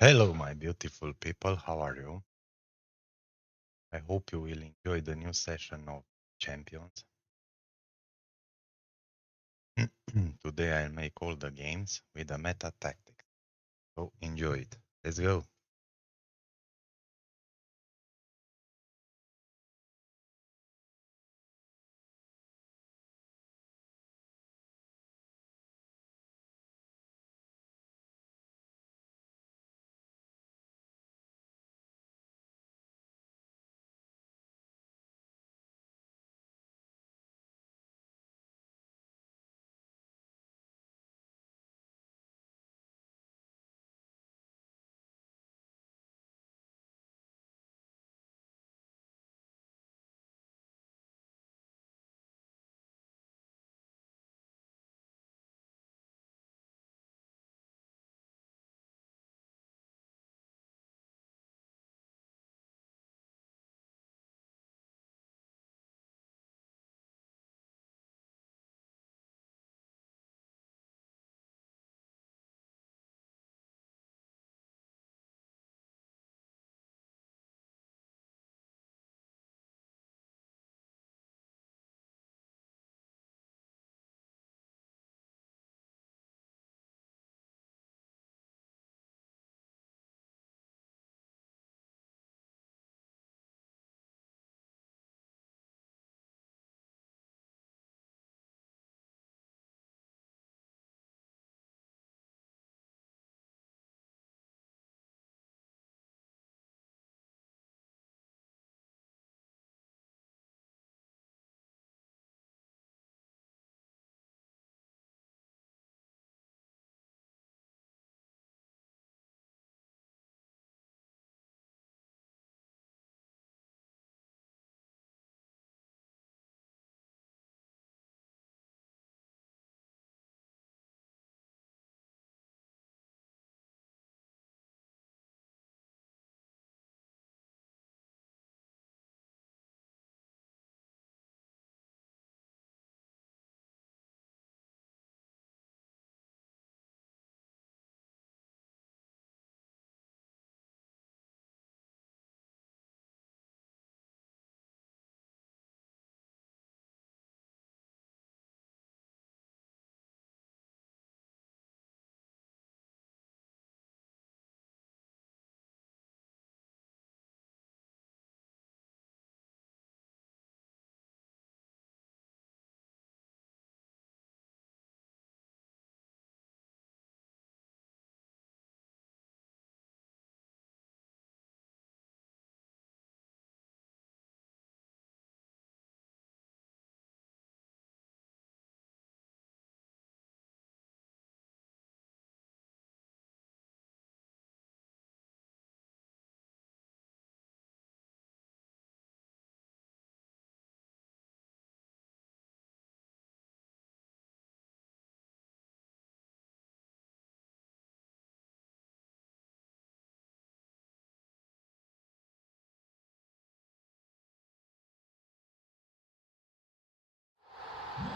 Hello, my beautiful people. How are you? I hope you will enjoy the new session of Champions. Today I'll make all the games with the meta tactics. So enjoy it. Let's go.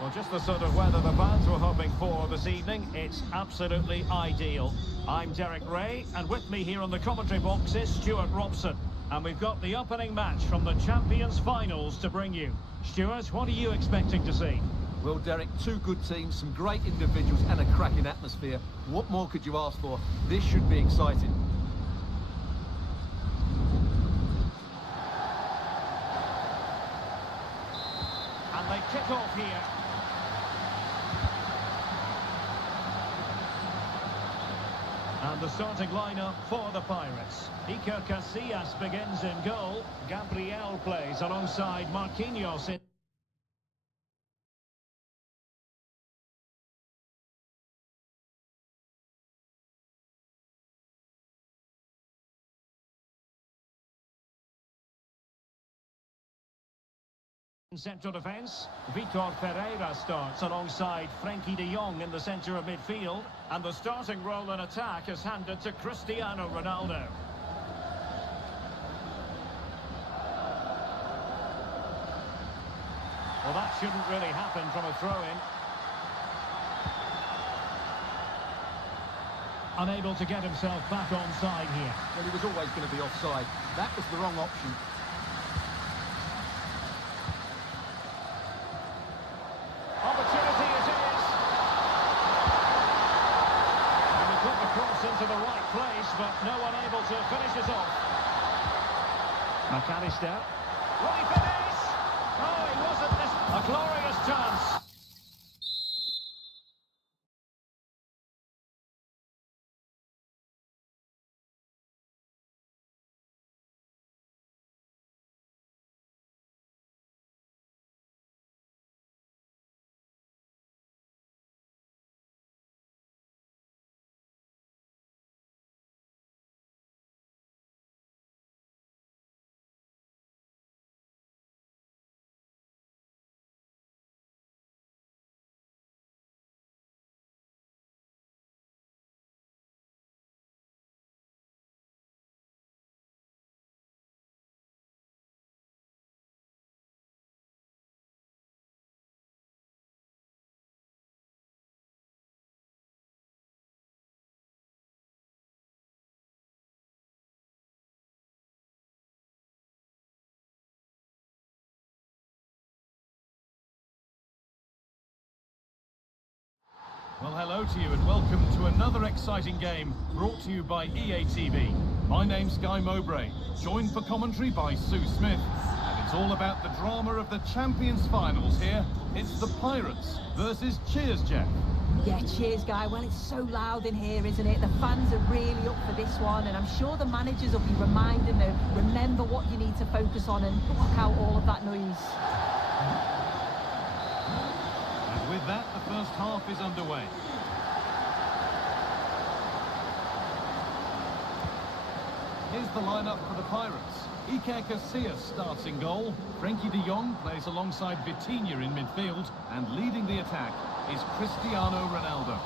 Well, just the sort of weather the fans were hoping for this evening. It's absolutely ideal. I'm Derek Ray, and with me here on the commentary box is Stuart Robson. And we've got the opening match from the Champions finals to bring you. Stuart, what are you expecting to see? Well, Derek, two good teams, some great individuals and a cracking atmosphere. What more could you ask for? This should be exciting. And they kick off here. And the starting lineup for the Pirates. Iker Casillas begins in goal. Gabriel plays alongside Marquinhos in central defence. Vitor Pereira starts alongside Frenkie de Jong in the centre of midfield. And the starting role in attack is handed to Cristiano Ronaldo. Well, that shouldn't really happen from a throw-in. unable to get himself back onside here. Well, he was always going to be offside. That was the wrong option. Opportunity it is. And he put the cross into the right place, but no one able to finish it off. McAllister. Will he finish? Oh, he wasn't. A glorious chance. Well, hello to you and welcome to another exciting game brought to you by EA TV. My name's Guy Mowbray, joined for commentary by Sue Smith. And it's all about the drama of the Champions finals here. It's the Pirates versus Cheers Jeff. Yeah, cheers, Guy. Well, it's so loud in here, isn't it? The fans are really up for this one, and I'm sure the managers will be reminding them, remember what you need to focus on and block out all of that noise. And with that, the first half is underway. Here's the lineup for the Pirates. Iker Casillas starts in goal. Frenkie de Jong plays alongside Vitinha in midfield, and leading the attack is Cristiano Ronaldo.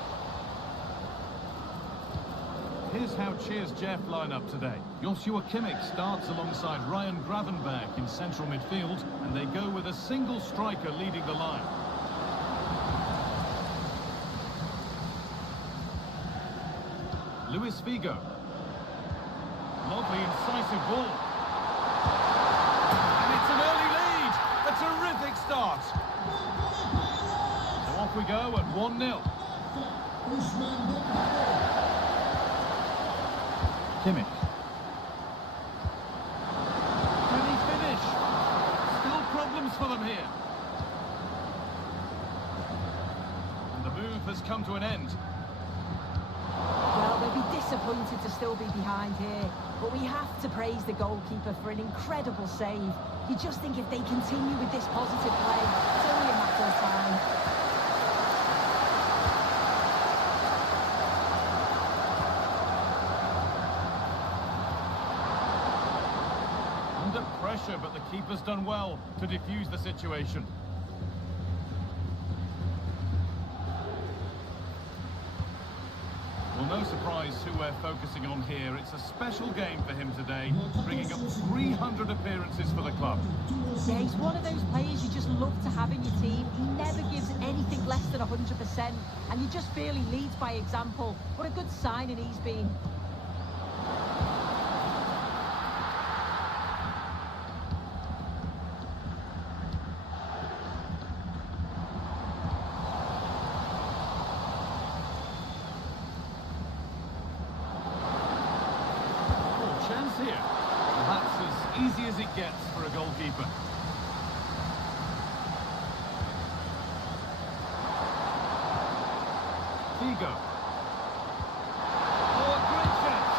Here's how Cheers Jeff line up today. Joshua Kimmich starts alongside Ryan Gravenberch in central midfield, and they go with a single striker leading the line. Luis Figo. Lovely incisive ball. And it's an early lead. A terrific start. So off we go at 1-0. Kimmich. Can he finish? Still problems for them here. And the move has come to an end. Well, they'll be disappointed to still be behind here, but we have to praise the goalkeeper for an incredible save. You just think if they continue with this positive play, it's only a matter of time. Under pressure, but the keeper's done well to defuse the situation. Well, no surprise who we're focusing on here. It's a special game for him today, bringing up 300 appearances for the club. Yeah, he's one of those players you just love to have in your team. He never gives anything less than 100%, and you just feel he leads by example. What a good signing he's been. Here. Well, that's as easy as it gets for a goalkeeper. Figo. Oh, a great chance.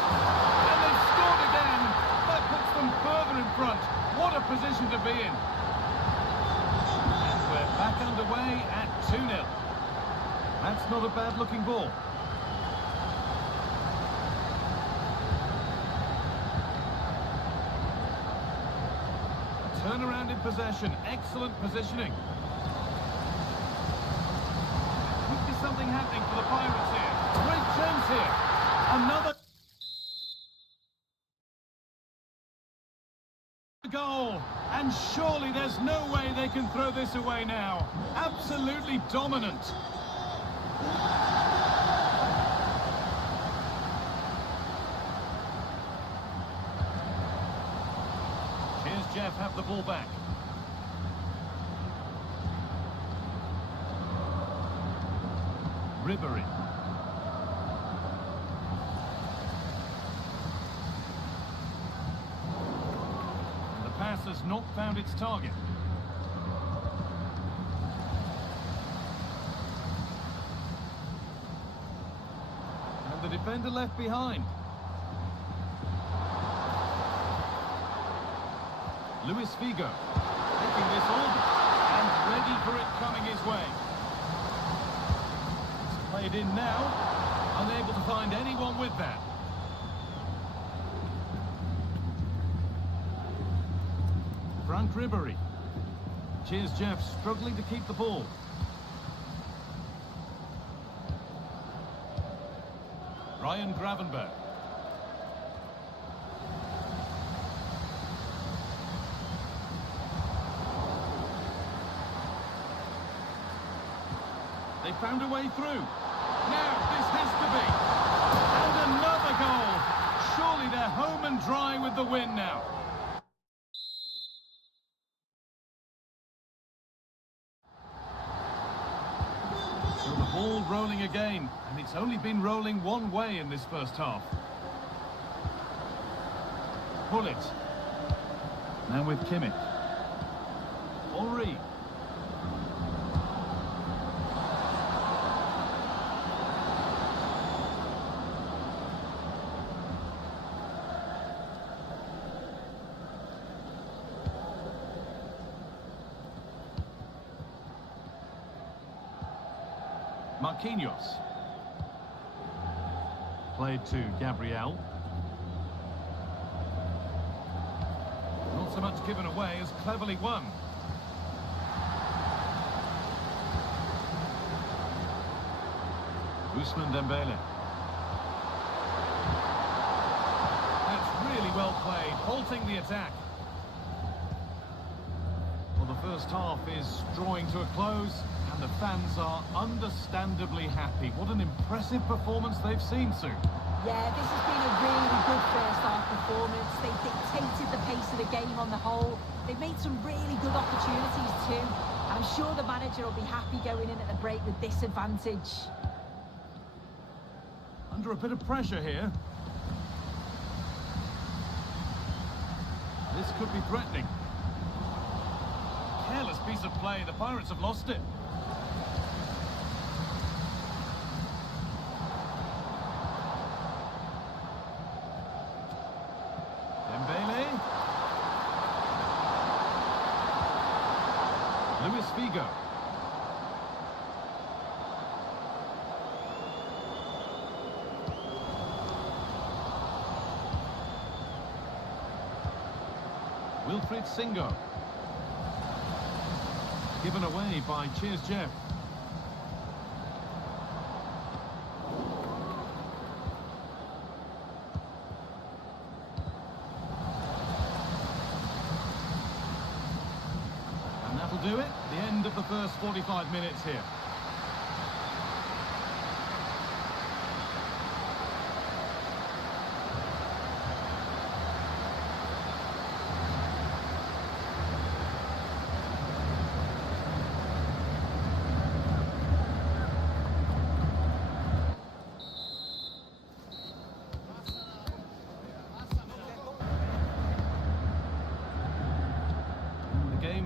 And they've scored again. That puts them further in front. What a position to be in. And we're back underway at 2-0. That's not a bad-looking ball. Turnaround in possession, excellent positioning. Could be something happening for the Pirates here. Great chance here. Another goal. And surely there's no way they can throw this away now. Absolutely dominant. Jeff have the ball back. Ribery. And the pass has not found its target. And the defender left behind. Luis Figo taking this on and ready for it coming his way. It's played in now, unable to find anyone with that. Frank Ribery. Cheers Jeff, struggling to keep the ball. Ryan Gravenberg. They found a way through. Now, this has to be. And another goal. Surely they're home and dry with the win now. So the ball rolling again, and it's only been rolling one way in this first half. Pull it. Now with Kimmich. Henry. Marquinhos. Played to Gabriel. Not so much given away as cleverly won. Ousmane Dembele. That's really well played, halting the attack. Well, the first half is drawing to a close, and the fans are understandably happy. What an impressive performance they've seen, Sue. Yeah, this has been a really good first half performance. They've dictated the pace of the game on the whole. They've made some really good opportunities too. I'm sure the manager will be happy going in at the break with this advantage. Under a bit of pressure here. This could be threatening. Careless piece of play. The Pirates have lost it. Dembele. Luis Figo. Wilfried Singo. Given away by Cheers Jeff. And that'll do it. The end of the first 45 minutes here.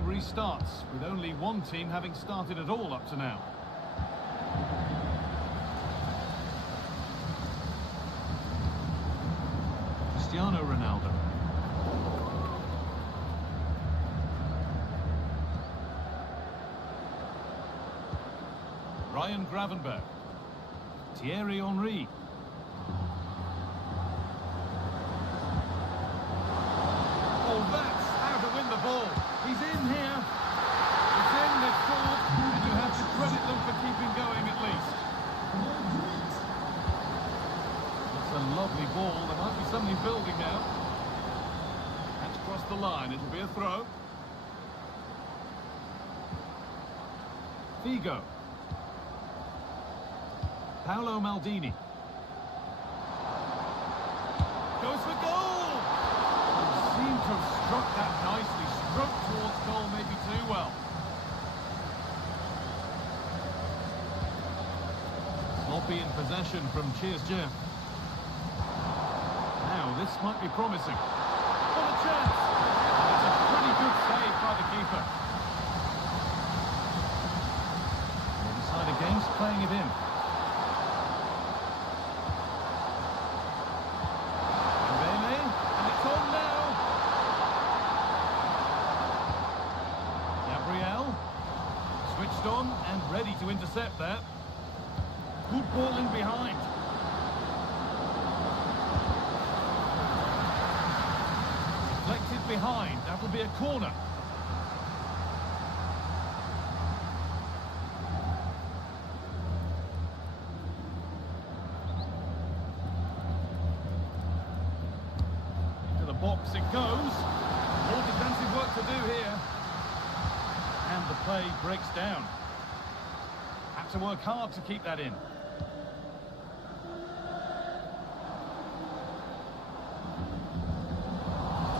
Restarts with only one team having started at all up to now. Cristiano Ronaldo. Ryan Gravenberg. Thierry Henry. Oh, that's how to win the ball. He's in here. It's in, they've scored, and you have to credit them for keeping going at least. It's a lovely ball. There might be something building now. That's crossed the line. It'll be a throw. Figo. Paolo Maldini. Goes for goal! Seemed to have struck that nicely. Struck towards goal maybe too well. Sloppy in possession from Cheers Jeff. Now this might be promising. What a chance! That's a pretty good save by the keeper. They decide against playing it in. And it's on now. Gabriel switched on and ready to intercept that. Good ball in behind. Deflected behind. That'll be a corner. Into the box it goes. More defensive work to do here. And the play breaks down. Had to work hard to keep that in.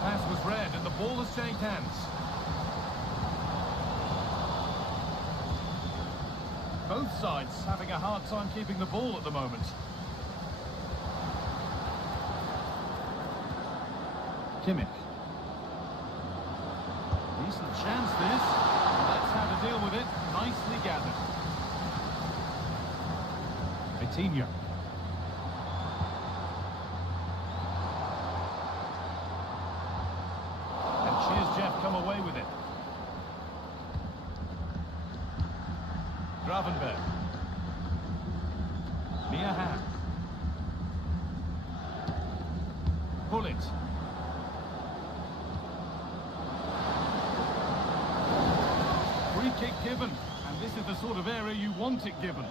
Pass was read and the ball has changed hands. Both sides having a hard time keeping the ball at the moment. Kimmich. Decent chance this. That's how to deal with it. Nicely gathered. Vitinho. And Cheers Jeff come away with it. Gravenberg. Mia. Pull it. Free kick given, and this is the sort of area you want it given.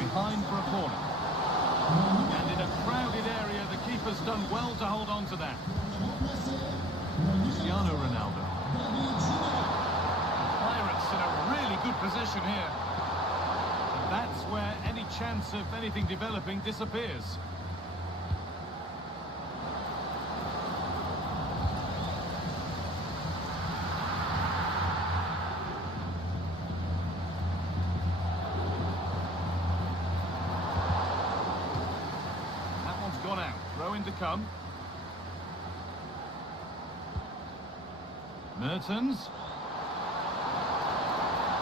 Behind for a corner. And in a crowded area, the keeper's done well to hold on to that. Cristiano Ronaldo. Pirates in a really good position here. And that's where any chance of anything developing disappears. Gone out. Throw in to come. Mertens.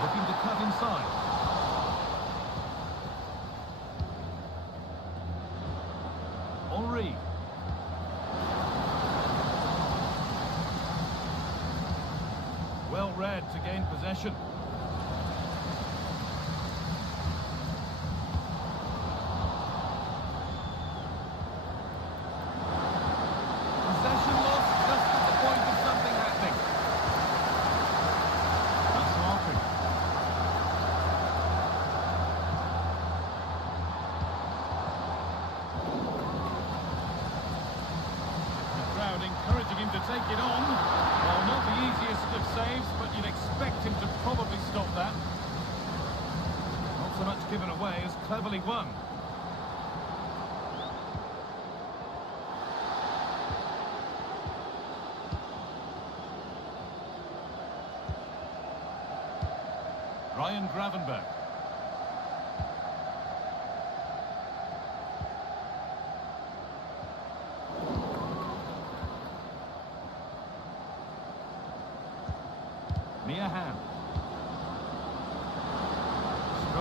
Looking to cut inside. Henry. Well read to gain possession. Encouraging him to take it on. Well, not the easiest of saves, but you'd expect him to probably stop that. Not so much given away as cleverly won. Ryan Gravenberg.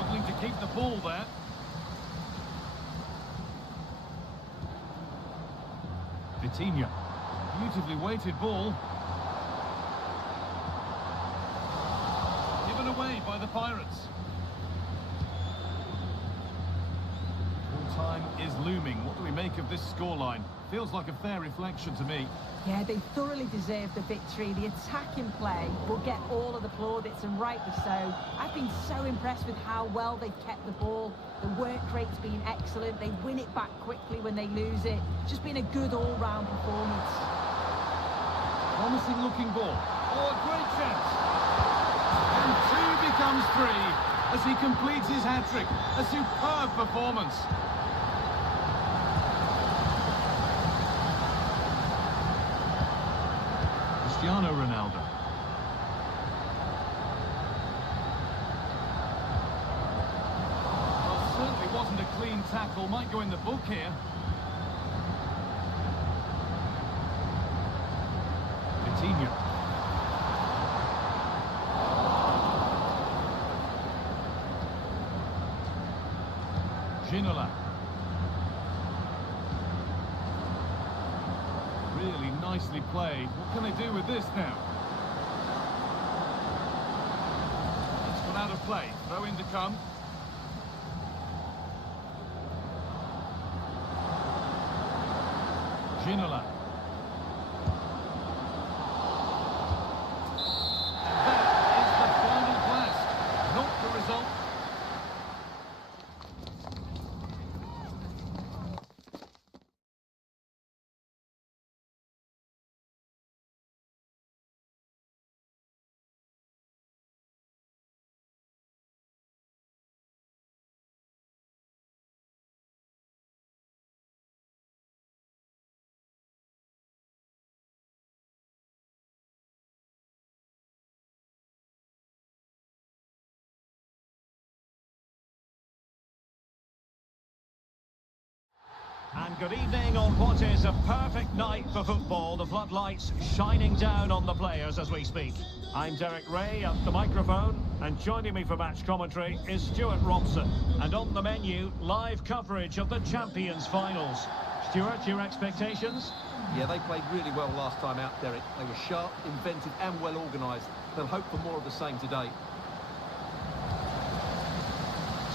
struggling to keep the ball there. Vitinha. Beautifully weighted ball. Given away by the Pirates. Full time is looming. What do we make of this scoreline? Feels like a fair reflection to me. Yeah, they thoroughly deserved the victory. The attacking play will get all of the plaudits, and rightly so. I've been so impressed with how well they've kept the ball. The work rate's been excellent. They win it back quickly when they lose it. Just been a good all-round performance. Promising looking ball. Oh, a great chance. And 2 becomes 3 as he completes his hat-trick. A superb performance. Cristiano Ronaldo. Well, certainly wasn't a clean tackle. Might go in the book here. Vitinha. Ginola. Really nicely played. What can they do with this now? It's gone out of play. Throw in to come. Ginola. And that is the final blast. Not the result. And good evening on what is a perfect night for football. The floodlights shining down on the players as we speak. I'm Derek Ray at the microphone, and joining me for match commentary is Stuart Robson. And on the menu, live coverage of the Champions finals. Stuart, your expectations? Yeah, they played really well last time out, Derek. They were sharp, inventive and well organised. They'll hope for more of the same today.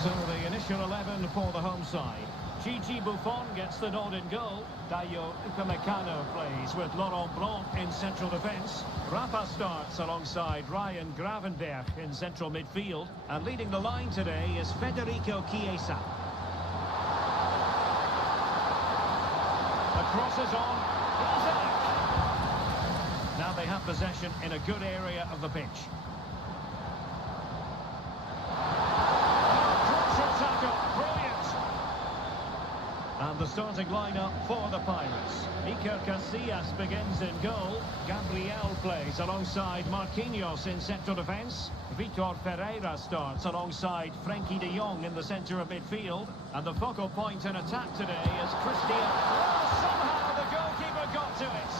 So the initial 11 for the home side. Gigi Buffon gets the nod in goal. Dayo Upamecano plays with Laurent Blanc in central defence. Rafa starts alongside Ryan Gravenberch in central midfield. And leading the line today is Federico Chiesa. The cross is on. Isaac. Now they have possession in a good area of the pitch. Crucial tackle. Brilliant. And the starting lineup for the Pirates. Iker Casillas begins in goal. Gabriel plays alongside Marquinhos in central defence. Vitor Ferreira starts alongside Frenkie de Jong in the centre of midfield. And the focal point in attack today is Christian. Oh, somehow the goalkeeper got to it.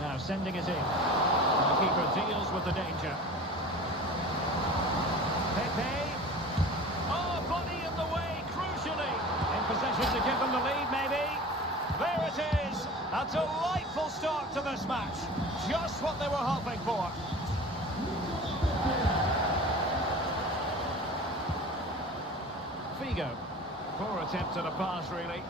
Now sending it in. The keeper deals with the danger. Pepe. Oh, body in the way, crucially. In possession to give them the lead, maybe. There it is. A delightful start to this match. Just what they were hoping for. Figo. Poor attempt at a pass, really.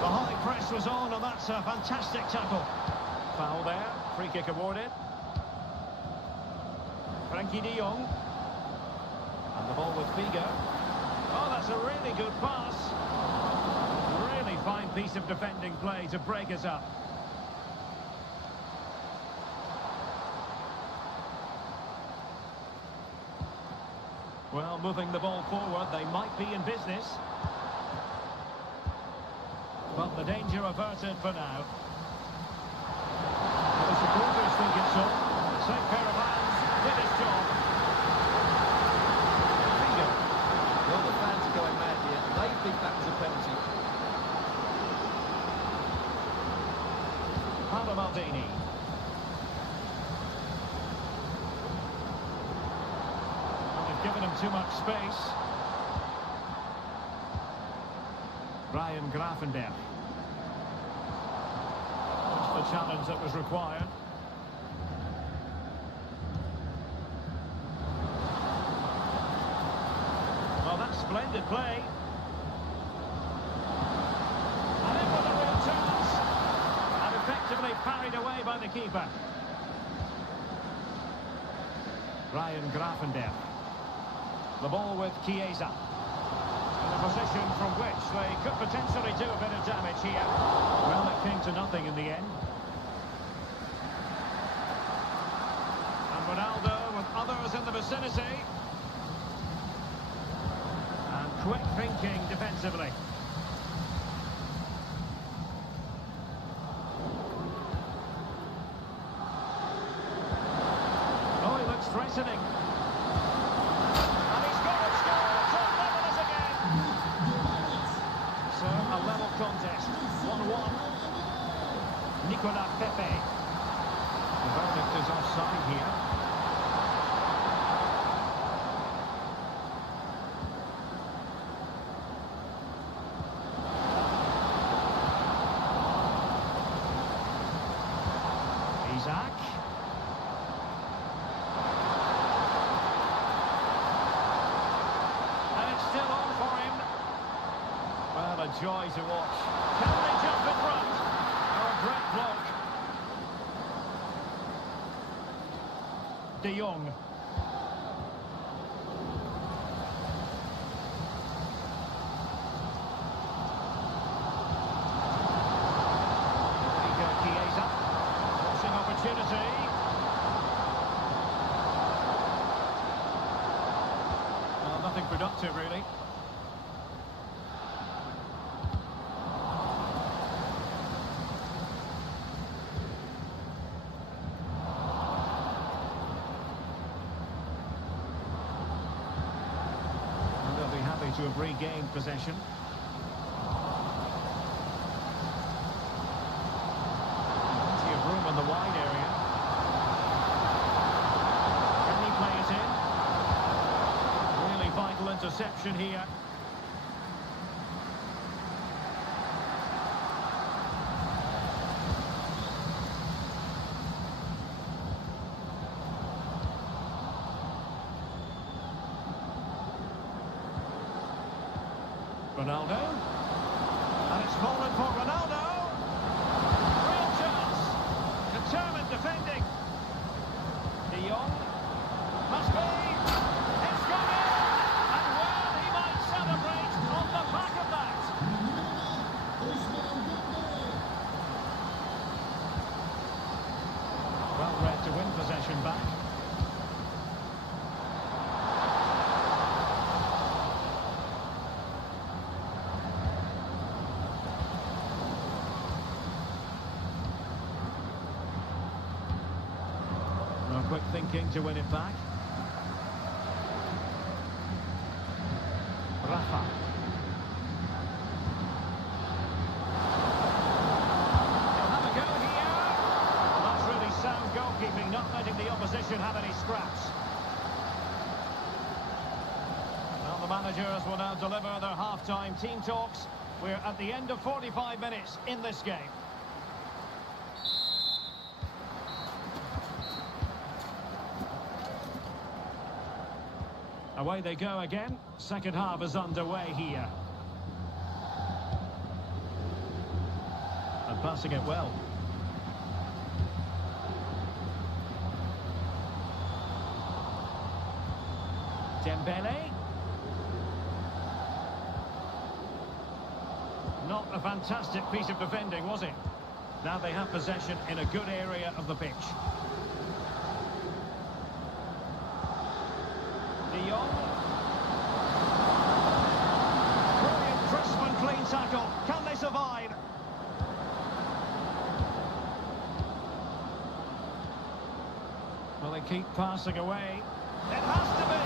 The high press was on, and that's a fantastic tackle. Foul there. Free kick awarded. Frenkie de Jong. And the ball with Figo. Oh, that's a really good pass. Really fine piece of defending play to break us up. Well, moving the ball forward, they might be in business. But the danger averted for now. The supporters think it's on. Same pair of hands, did his job. Figo. Well, the fans are going mad here. They think that was a penalty. Paolo Maldini. Well, they've given him too much space. Ryan Gravenberch. That's the challenge that was required. Well, that's splendid play. And in with a real chance. And effectively parried away by the keeper. Ryan Gravenberch. The ball with Chiesa. In a position from which they could potentially do a bit of damage here. Well, it came to nothing in the end. And Ronaldo with others in the vicinity. And quick thinking defensively. Oh, he looks threatening. And he's got it scored to level it again. So, a level contest. 1-1. Nicolas Pepe. The verdict is offside here. Isaac. And it's still on for him. Well, a joy to watch. Can they jump in front? Oh, a great block. De Jong. Chiesa. Crossing opportunity. Well, nothing productive, really. And they'll be happy to have regained possession. Plenty of room in the wide area. Can he play it in? Really vital interception here. Ronaldo. And it's fallen for Ronaldo. Real chance. Determined defending. De Jong. Must be. It's gone in. And well, he might celebrate on the back of that. Well read to win possession back. No quick thinking to win it back. Rafa. He'll have a go here. Well, that's really sound goalkeeping, not letting the opposition have any scraps. Well, the managers will now deliver their half-time team talks. We're at the end of 45 minutes in this game. Away they go again. Second half is underway here. And passing it well. Dembele. Not a fantastic piece of defending, was it? Now they have possession in a good area of the pitch. De Jong. Brilliant, crisp and clean tackle. Can they survive? Well, they keep passing away. It has to be.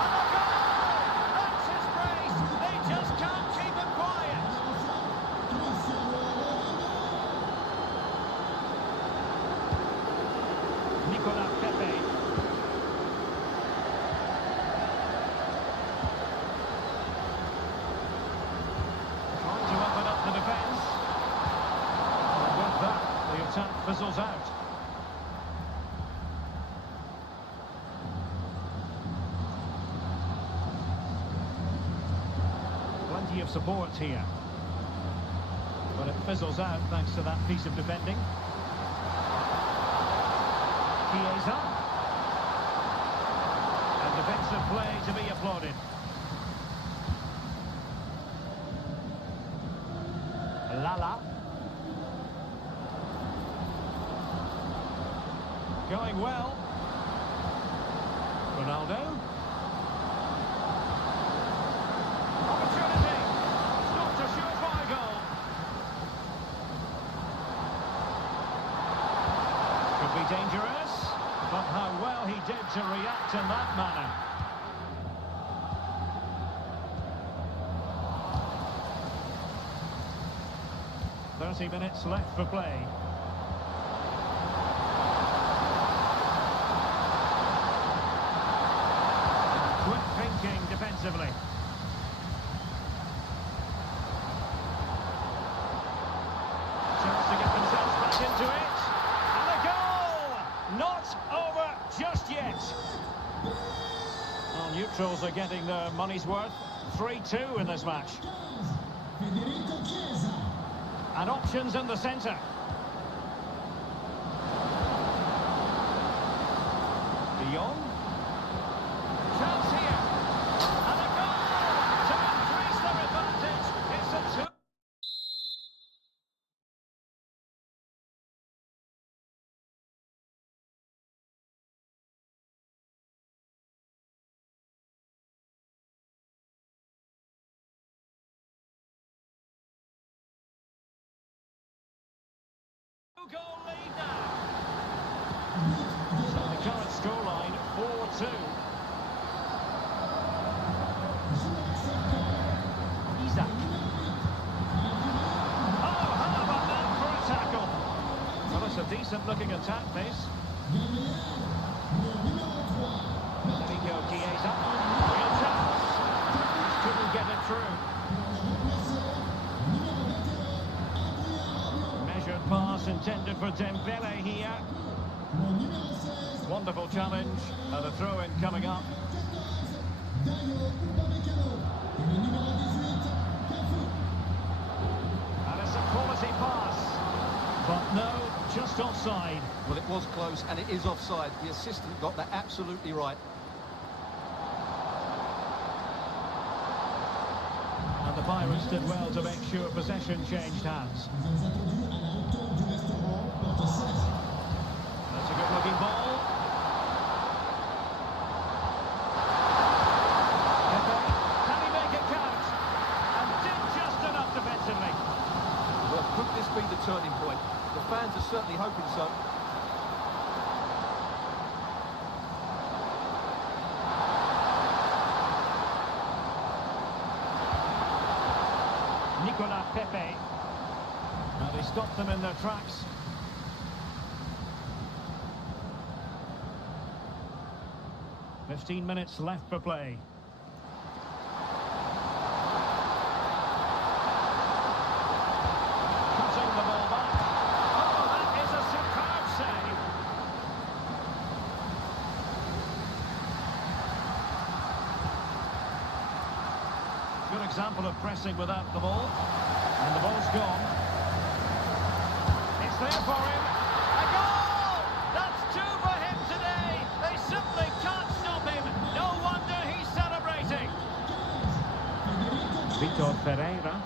And a goal! That's his brace. They just can't keep him quiet. support here. But it fizzles out thanks to that piece of defending. Chiesa. And defensive play to be applauded. Lala. Going well. Ronaldo. Opportunity. It's not a surefire goal. Could be dangerous, but how well he did to react in that manner. "30 minutes left for play. Quick thinking defensively. Chance to get themselves back into it. And a goal! Not over just yet. Well, neutrals are getting their money's worth. 3-2 in this match. And options in the centre. De Jong. Chance here. And a goal to increase their advantage. It's a 2. Goal lead now. So the current scoreline 4-2. Isaac. Oh, how about that for a tackle? Well, it's a decent looking attack, this. There we go, Chiesa. Real chance. Just couldn't get it through. Pass intended for Dembele here. Wonderful challenge, and a throw-in coming up. And it's a quality pass. But no, just offside. Well, it was close, and it is offside. The assistant got that absolutely right. And the Pirates did well to make sure possession changed hands. That's a good-looking ball. Pepe, can he make it count? And did just enough defensively. Well, could this be the turning point? The fans are certainly hoping so. Pepe. Now they stopped them in their tracks. "15 minutes left for play. Cutting the ball back. Oh, that is a superb save. Good example of pressing without the ball. And the ball's gone. It's there for him. A goal! That's 2 for him today. They simply can't stop him. No wonder he's celebrating. Vitor Ferreira.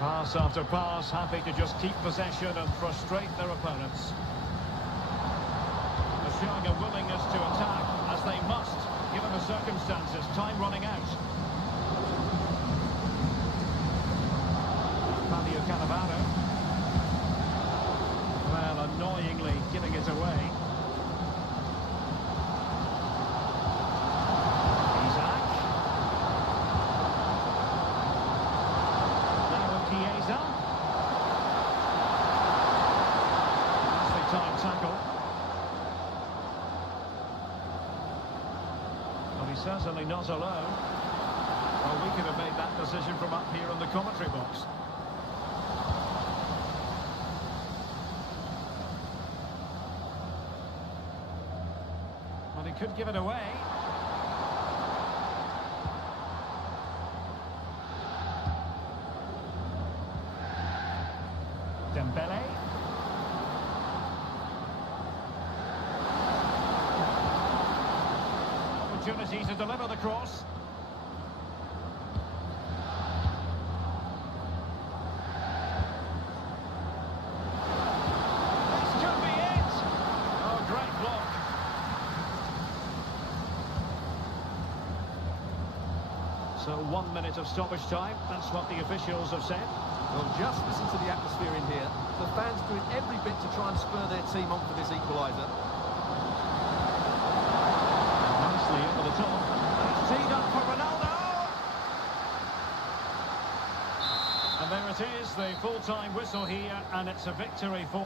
Pass after pass, happy to just keep possession and frustrate their opponents. They're showing a willingness to attack, as they must, given the circumstances. Time running out. Cannavaro. Well, annoyingly giving it away. Isaac. Now Chiesa. Nicely timed tackle. Well, he's certainly not alone. Well, we could have made that decision from up here in the commentary box. He could give it away. Dembele. Opportunity to deliver the cross. This could be it. Oh, great block. So 1 minute of stoppage time. That's what the officials have said. Well, just listen to the atmosphere in here. The fans doing every bit to try and spur their team on for this equaliser. Nicely over the top. It's teed up for Ronaldo. And there it is, the full-time whistle here, and it's a victory for...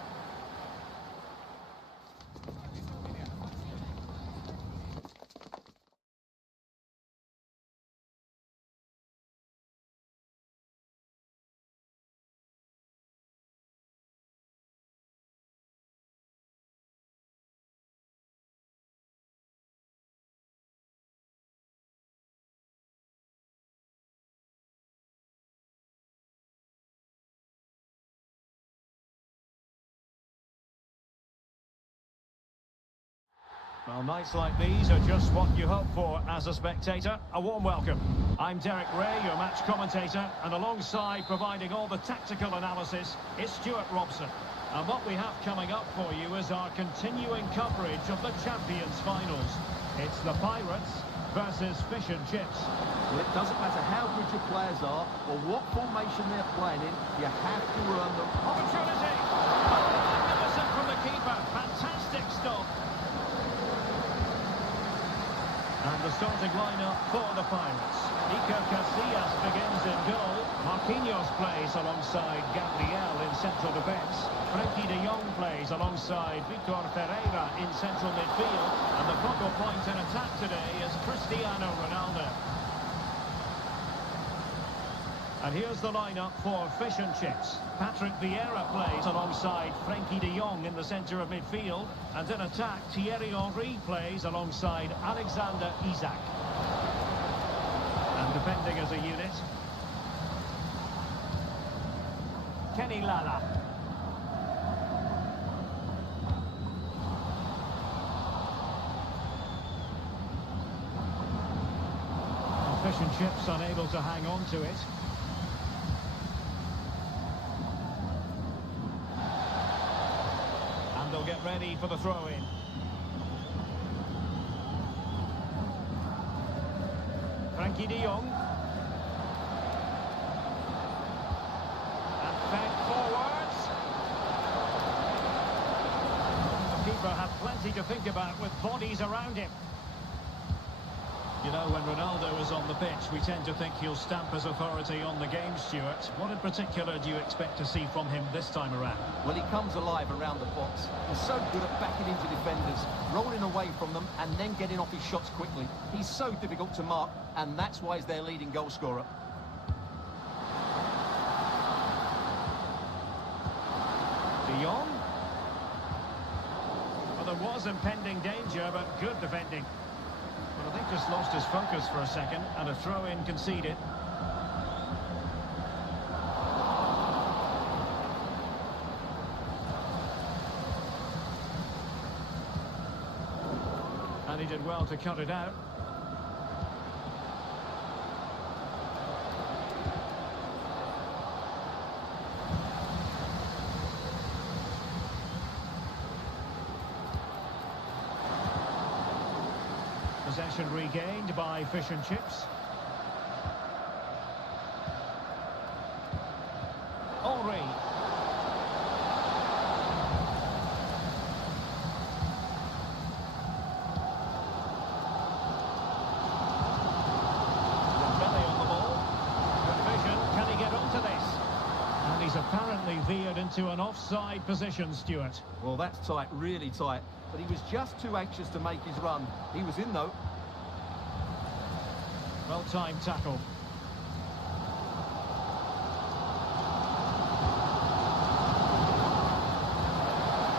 Well, nights like these are just what you hope for as a spectator. A warm welcome. I'm Derek Ray, your match commentator, and alongside providing all the tactical analysis is Stuart Robson. And what we have coming up for you is our continuing coverage of the Champions finals. It's the Pirates versus Fish and Chips. Well, it doesn't matter how good your players are or what formation they're playing in, you have to earn them. Opportunity! Oh, magnificent from the keeper. Fantastic stop. And the starting lineup for the Pirates. Iker Casillas begins in goal. Marquinhos plays alongside Gabriel in central defence. Frenkie de Jong plays alongside Vitor Ferreira in central midfield. And the focal point in attack today is Cristiano Ronaldo. And here's the lineup for Fish and Chips. Patrick Vieira plays alongside Frenkie de Jong in the centre of midfield. And in attack, Thierry Henry plays alongside Alexander Isak. And defending as a unit, Kenny Lala. Fish and Chips unable to hang on to it. They'll get ready for the throw-in. Frenkie de Jong. And fed forwards. The keeper had plenty to think about with bodies around him. You know, when Ronaldo is on the pitch, we tend to think he'll stamp his authority on the game, Stuart. What in particular do you expect to see from him this time around? Well, he comes alive around the box. He's so good at backing into defenders, rolling away from them, and then getting off his shots quickly. He's so difficult to mark, and that's why he's their leading goal scorer. De Jong. Well, there was impending danger, but good defending. But I think just lost his focus for a second, and a throw-in conceded. And he did well to cut it out. Possession regained by Fish and Chips. Henry. Dembele on the ball. Good vision. Can he get onto this? And he's apparently veered into an offside position, Stuart. Well, that's tight, really tight. But he was just too anxious to make his run. He was in, though. Well-timed tackle.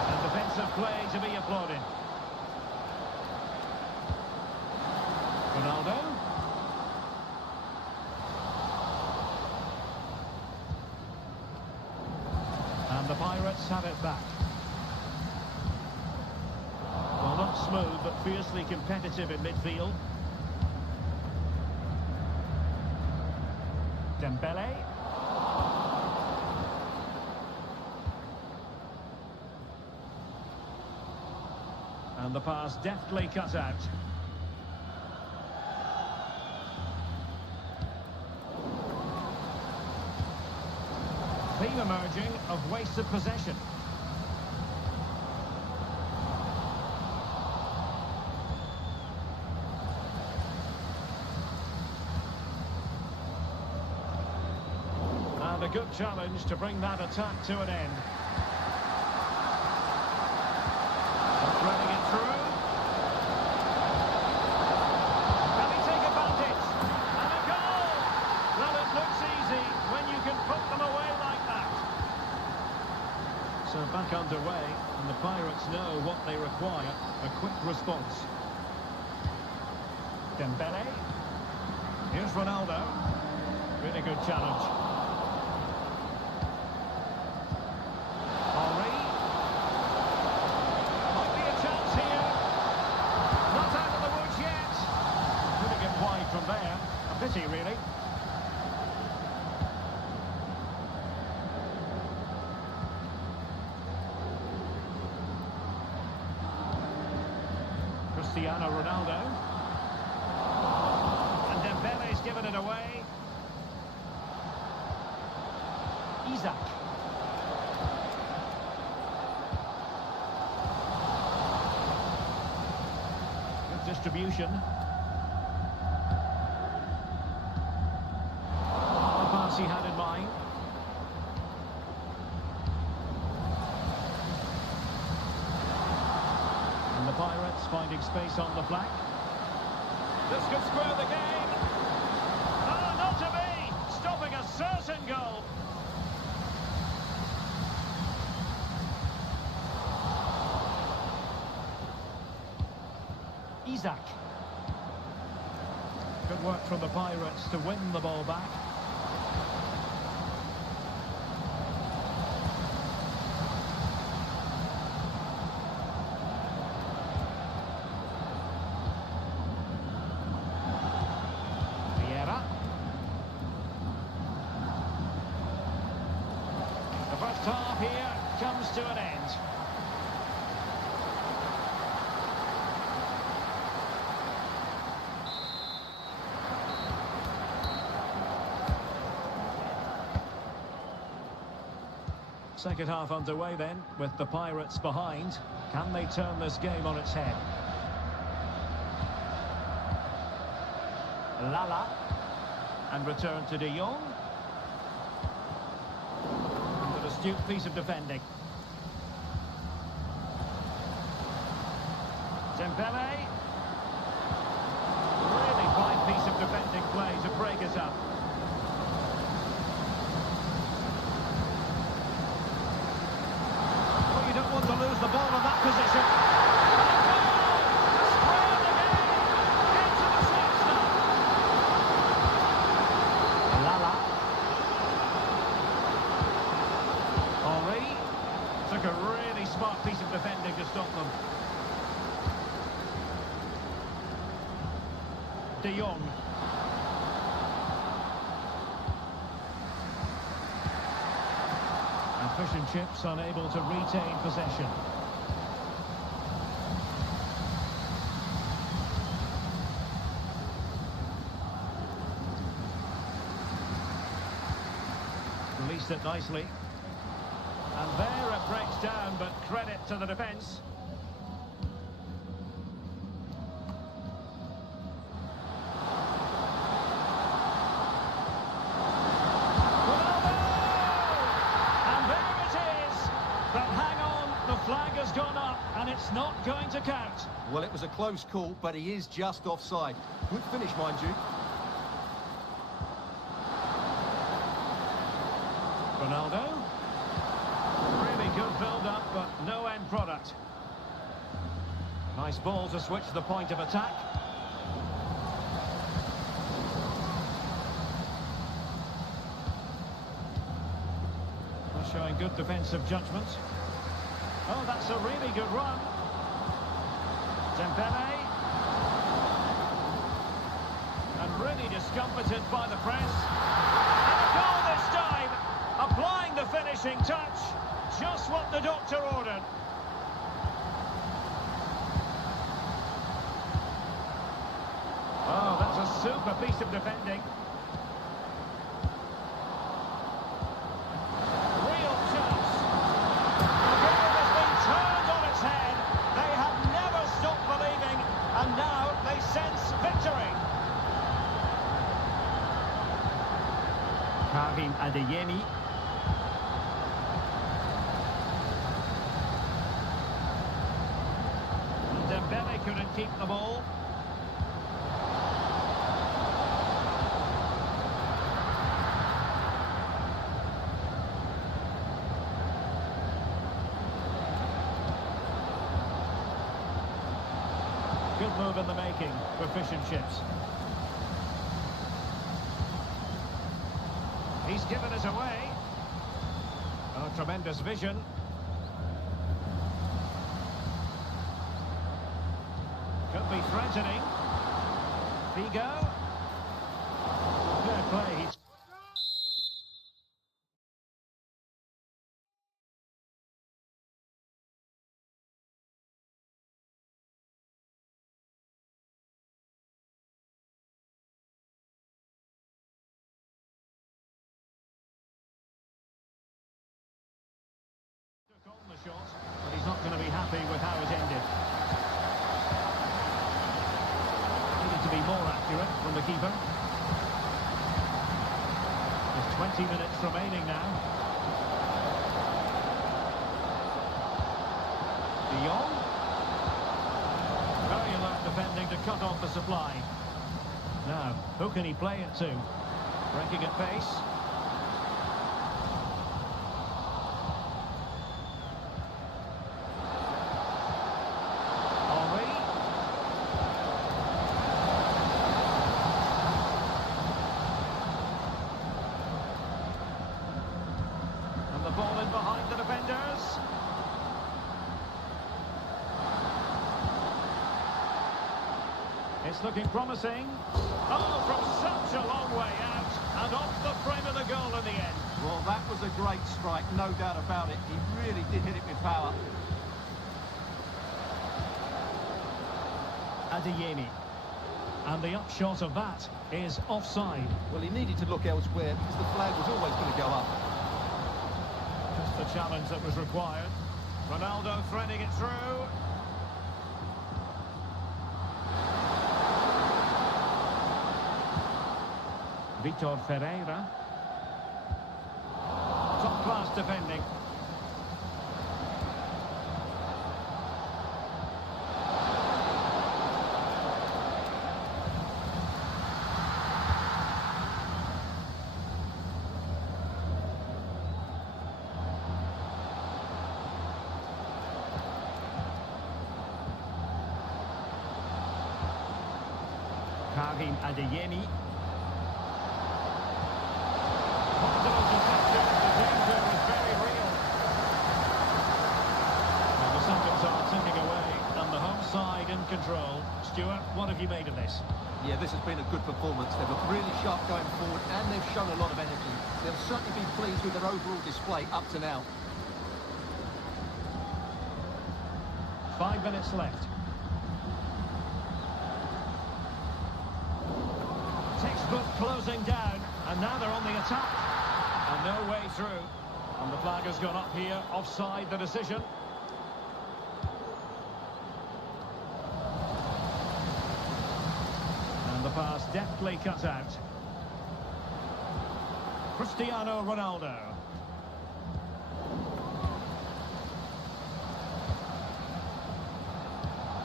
And defensive play to be applauded. Ronaldo. And And the Pirates have it back. Well, not smooth, but fiercely competitive in midfield. Dembele. And the pass deftly cut out. Theme emerging of wasted possession. And a good challenge to bring that attack to an end. Threading it through. Can he take advantage? And a goal! Well, it looks easy when you can put them away like that. So back underway, and the Pirates know what they require, a quick response. Dembele. Here's Ronaldo. Really good challenge. From there, a pity really. Cristiano Ronaldo. And Dembele's given it away. Isaac. Good distribution. He had in mind. And the Pirates finding space on the flank. This could square the game. Oh, not to be! Stopping a certain goal. Isaac. Good work from the Pirates to win the ball back. The first half here comes to an end. Second half underway then, with the Pirates behind. Can they turn this game on its head? Lala. And return to De Jong. An astute piece of defending. Dembele. Really fine piece of defending play to break it up. Well, you don't want to lose the ball in that position. Took a really smart piece of defending to stop them. De Jong. And Fish and Chips unable to retain possession. Released it nicely. And there it breaks down, but credit to the defence. Ronaldo! And there it is! But hang on, the flag has gone up, and it's not going to count. Well, it was a close call, but he is just offside. Good finish, mind you. Ronaldo. Really good build-up, but no end product. Nice ball to switch the point of attack. Well, showing good defensive judgment. Oh, that's a really good run. Dembele. And really discomfited by the press. And a goal this time. Applying the finishing touch. Just what the doctor ordered. Oh, that's a super piece of defending. Real chance. The game has been turned on its head. They have never stopped believing, and now they sense victory. Karim Adeyemi. Dembele couldn't keep the ball. Good move in the making for fish and chips. He's given it away. Oh, tremendous vision. Could be threatening. Figo. Fair play. Took on the shot, but he's not going to be happy with how it ended. Needed to be more accurate from the keeper. There's 20 minutes remaining now. De Jong. Very alert defending to cut off the supply. Now, who can he play it to? Breaking at pace. Ball in behind the defenders. It's looking promising. Oh, from such a long way out and off the frame of the goal in the end. Well, that was a great strike, no doubt about it. He really did hit it with power. Adeyemi. And the upshot of that is offside. Well, he needed to look elsewhere because the flag was always going to go up. Just the challenge that was required. Ronaldo threading it through. Vitor Ferreira. Top class defending. Karim Adeyemi. Possible deflection, the danger was very real. Well, the seconds are ticking away, and the home side in control. Stuart, what have you made of this? Yeah, this has been a good performance. They've looked really sharp going forward, and they've shown a lot of energy. They'll certainly be pleased with their overall display up to now. 5 minutes left. Textbook closing down, and now they're on the attack. And no way through. And the flag has gone up here, offside the decision. And the pass deftly cut out. Cristiano Ronaldo.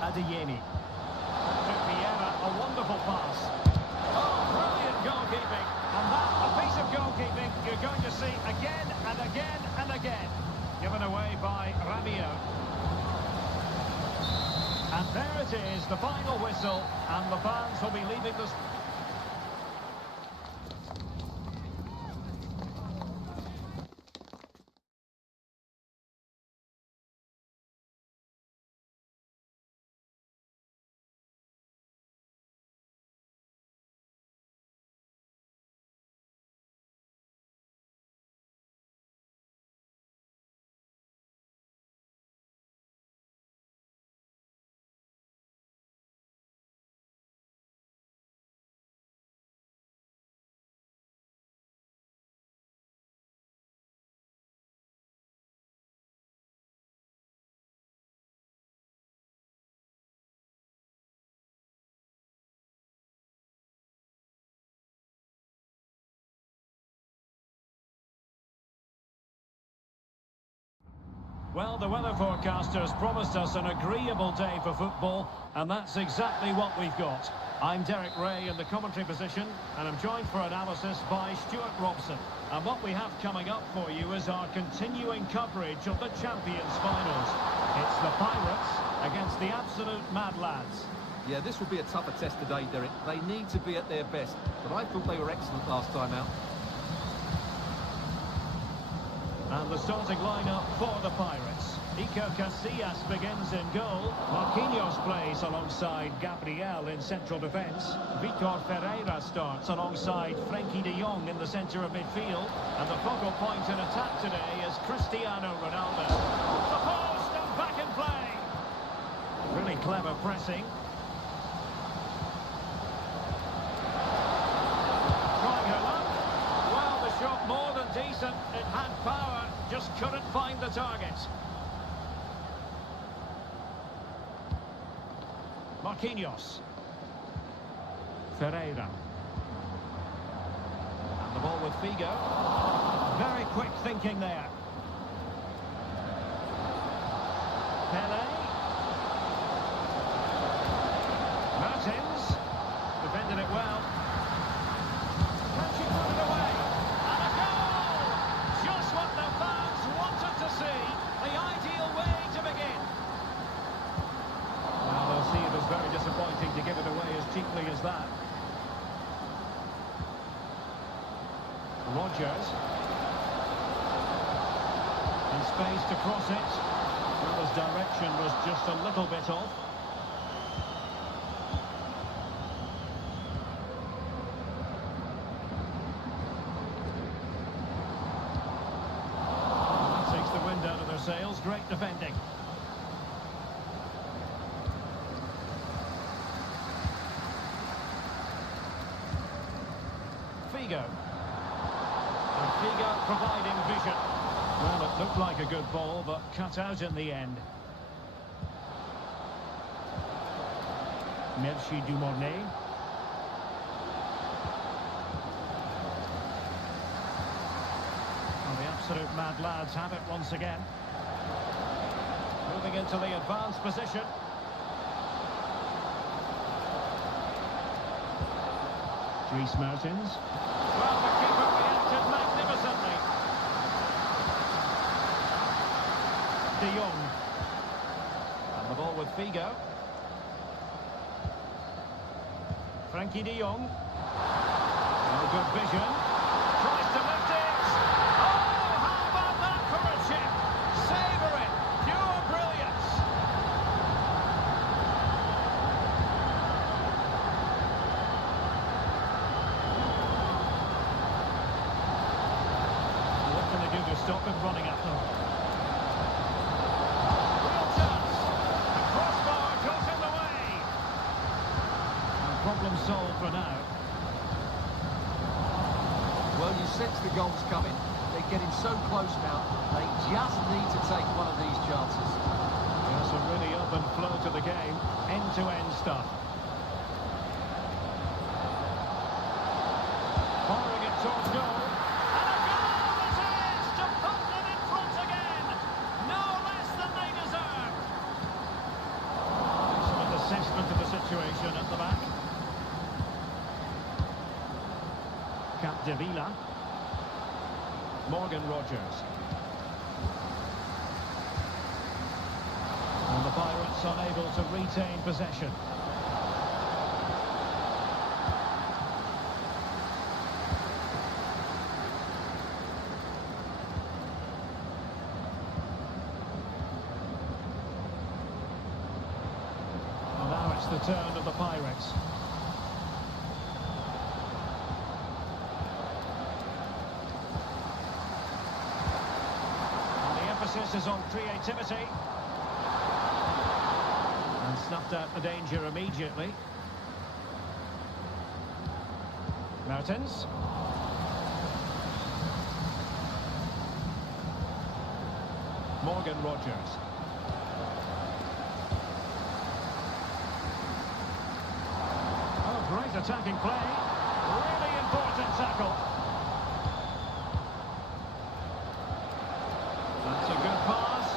Adeyemi. To Vieira, a wonderful pass. Oh, brilliant goalkeeping. And that, a piece of goalkeeping you're going to see again and again and again. Given away by Rabiot. And there it is, the final whistle, and the fans will be leaving the Well, the weather forecasters promised us an agreeable day for football, and that's exactly what we've got. I'm Derek Ray in the commentary position, and I'm joined for analysis by Stuart Robson. And what we have coming up for you is our continuing coverage of the Champions finals. It's the Pirates against the absolute Mad Lads. Yeah, this will be a tougher test today, Derek. They need to be at their best, but I thought they were excellent last time out. And the starting lineup for the Pirates. Iker Casillas begins in goal. Marquinhos plays alongside Gabriel in central defence. Vitor Ferreira starts alongside Frenkie de Jong in the centre of midfield. And the focal point in attack today is Cristiano Ronaldo. The post and back in play. Really clever pressing. Trying her luck. Well, the shot more than decent. It had power, just couldn't find the target. Marquinhos. Ferreira. And the ball with Figo. Very quick thinking there. Pele. Martins. Defended it well. Can she put it away? And a goal! Just what the fans wanted to see. The ideal way to begin. Well, they'll see it as very disappointing to give it away as cheaply as that. Rodgers. And space to cross it. Well, his direction was just a little bit off. That takes the wind out of their sails. Great defending. Figo. And Figo providing vision. Well, it looked like a good ball, but cut out in the end. Merci Dumornay. And the absolute Mad Lads have it once again. Moving into the advanced position. Dries Mertens. Well, the keeper reacted magnificently. De Jong. And the ball with Figo. Frenkie de Jong. Oh, good vision. Tries to lift it. Oh, how about that for a chip? Savour it. Pure brilliance. What can they do to stop him running at them? Real chance. The crossbar goes in the way. And problem solved for now. Well, you sense the goals coming. They're getting so close now. They just need to take one of these chances. There's a really open flow to the game. End-to-end stuff. Firing it towards goal. And a goal it is to put them in front again. No less than they deserve. Excellent assessment of the situation at the back. Capdevila. Morgan Rodgers. And the Pirates unable to retain possession. And now it's the turn of the Pirates. Emphasis is on creativity. And snuffed out the danger immediately. Mertens. Morgan Rodgers. Oh, great attacking play. Really important tackle. That's a good pass.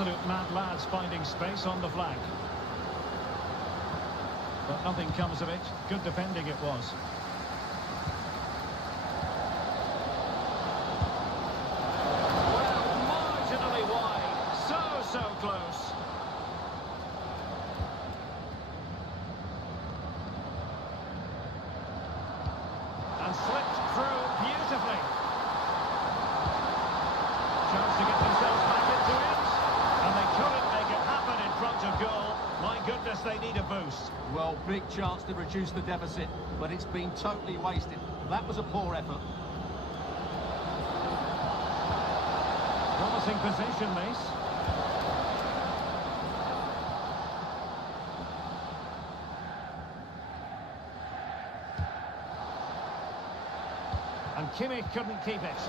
absolute mad lads finding space on the flank. But nothing comes of it. Good defending it was. Well, marginally wide. So close. And slipped through beautifully. Chance to get themselves back into it. And they couldn't make it happen in front of goal. My goodness, they need a boost. Well, big chance to reduce the deficit, but it's been totally wasted. That was a poor effort. Promising position, Mace. And Kimmich couldn't keep it.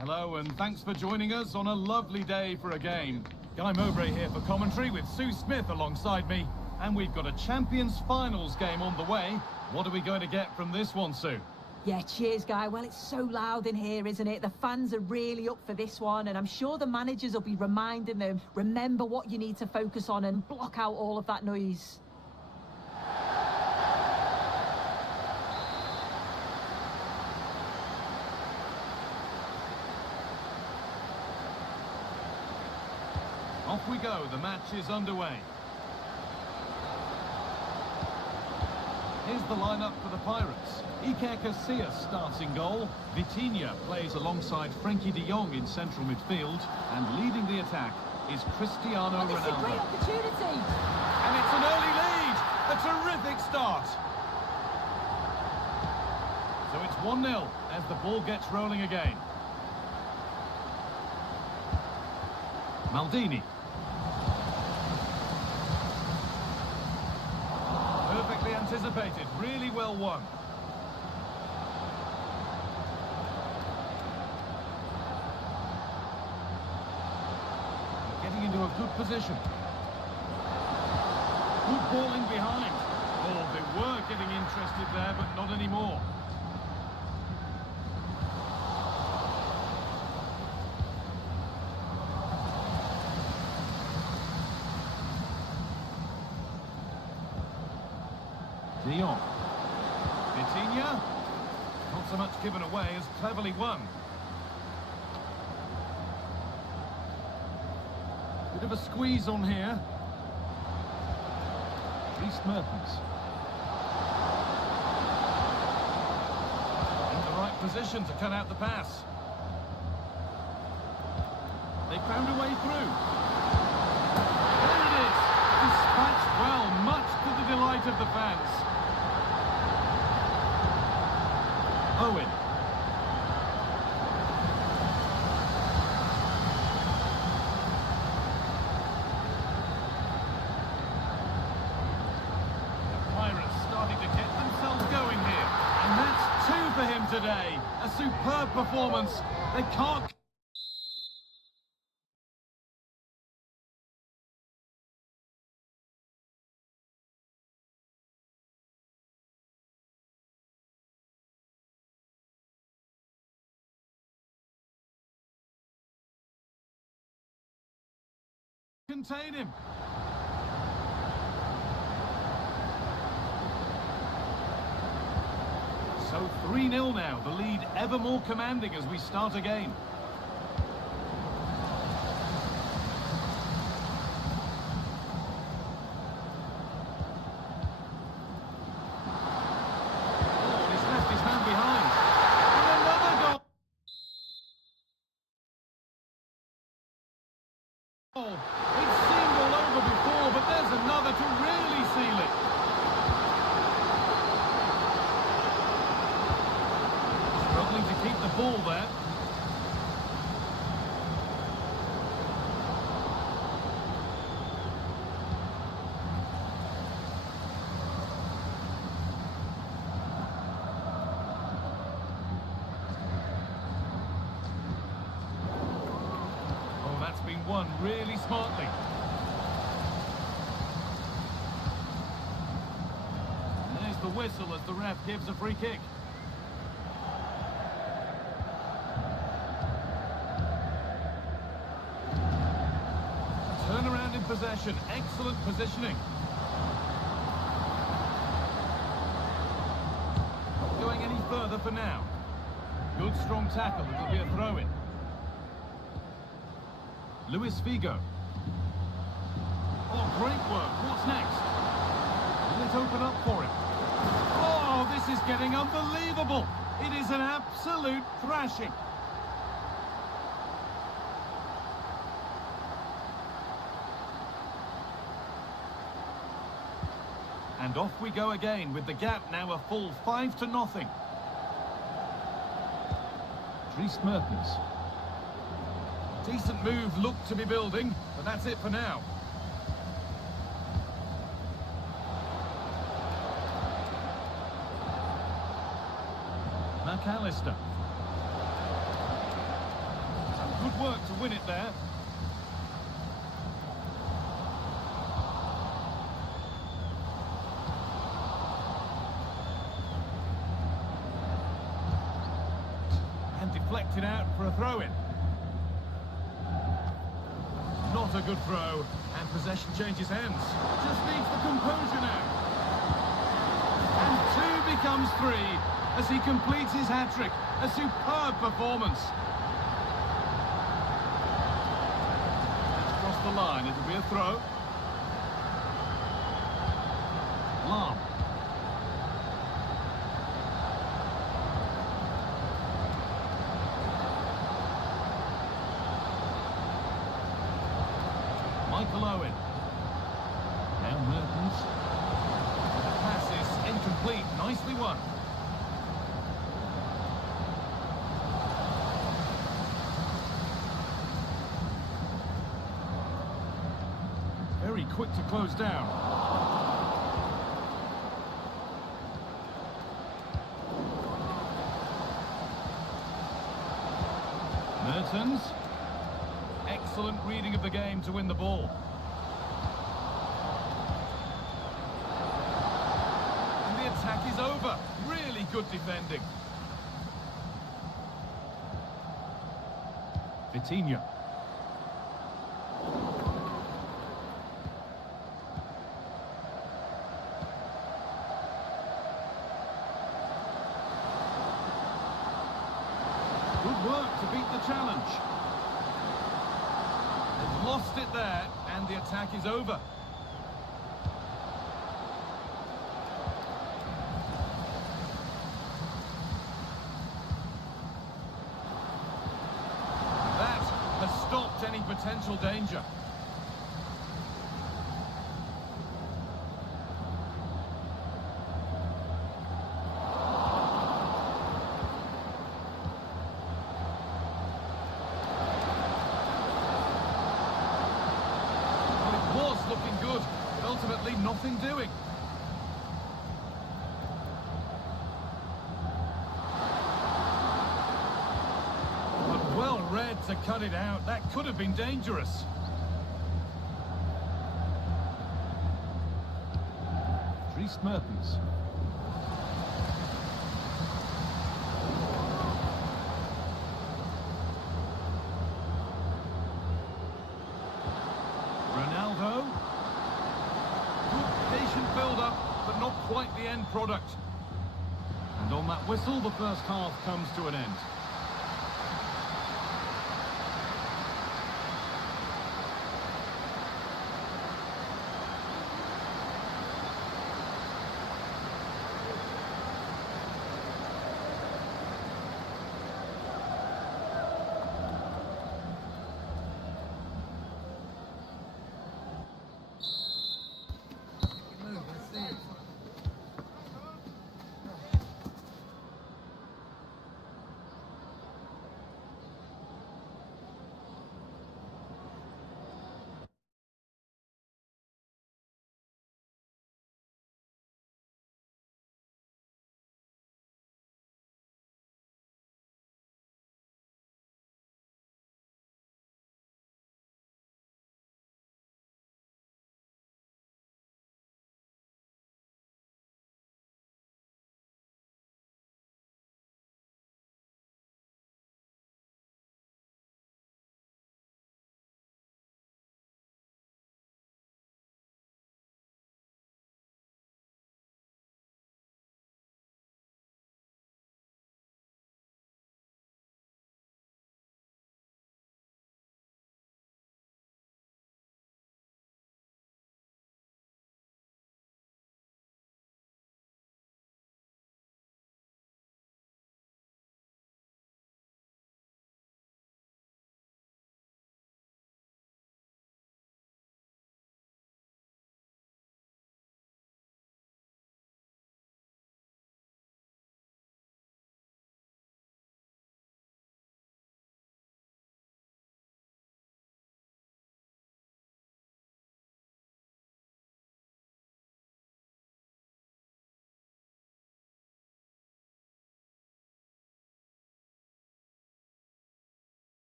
Hello, and thanks for joining us on a lovely day for a game. Guy Mowbray here for commentary with Sue Smith alongside me. And we've got a Champions Finals game on the way. What are we going to get from this one, Sue? Yeah, cheers, Guy. Well, it's so loud in here, isn't it? The fans are really up for this one, and I'm sure the managers will be reminding them, remember what you need to focus on and block out all of that noise. Off we go, the match is underway. Here's the lineup for the Pirates. Iker Casillas starts in goal. Vitinha plays alongside Frenkie de Jong in central midfield. And leading the attack is Cristiano Ronaldo. It's a great opportunity. And it's an early lead. A terrific start. So it's 1-0 as the ball gets rolling again. Maldini. Perfectly anticipated, really well won. Getting into a good position. Good ball in behind. Oh, they were getting interested there, but not anymore. De Jong. Vitinha. Not so much given away as cleverly won. Bit of a squeeze on here. Dries Mertens. In the right position to cut out the pass. They found a way through. There it is. Dispatched well, much to the delight of the fans. Owen. The Pirates starting to get themselves going here. And that's 2 for him today. A superb performance. They can't... contain him. So 3-0 now, the lead ever more commanding as we start again. Oh, he's left his man behind. And another goal. It's seemed all over before, but there's another to really seal it. Struggling to keep the ball there. Oh, that's been won really smartly. There's the whistle as the ref gives a free kick. Turnaround in possession, excellent positioning. Not going any further for now. Good strong tackle, it'll be a throw-in. Luis Figo. Oh, great work. What's next? Will it open up for him? Oh, this is getting unbelievable. It is an absolute thrashing. And off we go again with the gap now a full 5-0. Dries Mertens. Decent move looked to be building, but that's it for now. McAllister. Good work to win it there. And deflected out for a throw-in. Not a good throw, and possession changes hands. Just needs the composure now. And 2 becomes 3 as he completes his hat-trick. A superb performance. Let's cross the line. It'll be a throw. Lam. Michael Owen. Now Mertens. The pass is incomplete. Nicely won. Very quick to close down. Mertens. Excellent reading of the game to win the ball. And the attack is over. Really good defending. Vitinha. Good work to beat the challenge. They've lost it there, and the attack is over. That has stopped any potential danger. Looking good, but ultimately nothing doing. But well read to cut it out. That could have been dangerous. Dries Mertens. Ronaldo. Good patient build-up, but not quite the end product. And on that whistle, the first half comes to an end.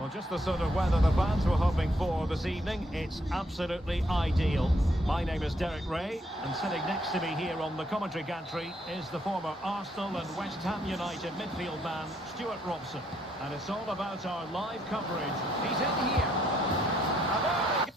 Well, just the sort of weather the fans were hoping for this evening. It's absolutely ideal. My name is Derek Ray, and sitting next to me here on the commentary gantry is the former Arsenal and West Ham United midfield man, Stuart Robson. And it's all about our live coverage. He's in here. And there we go.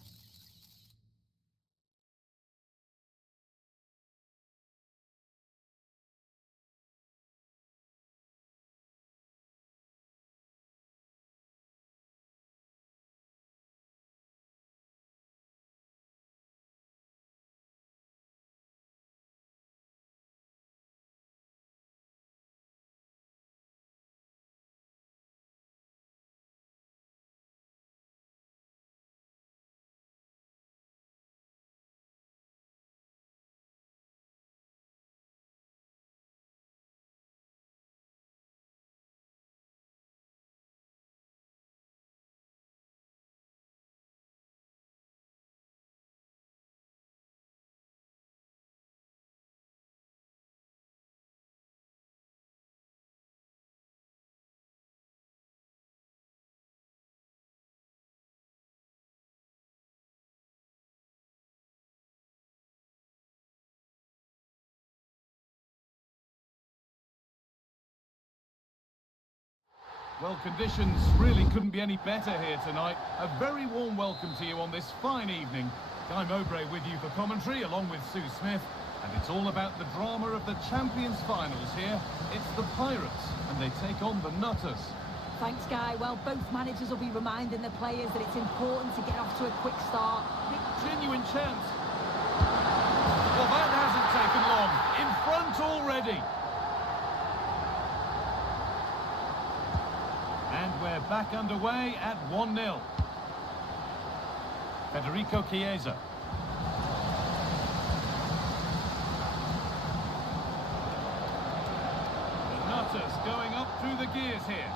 Well, conditions really couldn't be any better here tonight. A very warm welcome to you on this fine evening. Guy Mowbray with you for commentary, along with Sue Smith. And it's all about the drama of the Champions finals here. It's the Pirates, and they take on the Nutters. Thanks, Guy. Well, both managers will be reminding the players that it's important to get off to a quick start. Genuine chance. Well, that hasn't taken long. In front already. And we're back underway at 1-0. Federico Chiesa. The Nutters going up through the gears here.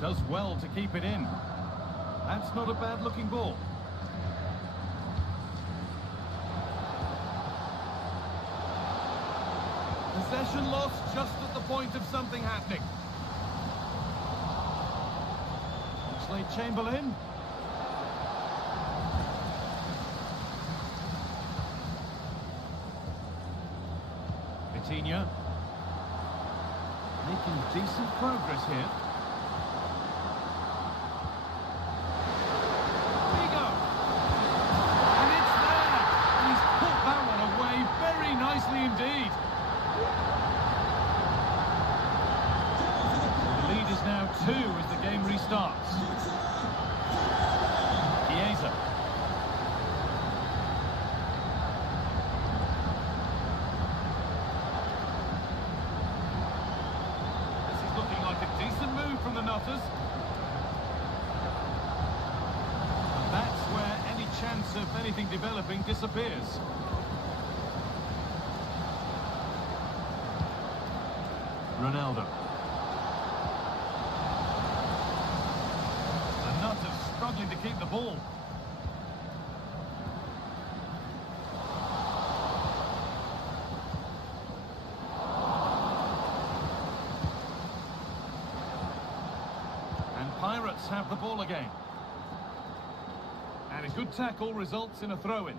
Does well to keep it in. That's not a bad looking ball. Possession lost just at the point of something happening. Oxlade-Chamberlain. Vitinha. Making decent progress here. Figo. And it's there. And he's put that one away very nicely indeed. The lead is now 2 as the game restarts. Chiesa. This is looking like a decent move from the Nutters. And that's where any chance of anything developing disappears. Ronaldo. The Nutters struggling to keep the ball. And Pirates have the ball again. And a good tackle results in a throw-in.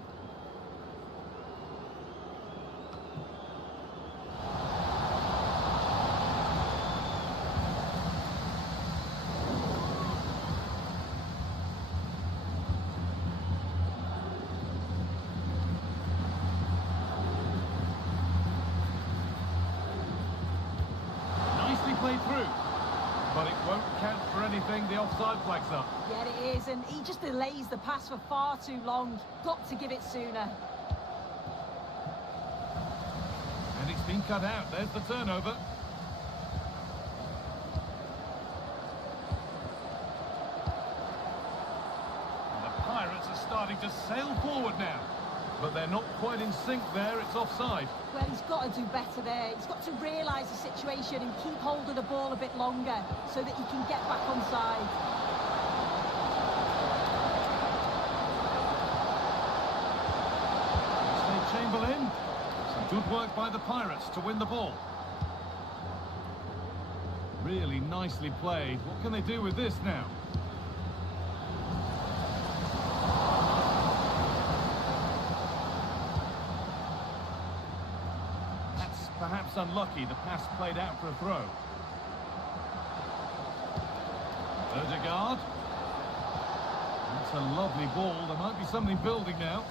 Played through, but it won't count for anything. The offside flag's up. Yeah, it is, and he just delays the pass for far too long. Got to give it sooner. And it's been cut out. There's the turnover. And the Pirates are starting to sail forward now. But they're not quite in sync there. It's offside. Well, he's got to do better there. He's got to realise the situation and keep hold of the ball a bit longer so that he can get back on side. Chamberlain. Some good work by the Pirates to win the ball. Really nicely played. What can they do with this now? That's perhaps unlucky. The pass played out for a throw. Odegaard. That's a lovely ball. There might be something building now.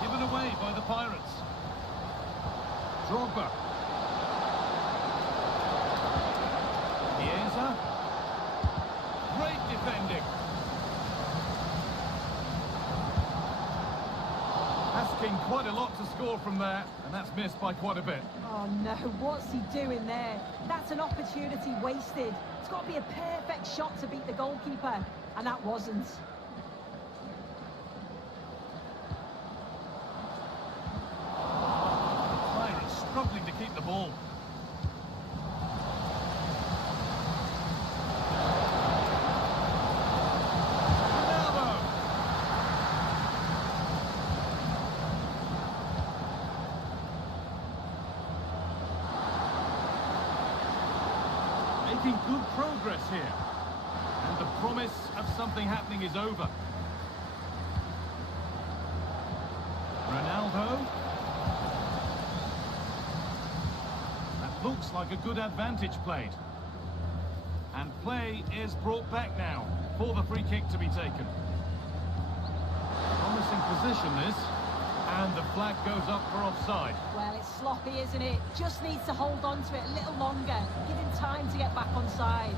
Given away by the Pirates. Drogba. Chiesa. Great defending. Asking quite a lot to score from there, and that's missed by quite a bit. Oh no, what's he doing there? That's an opportunity wasted. It's got to be a perfect shot to beat the goalkeeper, and that wasn't. Pirates struggling to keep the ball. Making good progress here. And the promise of something happening is over. Ronaldo. That looks like a good advantage played. And play is brought back now for the free kick to be taken. Promising position this. And the flag goes up for offside. Well, it's sloppy, isn't it? Just needs to hold on to it a little longer. Give him time to get back on side.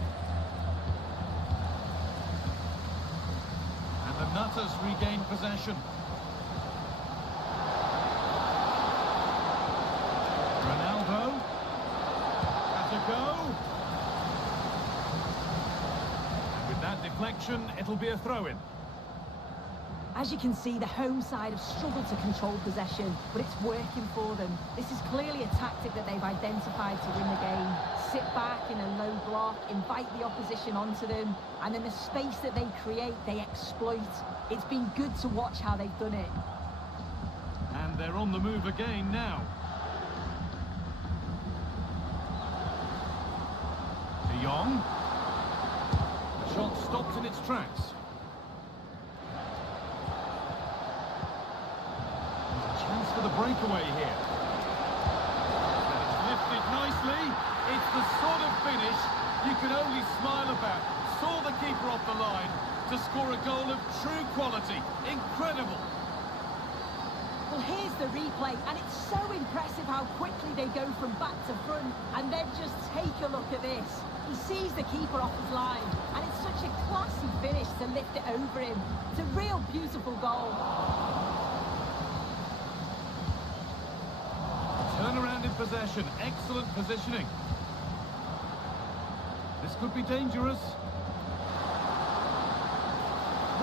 And the Nutters regain possession. Ronaldo. Has a go. And with that deflection, it'll be a throw-in. As you can see, the home side have struggled to control possession, but it's working for them. This is clearly a tactic that they've identified to win the game. Sit back in a low block, invite the opposition onto them, and then the space that they create, they exploit. It's been good to watch how they've done it. And they're on the move again now. De Jong. The shot stopped in its tracks. Chance for the breakaway here. And it's lifted nicely. It's the sort of finish you can only smile about. Saw the keeper off the line to score a goal of true quality. Incredible. Well, here's the replay, and it's so impressive how quickly they go from back to front. And then just take a look at this. He sees the keeper off his line, and it's such a classy finish to lift it over him. It's a real beautiful goal. Turnaround in possession, excellent positioning. This could be dangerous.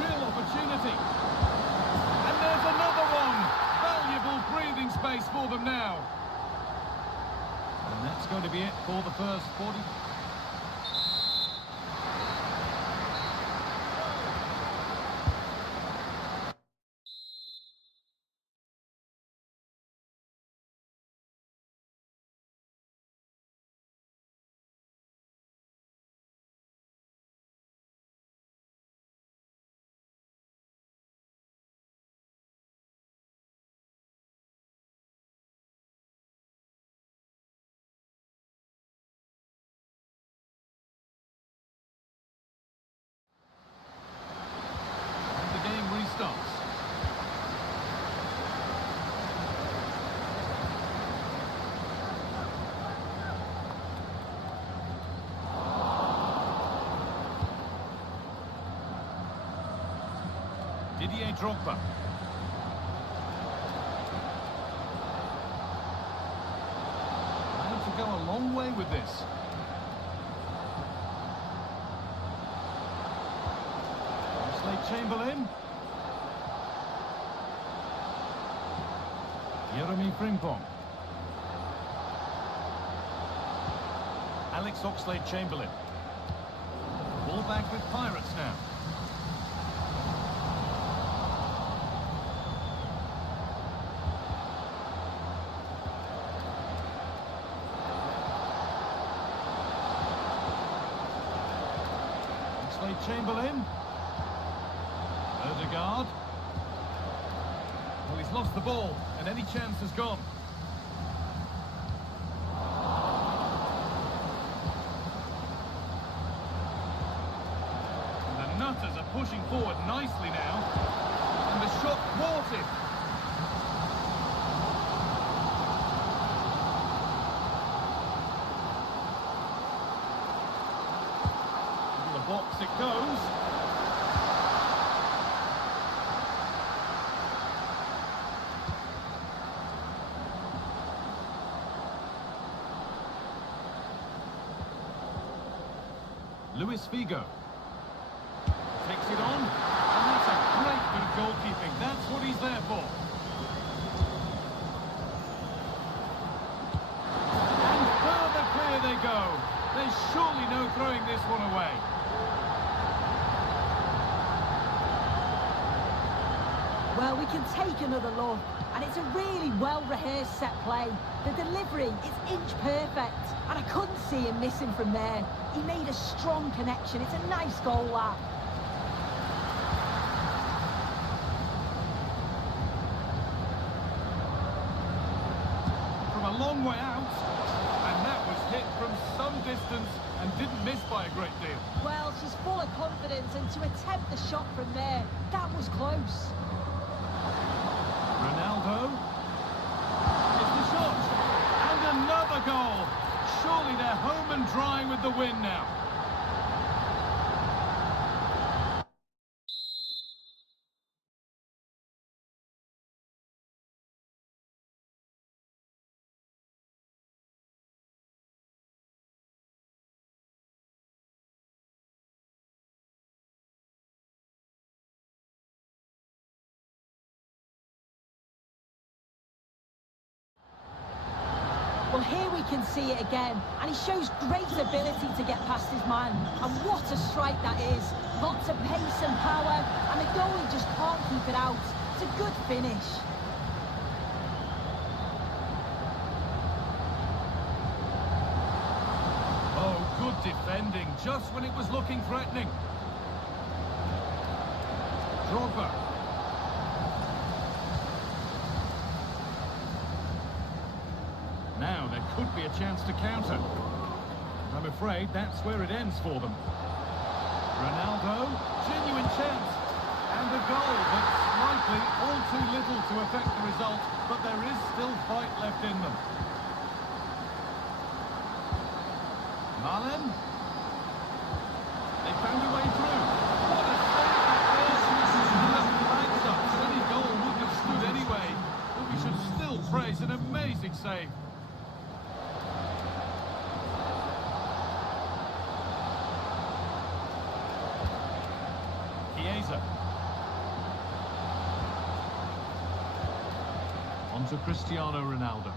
Real opportunity. And there's another one. Valuable breathing space for them now. And that's going to be it for the first 40. Starts. Didier Drogba. Managed to go a long way with this. Chamberlain. Jeremy Frimpong. Alex Oxlade-Chamberlain. Ball back with Pirates now. Chamberlain. Odegaard. Well, he's lost the ball, and any chance has gone. And the Nutters are pushing forward nicely now. And the shot thwarted. Into the box it goes. Luis Figo takes it on, and that's a great bit of goalkeeping. That's what he's there for. And further clear they go. There's surely no throwing this one away. Well, we can take another look, and it's a really well-rehearsed set play. The delivery is inch perfect, and I couldn't see him missing from there. He made a strong connection. It's a nice goal, that. From a long way out, and that was hit from some distance and didn't miss by a great deal. Well, she's full of confidence, and to attempt the shot from there, that was close. Ronaldo. Here's the shot. And another goal. Surely they're home and dry with the win now. Well, here we can see it again, and he shows great ability to get past his man. And what a strike that is. Lots of pace and power, and the goalie just can't keep it out. It's a good finish. Oh, good defending, just when it was looking threatening. Drogba. Now there could be a chance to counter. I'm afraid that's where it ends for them. Ronaldo, genuine chance. And a goal, but slightly all too little to affect the result, but there is still fight left in them. Malen. They found a way through. What a save that is! And that flags up. Any goal wouldn't have stood anyway, but we should still praise an amazing save. On to Cristiano Ronaldo.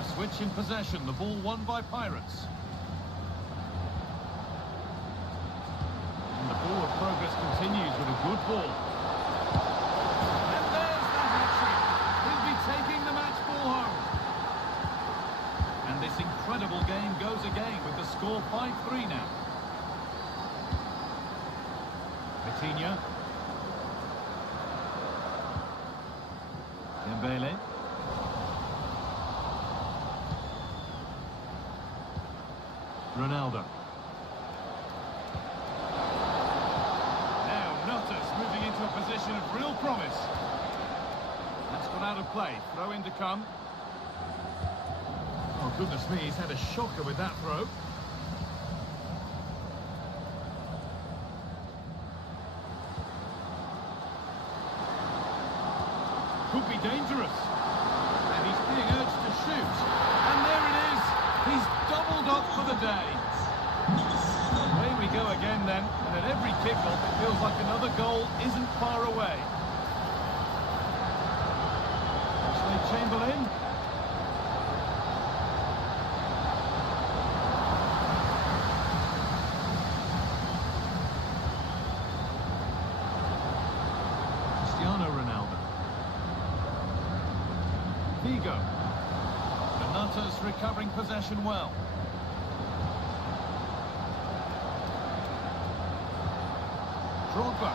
A switch in possession, the ball won by Pirates. And the forward progress continues with a good ball. And there's the hat-trick. He'll be taking the match ball home. And this incredible game goes again with the score 5-3 now. Vitinha. Dembele. Ronaldo. Now Nutters moving into a position of real promise. That's gone out of play. Throw in to come. Oh, goodness me, he's had a shocker with that throw. Could be dangerous. And he's being urged to shoot. And there it is. He's doubled up for the day. Away we go again then. And at every kickoff it feels like another goal isn't far away. Chamberlain. Cristiano Ronaldo. Figo. Nutters recovering possession well. Drogba.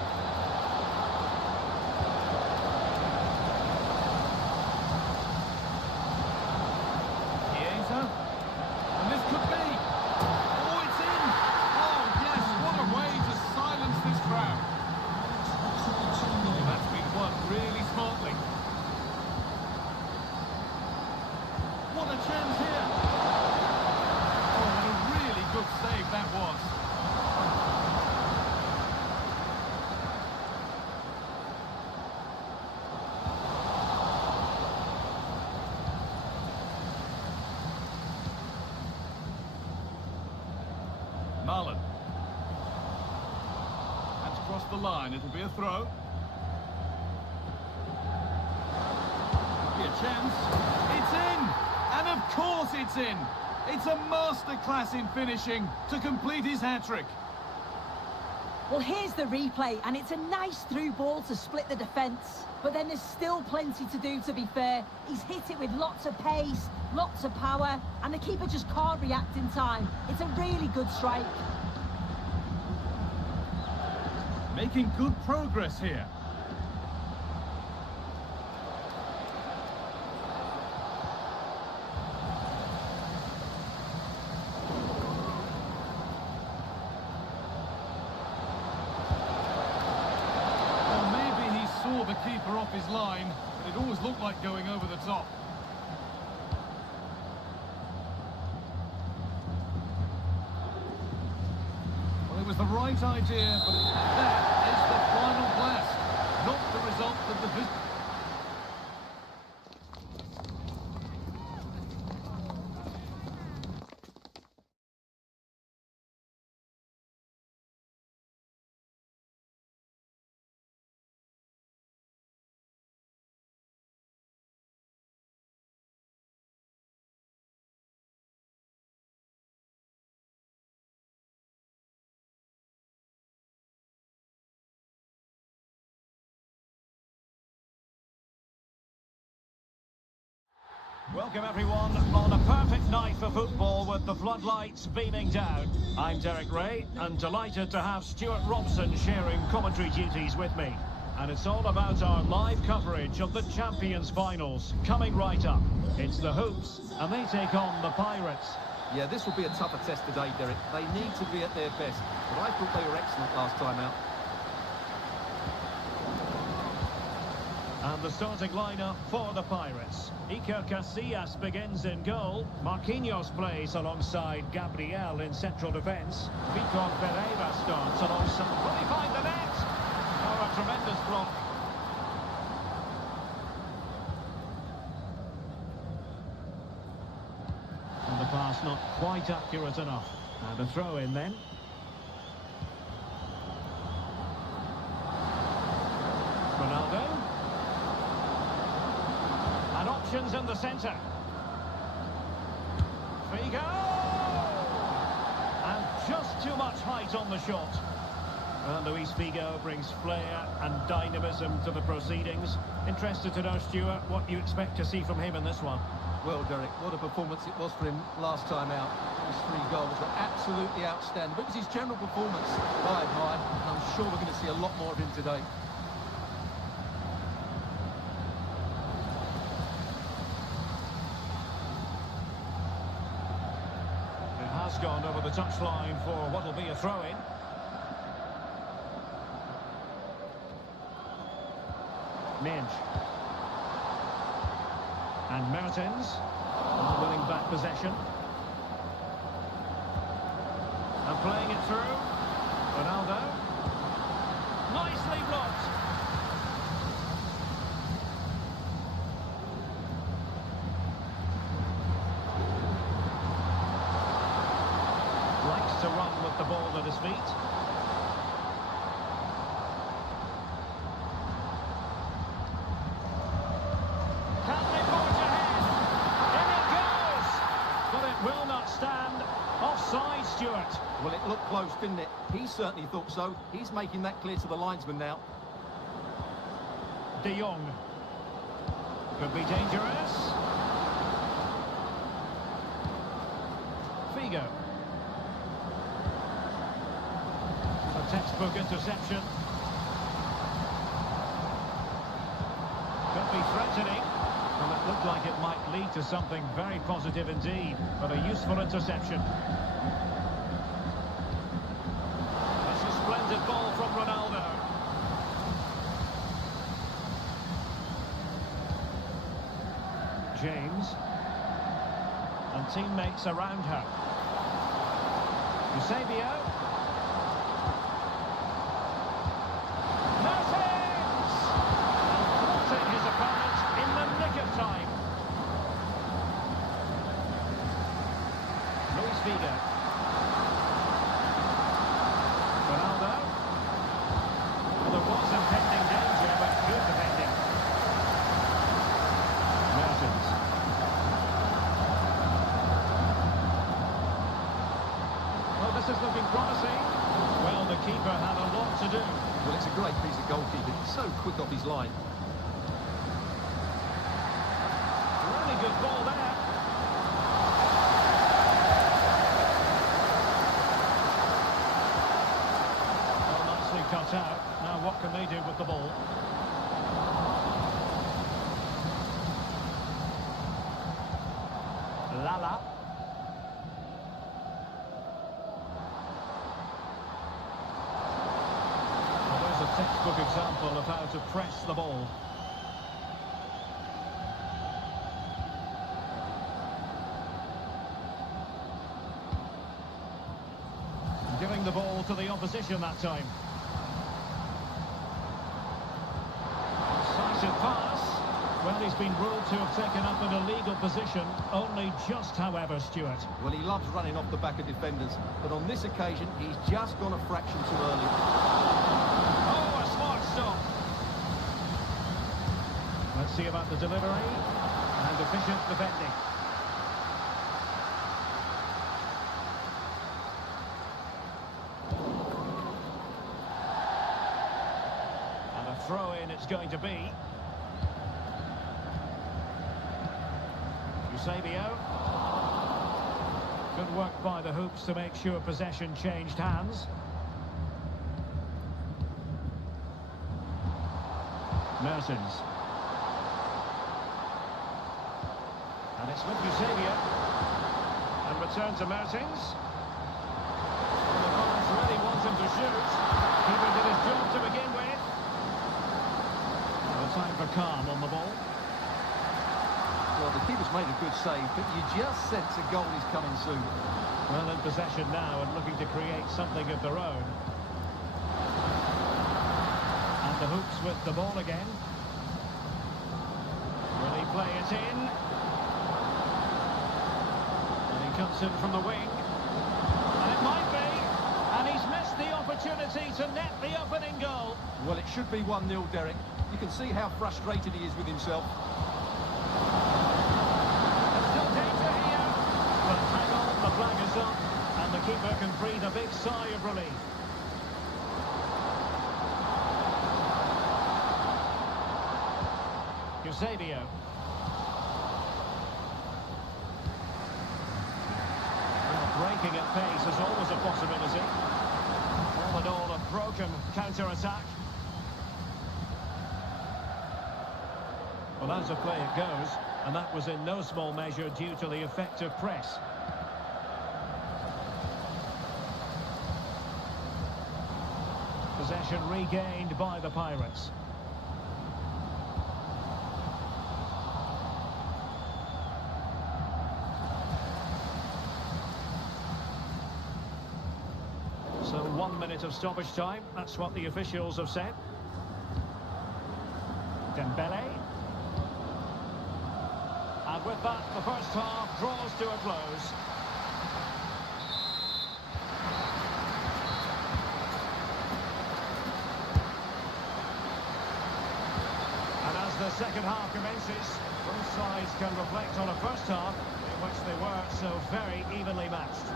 Chiesa. And this could be. Oh, it's in. Oh, yes, what a way to silence this crowd. That's been won really smartly. What a chance here. Oh, what a really good save that was. Mullen. That's crossed the line. It'll be a throw. Be a chance. It's in! And of course it's in! It's a masterclass in finishing to complete his hat-trick. Well, here's the replay, and it's a nice through ball to split the defence. But then there's still plenty to do, to be fair. He's hit it with lots of pace, lots of power, and the keeper just can't react in time. It's a really good strike. Making good progress here. The keeper off his line, but it always looked like going over the top. Well, it was the right idea, but that is the final blast, not the result of the visit. Welcome everyone on a perfect night for football with the floodlights beaming down. I'm Derek Ray and delighted to have Stuart Robson sharing commentary duties with me. And it's all about our live coverage of the Champions finals coming right up. It's the Hoops and they take on the Pirates. Yeah, this will be a tougher test today, Derek. They need to be at their best, but I thought they were excellent last time out. And the starting lineup for the Pirates. Iker Casillas begins in goal. Marquinhos plays alongside Gabriel in central defence. Vitor Pereira starts alongside... Will he find the net? Oh, a tremendous block. And the pass not quite accurate enough. And a throw in then. Ronaldo. And options in the centre. Figo! And just too much height on the shot. And Luis Figo brings flair and dynamism to the proceedings. Interested to know, Stuart, what you expect to see from him in this one. Well, Derek, what a performance it was for him last time out. Those 3 goals were absolutely outstanding. But it was his general performance I admired, and I'm sure we're going to see a lot more of him today. Gone over the touchline for what will be a throw-in. Minge. And Mertens, winning back possession. And playing it through. Ronaldo. Nicely blocked. Likes to run with the ball at his feet. Can they forge ahead? In it goes! But it will not stand. Offside, Stuart. Well, it looked close, didn't it? He certainly thought so. He's making that clear to the linesman now. De Jong. Could be dangerous. Figo. A textbook interception. Could be threatening. Well, it looked like it might lead to something very positive indeed, but a useful interception. That's a splendid ball from Ronaldo. James. And teammates around her. Eusebio. Mertens! And thwarting his opponent in the nick of time. Luis Figo. Ronaldo. Well, there was impending danger, but good defending. Mertens. Well, this is looking promising. Well, the keeper had a lot to do. Well, it's a great piece of goalkeeping. He's so quick off his line. Really good ball there. Well, nicely cut out. Now what can they do with the ball? Lala. Well, there's a textbook example of how to press the ball. Giving the ball to the opposition that time. Decisive pass. Well, he's been ruled to have taken up an illegal position, only just, however, Stuart. Well, he loves running off the back of defenders, but on this occasion, he's just gone a fraction too early. Oh, a smart stop. Let's see about the delivery and efficient defending. And a throw-in it's going to be. Eusebio. Good work by the hoops to make sure possession changed hands. Mertens. And it's with Eusebio. And return to Mertens. And the fans really want him to shoot. Keeper did his job to begin with. No time for calm on the ball. Well, the keeper's made a good save, but you just sense a goal is coming soon. Well, in possession now and looking to create something of their own. And the hoops with the ball again. Will he play it in? And he cuts in from the wing. And it might be. And he's missed the opportunity to net the opening goal. Well, it should be 1-0, Derek. You can see how frustrated he is with himself. The flag is up, and the keeper can breathe a big sigh of relief. Eusebio. Well, breaking at pace is always a possibility. All in all, a broken counter-attack. Well, as a play it goes, and that was in no small measure due to the effective press. Possession regained by the Pirates. So 1 minute of stoppage time, that's what the officials have said. Dembele. And with that, the first half draws to a close. The second half commences. Both sides can reflect on a first half in which they were so very evenly matched.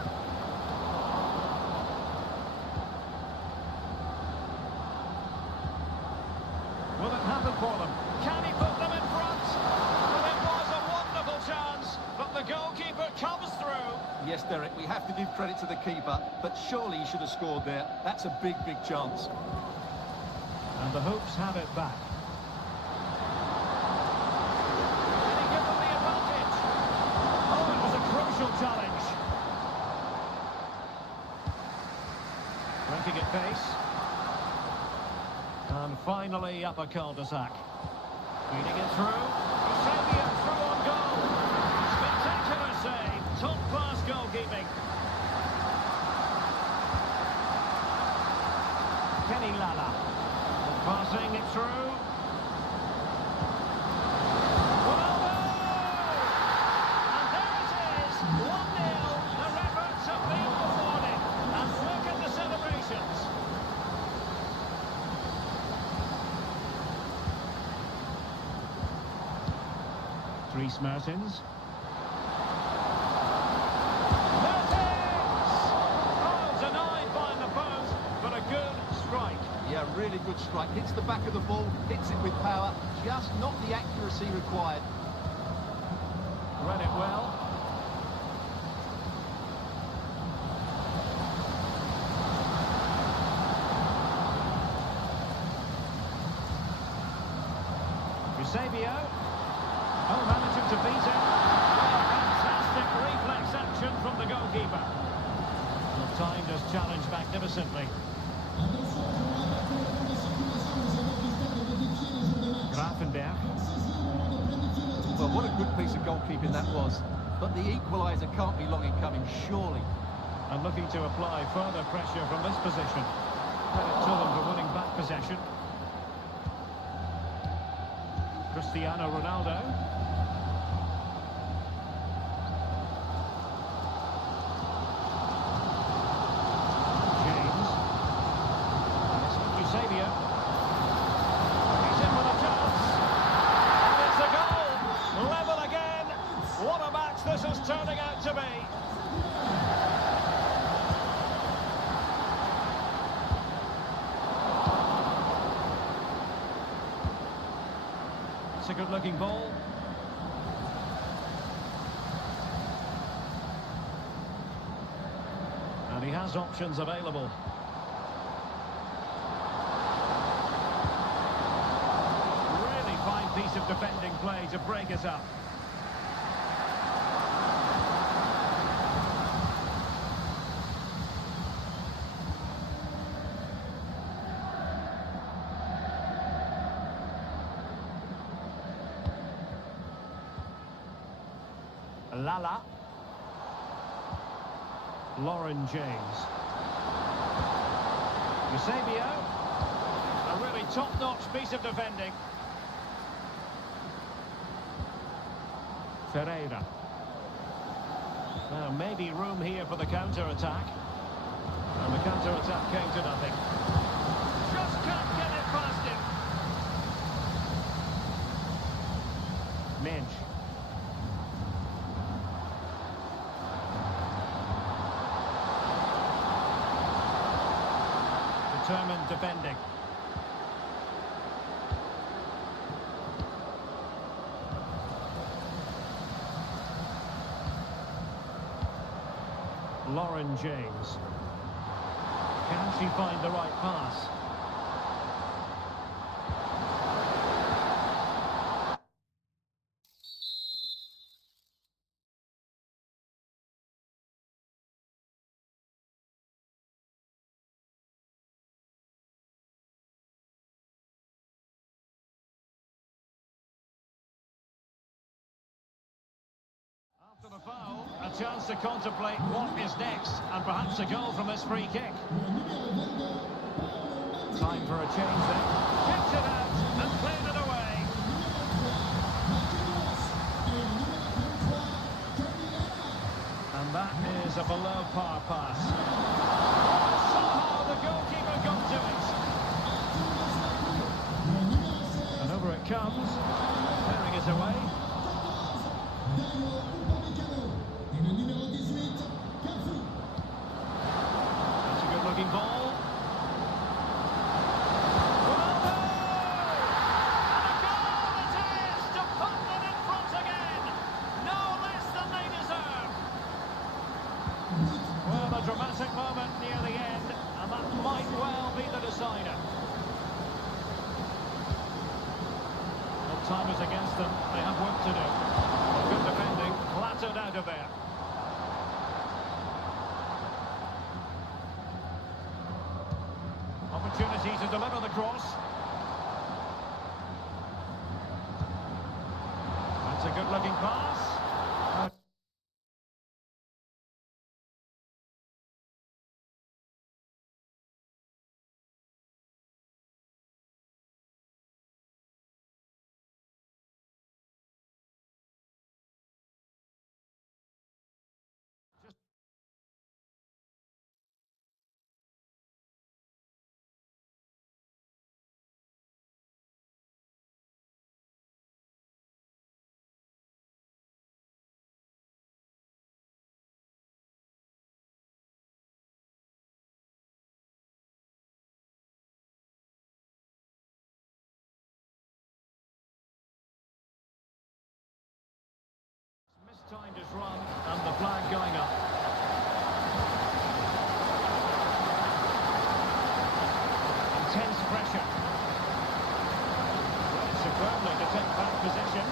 Will it happen for them? Can he put them in front? Well, it was a wonderful chance, but the goalkeeper comes through. Yes, Derek, we have to give credit to the keeper, but surely he should have scored there. That's a big, big chance. And the Hoops have it back. Can he give them the advantage? Oh, it was a crucial challenge. Breaking at pace. And finally up a cul-de-sac. Feeding it through. Eusebio through on goal. Spectacular save. Top-class goalkeeping. Kenny Lala. Passing it through. Ronaldo! And there it is. 1-0. Their efforts have been rewarded. And look at the celebrations. Dries Mertens. Oh, denied by the post, but a good strike. Yeah, really good strike. Hits the back of the ball, hits it with power, just not the accuracy required. Read it well. Eusebio. Oh, managing to beat it. Oh, fantastic reflex action from the goalkeeper. Well, timed his challenge magnificently. Grafenberg. Well, what a good piece of goalkeeping that was. But the equaliser can't be long in coming, surely. And looking to apply further pressure from this position. Credit to them for winning back possession. Cristiano Ronaldo. James. It's Eusebio. He's in with a chance. And it's a goal. Level again. What a match this is turning out to be. It's a good-looking ball. And he has options available. Really fine piece of defending play to break it up. Lala. Lauren James. Eusebio. A really top-notch piece of defending. Ferreira. Now, maybe room here for the counter-attack. And the counter-attack came to nothing. Just can't get it past him. Minch. Determined defending. Lauren James. Can she find the right pass? After the foul, a chance to contemplate what is next, and perhaps a goal from this free kick. Time for a change then. Kicked it out and played it away. And that is a below-par pass. Somehow the goalkeeper got to it. And over it comes, clearing it away. That's a good-looking ball. Ronaldo! And a goal it is to put them in front again. No less than they deserve. dramatic moment near the end, and that might well be the decider. Well, time is against them. They have work to do. Good defending, clattered out of there. Opportunity to deliver the cross. That's a good-looking pass. Mistimed his run, and the flag going up. Intense pressure. Well, superbly to take back position.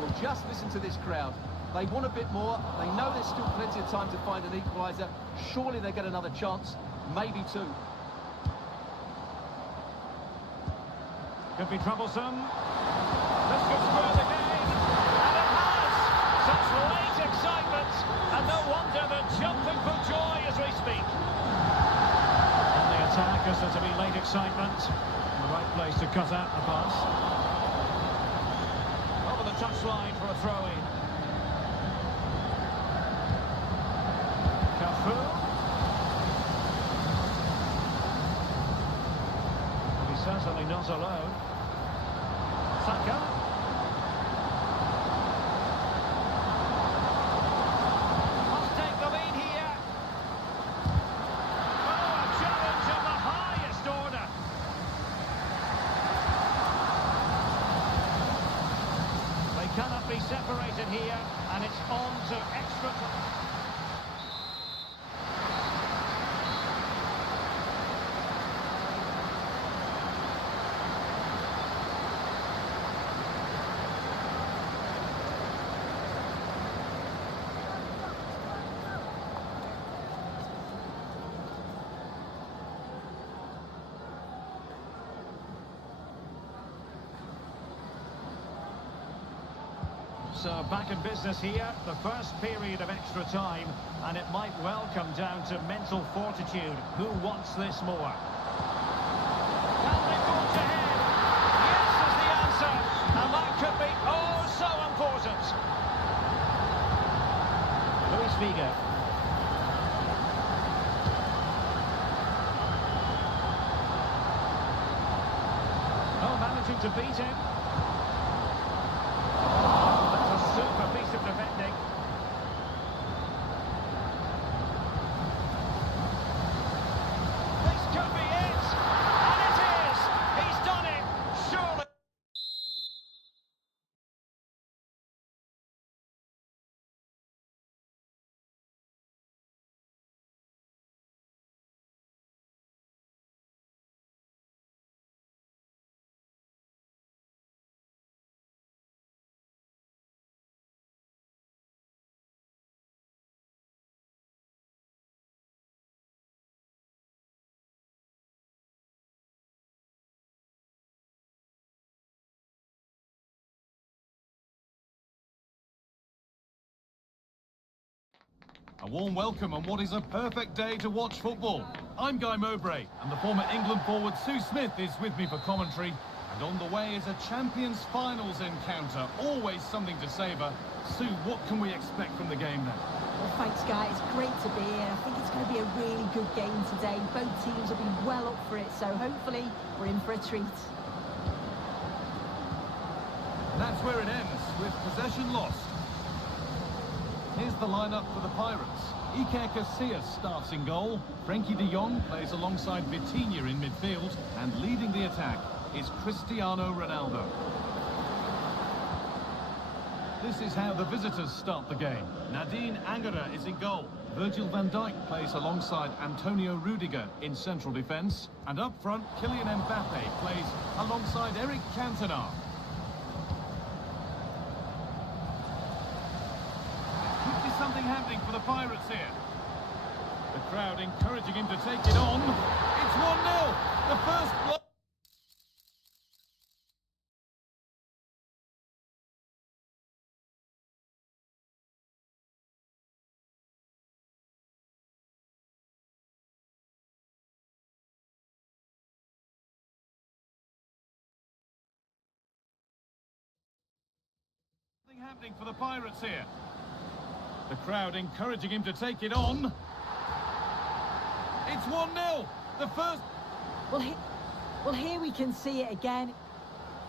Well, just listen to this crowd. They want a bit more. They know there's still plenty of time to find an equaliser. Surely they get another chance, maybe two. Could be troublesome. This could spur the game, and it has! Such late excitement, and no wonder they're jumping for joy as we speak. On the attack, as there to be late excitement. The right place to cut out the pass. Over the touchline for a throw-in. Cafu. Well, he's certainly not alone. Saka. Cannot be separated here, and it's on to extra time. So back in business here, the first period of extra time, and it might well come down to mental fortitude. Who wants this more? Can they forge ahead? Yes is the answer, and that could be oh so important. Luis Figo. Oh, managing to beat him. Super piece of defending. This could be it, and it is. He's done it, surely. A warm welcome on what is a perfect day to watch football. I'm Guy Mowbray, and the former England forward Sue Smith is with me for commentary. And on the way is a Champions finals encounter, always something to savour. Sue, what can we expect from the game then? Well, thanks, guys. Great to be here. I think it's going to be a really good game today. Both teams will be well up for it, so hopefully we're in for a treat. And that's where it ends, with possession lost. Here's the lineup for the Pirates. Iker Casillas starts in goal. Frenkie de Jong plays alongside Vitinha in midfield. And leading the attack is Cristiano Ronaldo. This is how the visitors start the game. Nadine Angara is in goal. Virgil van Dijk plays alongside Antonio Rudiger in central defence. And up front, Kylian Mbappe plays alongside Eric Cantona. Could be something happening for the Pirates here. The crowd encouraging him to take it on. It's 1-0. The first blow. Something happening for the Pirates here. The crowd encouraging him to take it on. It's 1-0. The first. Well, here we can see it again.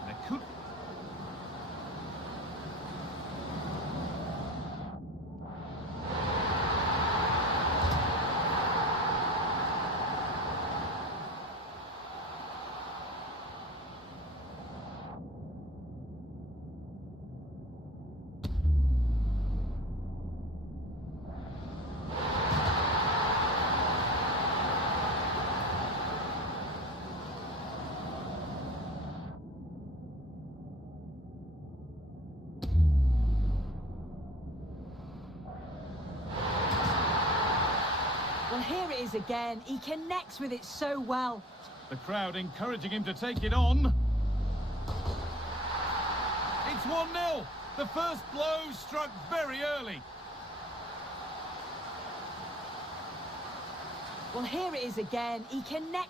There could. Well, here it is again. He connects with it so well. The crowd encouraging him to take it on. It's 1-0. The first blow struck very early. Well, here it is again. He connects.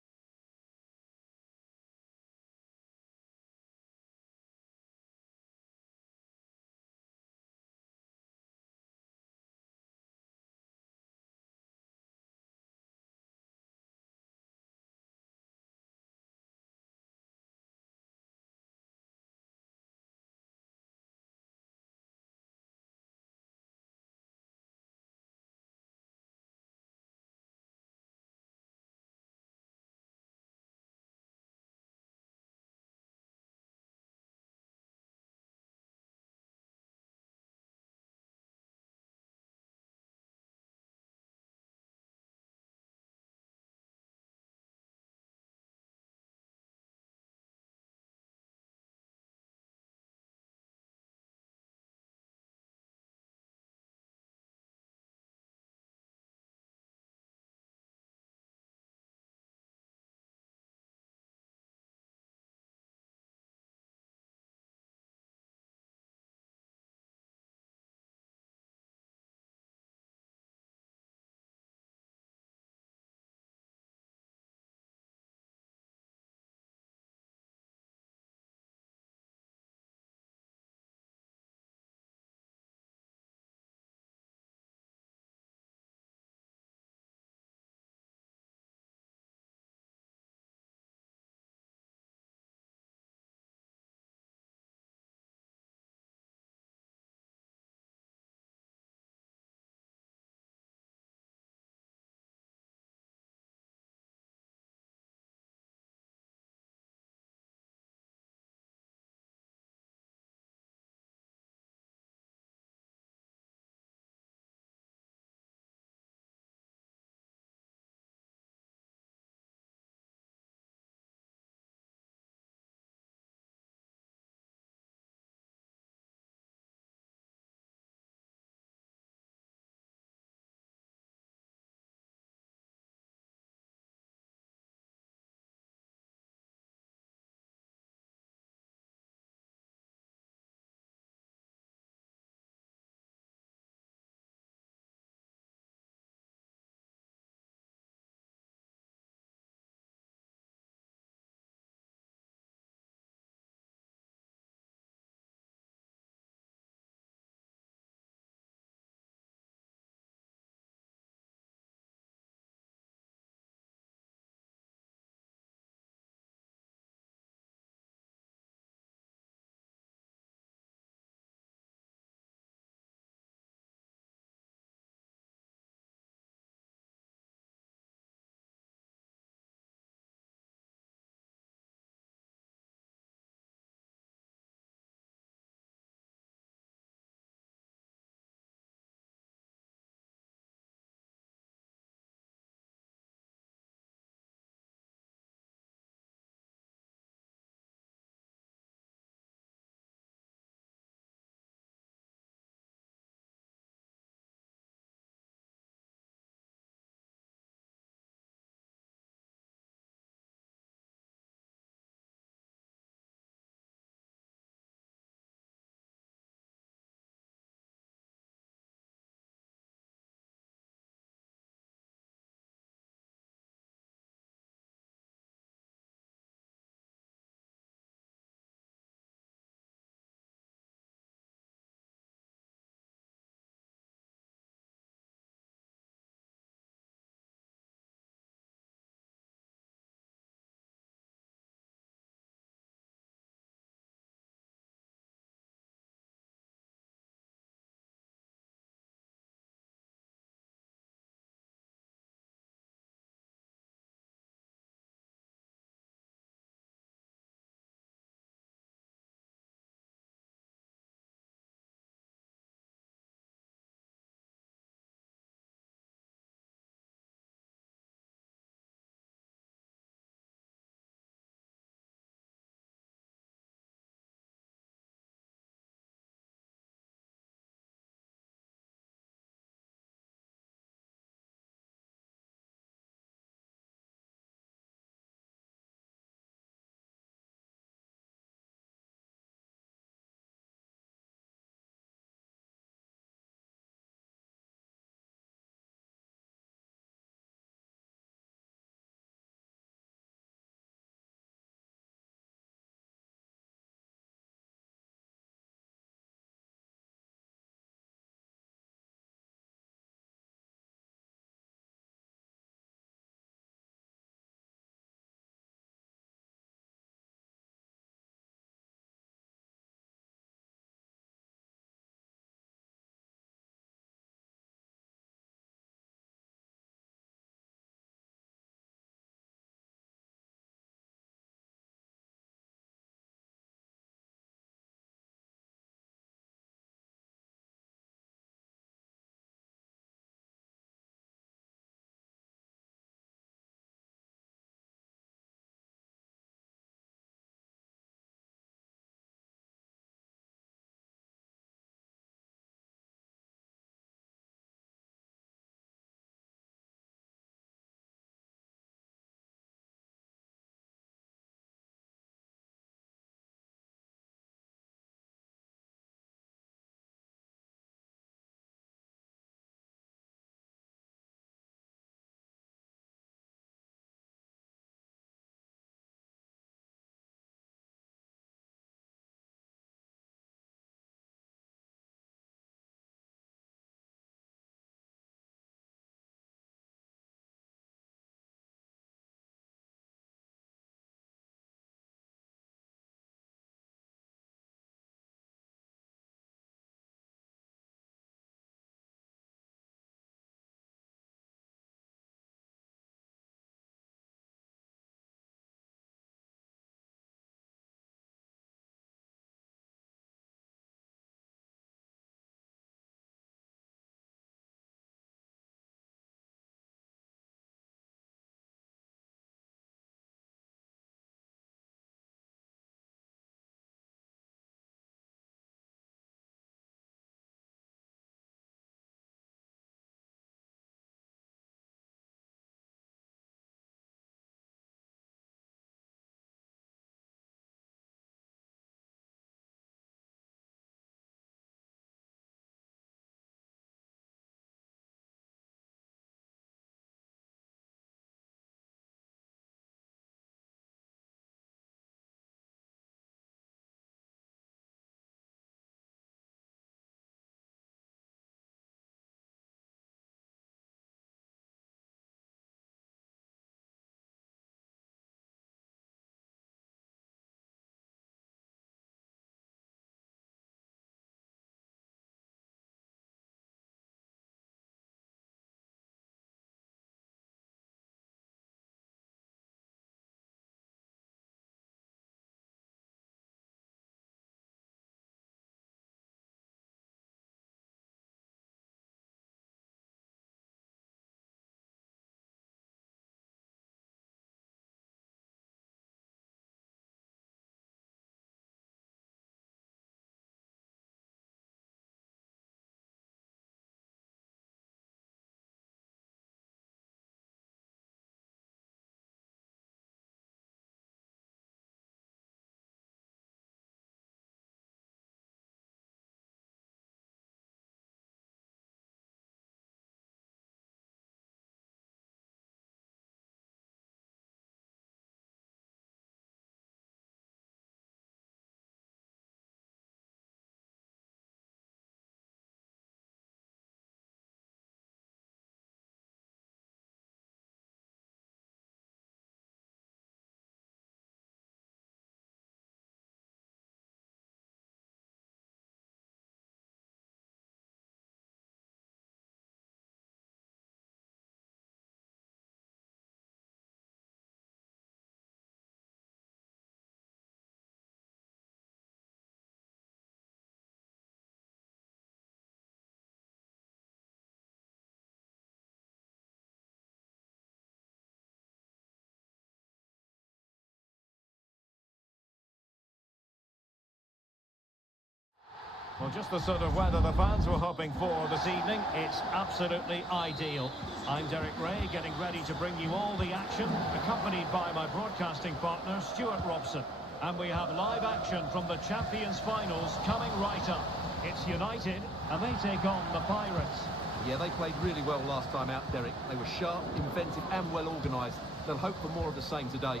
Well, just the sort of weather the fans were hoping for this evening. It's absolutely ideal. I'm Derek Ray, getting ready to bring you all the action, accompanied by my broadcasting partner, Stuart Robson. And we have live action from the Champions finals coming right up. It's United, and they take on the Pirates. Yeah, they played really well last time out, Derek. They were sharp, inventive and well organised. They'll hope for more of the same today.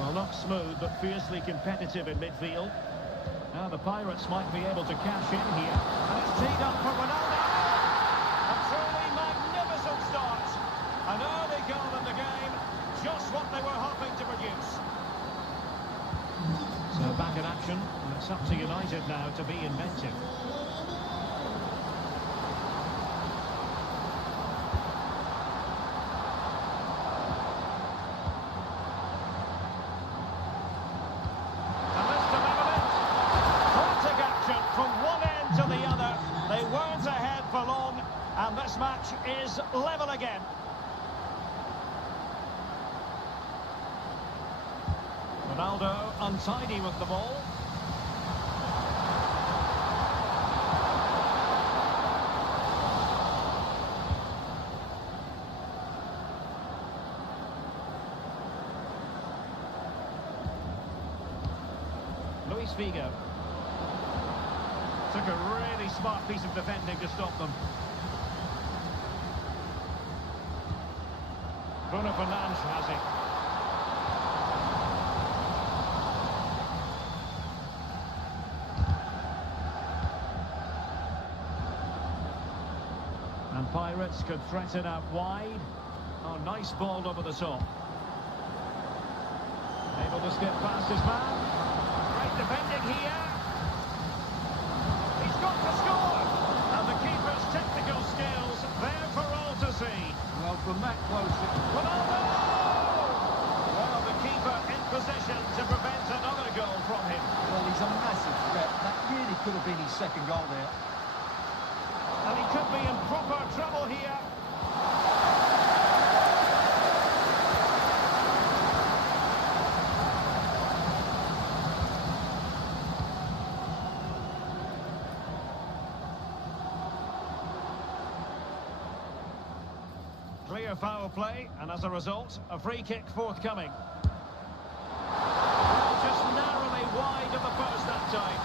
Well, not smooth, but fiercely competitive in midfield. Now the Pirates might be able to cash in here. And it's teed up for Ronaldo. A truly magnificent start. An early goal in the game. Just what they were hoping to produce. So back in action. And it's up to United now to be inventive. And this match is level again. Ronaldo untidy with the ball. Luis Figo. Took a really smart piece of defending to stop them. Bruno Fernandes has it. And Pirates could threaten out wide. Oh, nice ball over the top. Able to skip past his man. Great defending here. He's got to score. And the keeper's technical skills there for all to see. Well, from that close... Ronaldo! Well, the keeper in position to prevent another goal from him. Well, he's a massive threat. That really could have been his second goal there. And he could be in proper trouble here. Clear foul play, and as a result, a free kick forthcoming. Well, just narrowly wide of the post that time.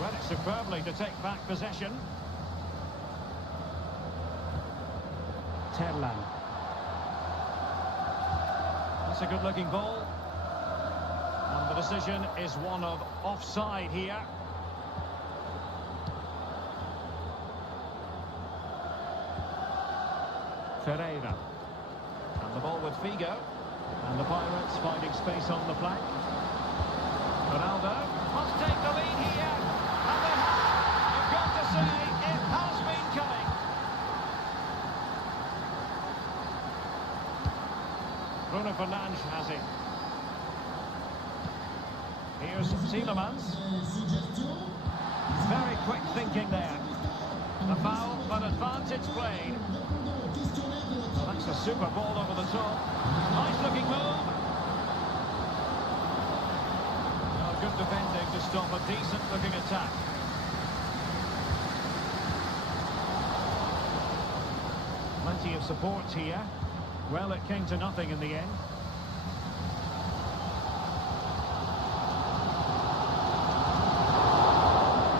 Read it superbly to take back possession. Terlan. That's a good-looking ball. And the decision is one of offside here. Ferreira. And the ball with Figo. And the Pirates finding space on the flank. Ronaldo must take the lead here. And they have. You've got to say, it has been coming. Bruno Fernandes has it. Here's Tielemans. Very quick thinking there. A foul, but advantage played. Well, that's a super ball over the top. Nice looking move. Oh, good defending to stop a decent looking attack. Plenty of support here. Well, it came to nothing in the end.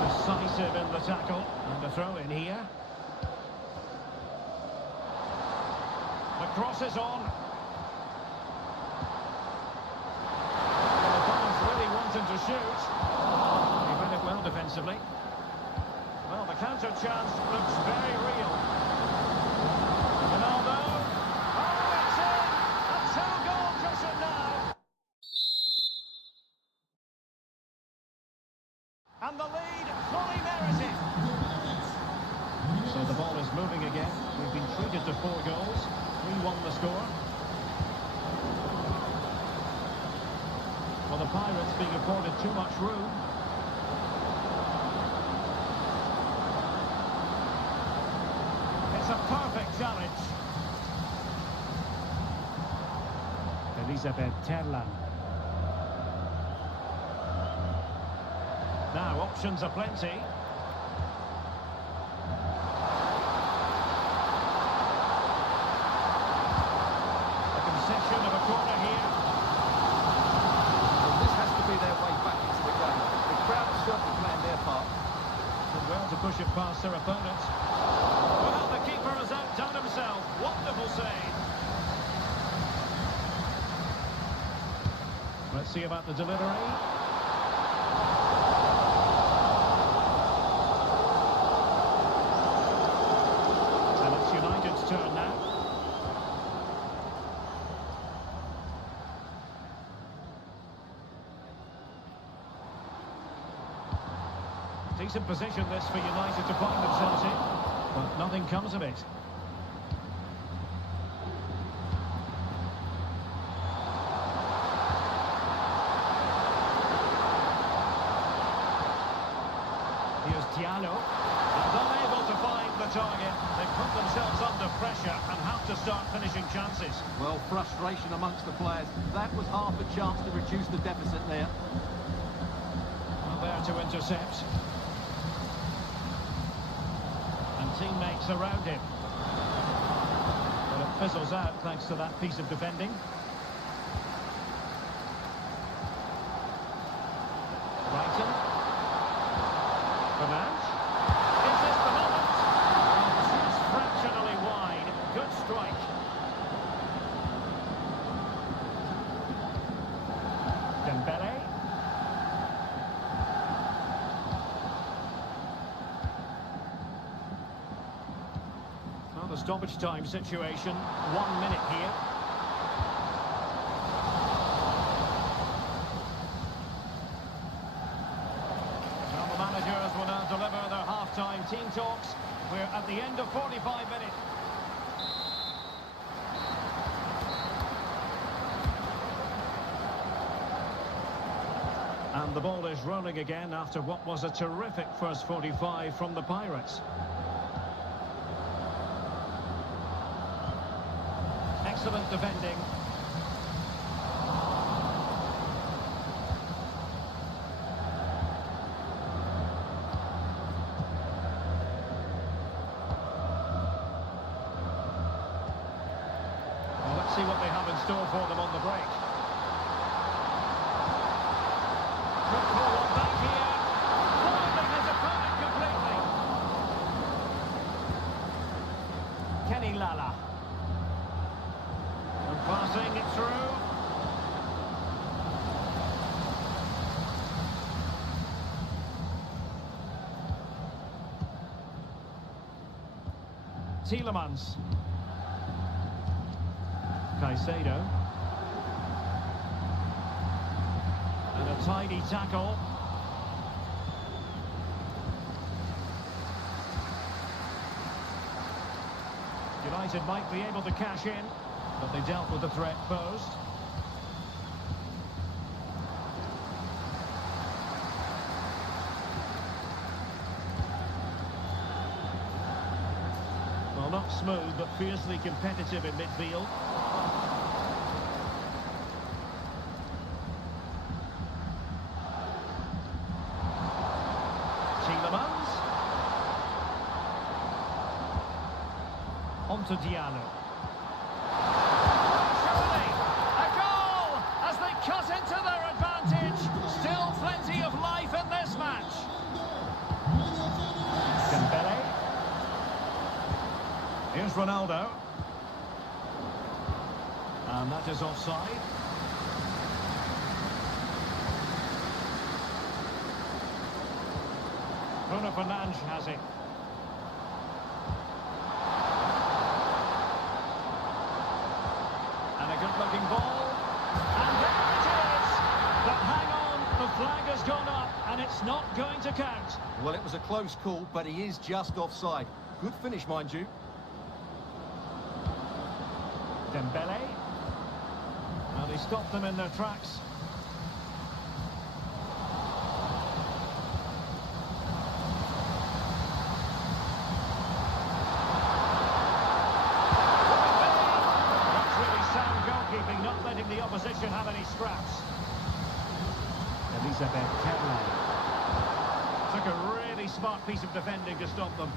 Decisive in the tackle. And a throw in here. The cross is on. Well, the fans really wanting to shoot. He read it well defensively. Well, the counter chance looks very real. Ronaldo. Oh, it's in! A two-goal cushion now. And the lead fully merited. So the ball is moving again. We've been treated to 4 goals. 3-1 the score. Well, the Pirates being afforded too much room. It's a perfect challenge. Elizabeth Terlan. Now, options are plenty. A concession of a corner here. Well, this has to be their way back into the game. The crowd have certainly playing their part. Did well to push it past their opponent. Well, the keeper has outdone himself. Wonderful save. Let's see about the delivery. And it's United's turn now. Decent position this for United to find themselves in, but nothing comes of it. Here's Diallo, and unable to find the target. They put themselves under pressure and have to start finishing chances. Well, frustration amongst the players. That was half a chance to reduce the deficit there. Well, there to intercept. And teammates around him. But it fizzles out thanks to that piece of defending. Brighton. Fernand. Is this the moment? Oh, just fractionally wide. Good strike. Dembele. Well, the stoppage time situation. 1 minute here. Well, the managers will now deliver their half-time team talks. We're at the end of 45 minutes. And the ball is rolling again after what was a terrific first 45 from the Pirates. Excellent defending. Well, let's see what they have in store for them on the break. Good forward back here. Foiling his opponent completely. Kenny Lala. And passing it through. Tielemans. Caicedo. And a tidy tackle. United might be able to cash in, but they dealt with the threat posed. Well, not smooth, but fiercely competitive in midfield. Tielemans. On to Diallo. Surely, a goal as they cut into their advantage. Still plenty of life in this match. Dembele. Here's Ronaldo. And that is offside. Bruno Fernandes has it. And a good-looking ball. And there it is! But hang on, the flag has gone up, and it's not going to count. Well, it was a close call, but he is just offside. Good finish, mind you. Dembele. Well, he stopped them in their tracks. should have any scraps. Elizabeth Kevley. Took a really smart piece of defending to stop them.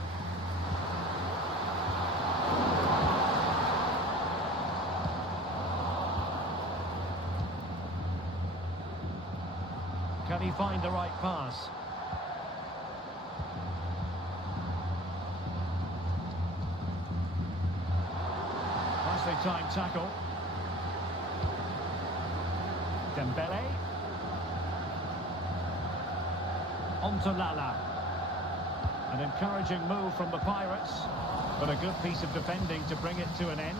Can he find the right pass? Nicely timed tackle. Dembele. On to Lala. An encouraging move from the Pirates, but a good piece of defending to bring it to an end.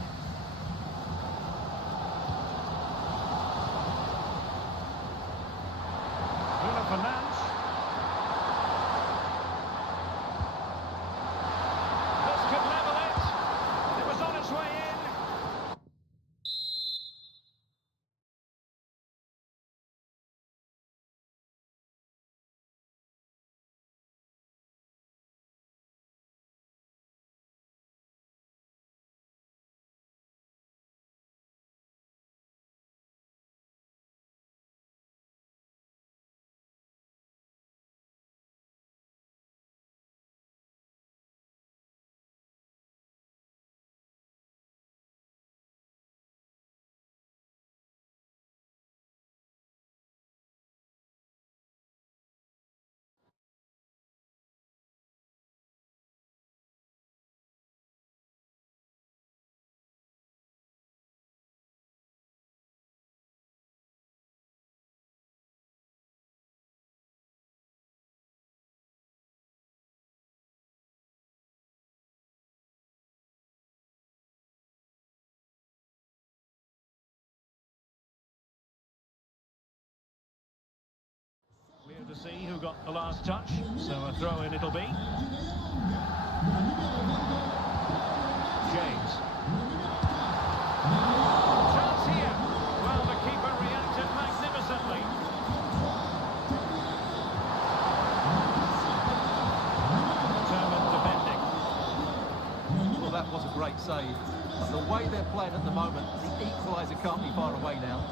Fernandes. This could level it. It was on its way in. Clear to see who got the last touch, so a throw in it'll be. James. Chance here. Well, the keeper reacted magnificently. Determined defending. Well, that was a great save. But the way they're playing at the moment, the equaliser can't be far away now.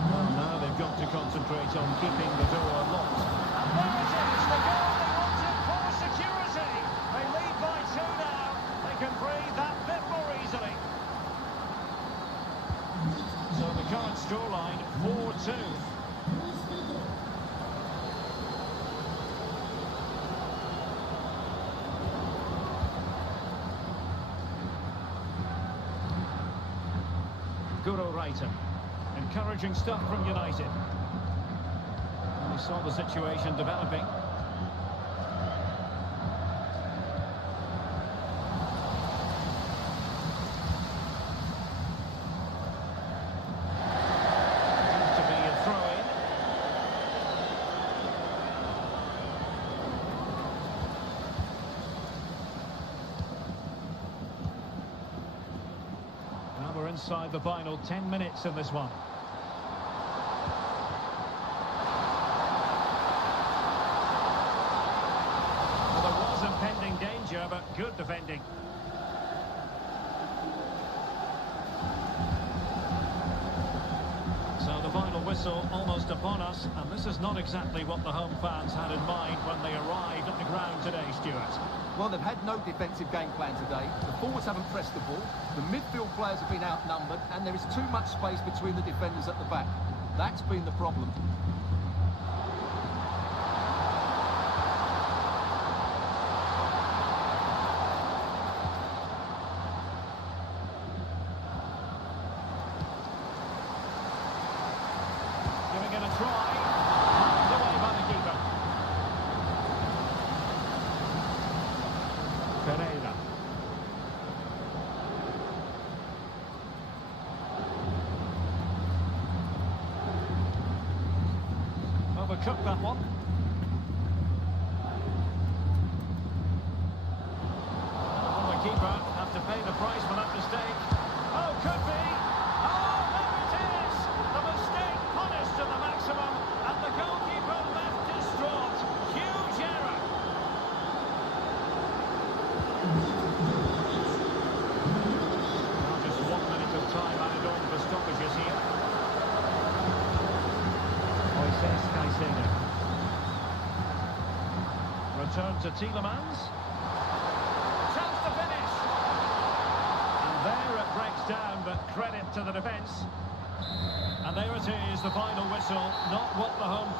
Well, now they've got to concentrate on keeping the door locked. And there it is, the goal they wanted for security. They lead by 2 now. They can breathe that bit more easily. So the current scoreline, 4-2. Guru Reiter. Encouraging stuff from United. We saw the situation developing. Seems to be a throw-in. Now we're inside the final 10 minutes in this one. Impending danger, but good defending. So the final whistle almost upon us, and this is not exactly what the home fans had in mind when they arrived at the ground today, Stuart. Well, they've had no defensive game plan today. The forwards haven't pressed the ball. The midfield players have been outnumbered, and there is too much space between the defenders at the back. That's been the problem. Giving it a try. Knocked away by the keeper. Pereira. Overcooked that one. Will the keeper have to pay the price for that mistake? Oh, could be. Oh, there it is. The mistake punished to the maximum, and the goalkeeper left distraught. Huge error. Now just 1 minute of time added on for stoppages here. hesitating. Return to Tielemans. Chance to finish. And there it breaks down, but credit to the defence. And there it is, the final whistle. Not what the home...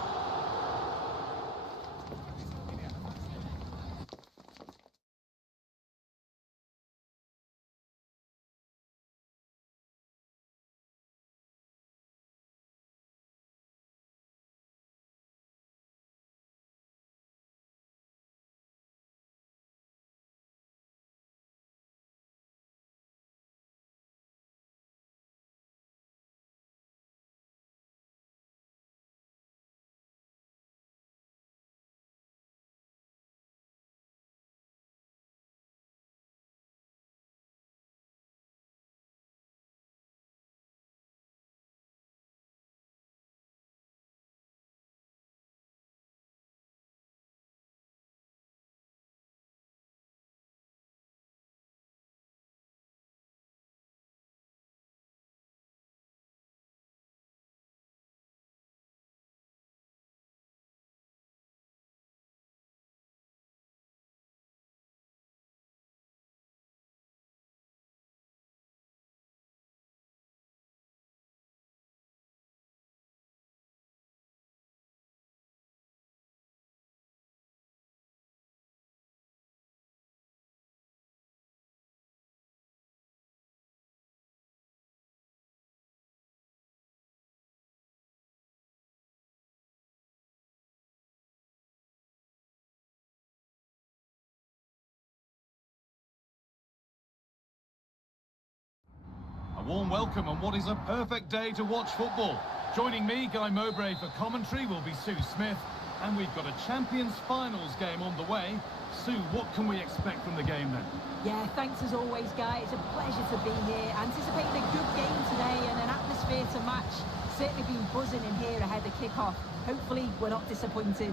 A warm welcome on what is a perfect day to watch football. Joining me, Guy Mowbray for commentary, will be Sue Smith. And we've got a Champions finals game on the way. Sue, what can we expect from the game then? Yeah, thanks as always, Guy. It's a pleasure to be here. Anticipating a good game today and an atmosphere to match. Certainly been buzzing in here ahead of kick-off. Hopefully, we're not disappointed.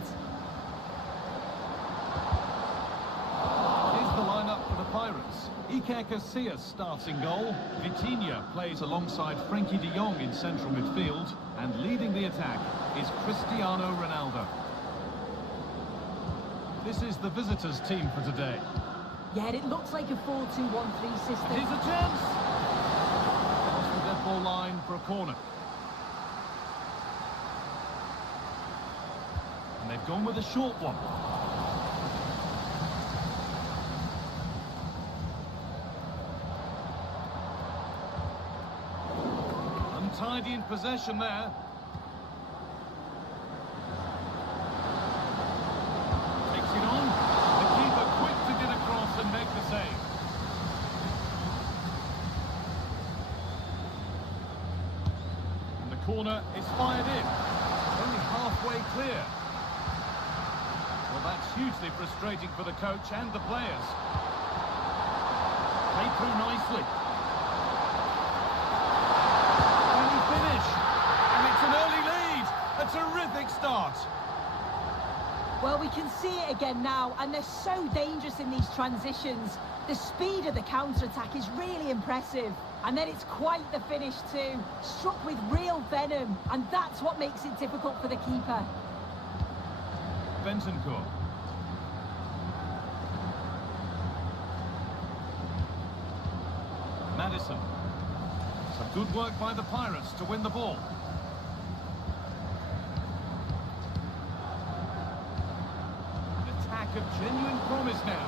Here's the lineup for the Pirates. Iker Casillas starts in goal. Vitinha plays alongside Frenkie de Jong in central midfield. And leading the attack is Cristiano Ronaldo. This is the visitors' team for today. Yeah, it looks like a 4-2-1-3 system. Here's a chance! Across the dead ball line for a corner. And they've gone with a short one. Untidy in possession there. Takes it on. The keeper quick to get across and make the save. And the corner is fired in. Only halfway clear. Well, that's hugely frustrating for the coach and the players. Played through nicely. A terrific start. Well, we can see it again now, and they're so dangerous in these transitions. The speed of the counter-attack is really impressive. And then it's quite the finish too. Struck with real venom, and that's what makes it difficult for the keeper. Bentancur. Madison. Some good work by the Pirates to win the ball. Of genuine promise now,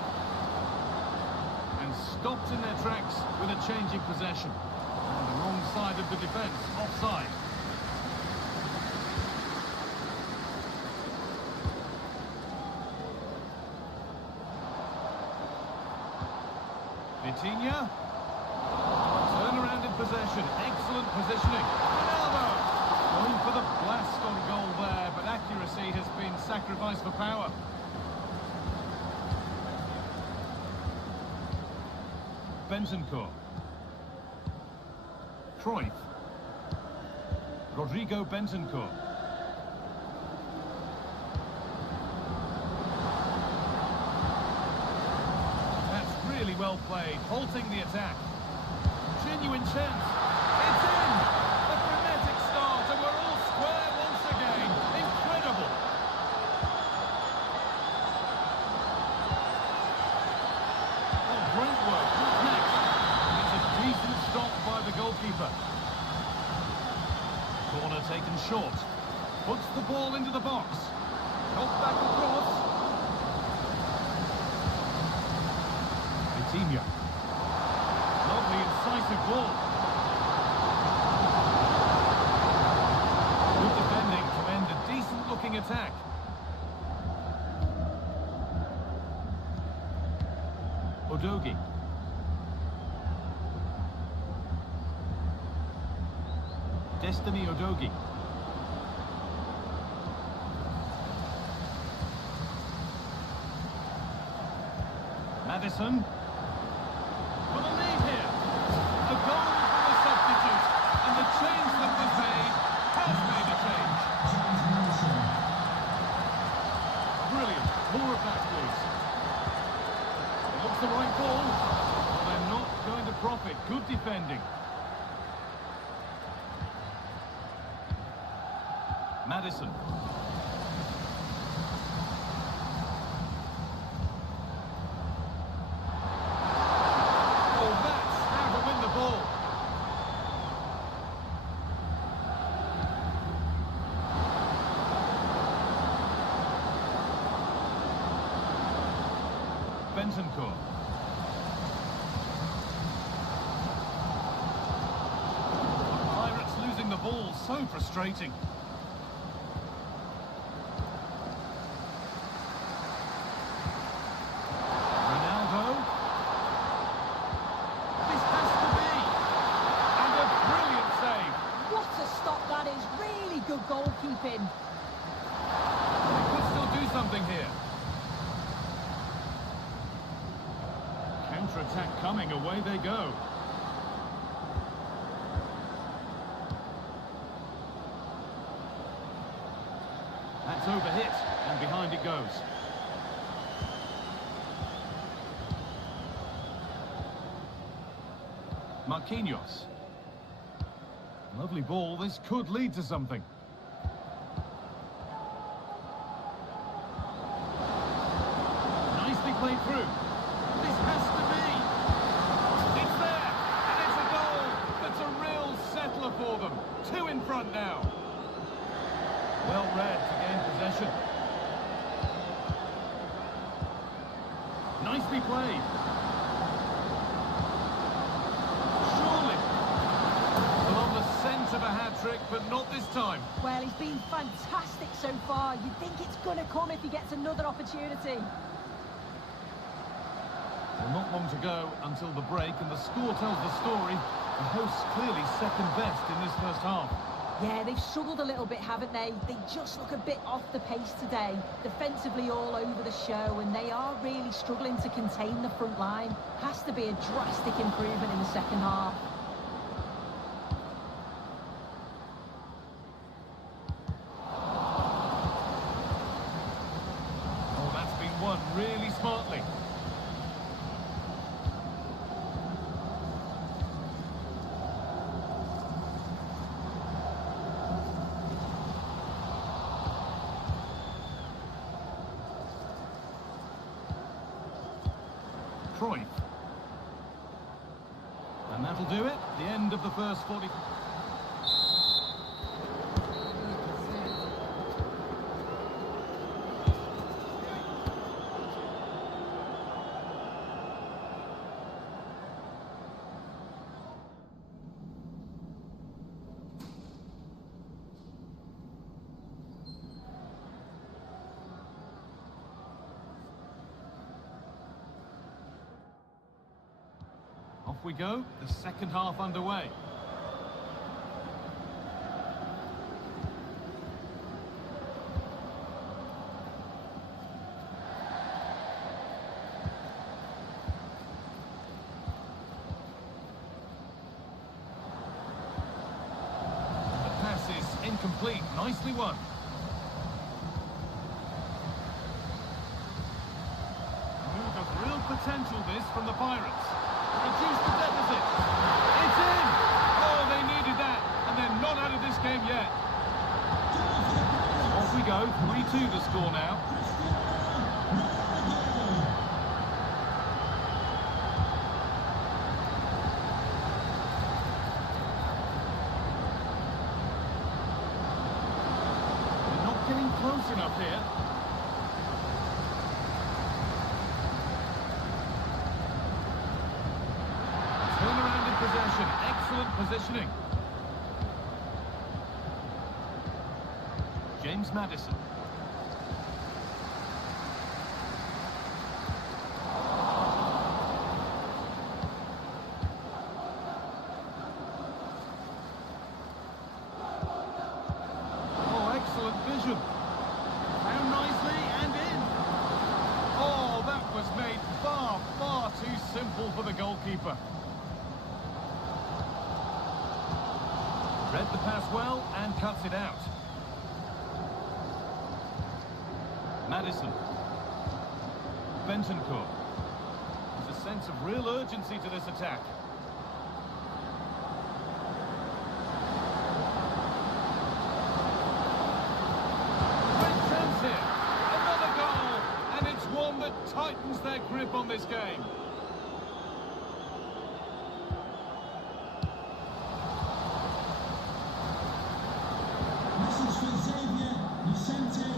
and stopped in their tracks with a change in possession. On the wrong side of the defence, offside. Vitinha, turnaround in possession, excellent positioning. Ronaldo going for the blast on goal there, but accuracy has been sacrificed for power. Bentancur. Cruyff. Rodrigo Bentancur. That's really well played, halting the attack. Genuine chance. It's in! A frenetic start, and we're all square once again. Incredible! Puts the ball into the box. Knocked back across. Vitinha. Lovely incisive ball. Good defending to end a decent-looking attack. Odogi. Destiny Odogi. Madison. For the lead here. The goal from the substitute. And the change that was made has made a change. Brilliant. More of that, please. It looks the right ball. But they're not going to profit. Good defending. Madison. Oh, that's how to win the ball. Bentancur. Pirates losing the ball, so frustrating. Good goalkeeping. They could still do something here. Counter-attack coming, away they go. That's overhit, and behind it goes. Marquinhos. Lovely ball, this could lead to something. Nicely played through. This has to be. It's there, and it's a goal. That's a real settler for them. 2 in front now. Well read to gain possession. Nicely played. Of a hat-trick, but not this time. Well, he's been fantastic so far. You'd think it's going to come if he gets another opportunity. Well, not long to go until the break, and the score tells the story. The hosts clearly second best in this first half. Yeah, they've struggled a little bit, haven't they? They just look a bit off the pace today. Defensively all over the show, and they are really struggling to contain the front line. Has to be a drastic improvement in the second half. Won really smartly. Cruyff. And that'll do it. The end of the first 40. Off we go, the second half underway. The pass is incomplete, nicely won. A move of real potential this from the Pirates. Reduce the deficit. It's in! Oh, they needed that, and they're not out of this game yet. Off we go, 3-2 the score now. getting close enough here. Turnaround in possession. Excellent positioning. James Maddison. Oh, excellent vision. Down nicely and in. Oh, that was made far, far too simple for the goalkeeper. Read the pass well and cuts it out. Maddison. Bentancur. There's a sense of real urgency to this attack. Great chance here. Another goal. And it's one that tightens their grip on this game. Message for Xavier, Vicente,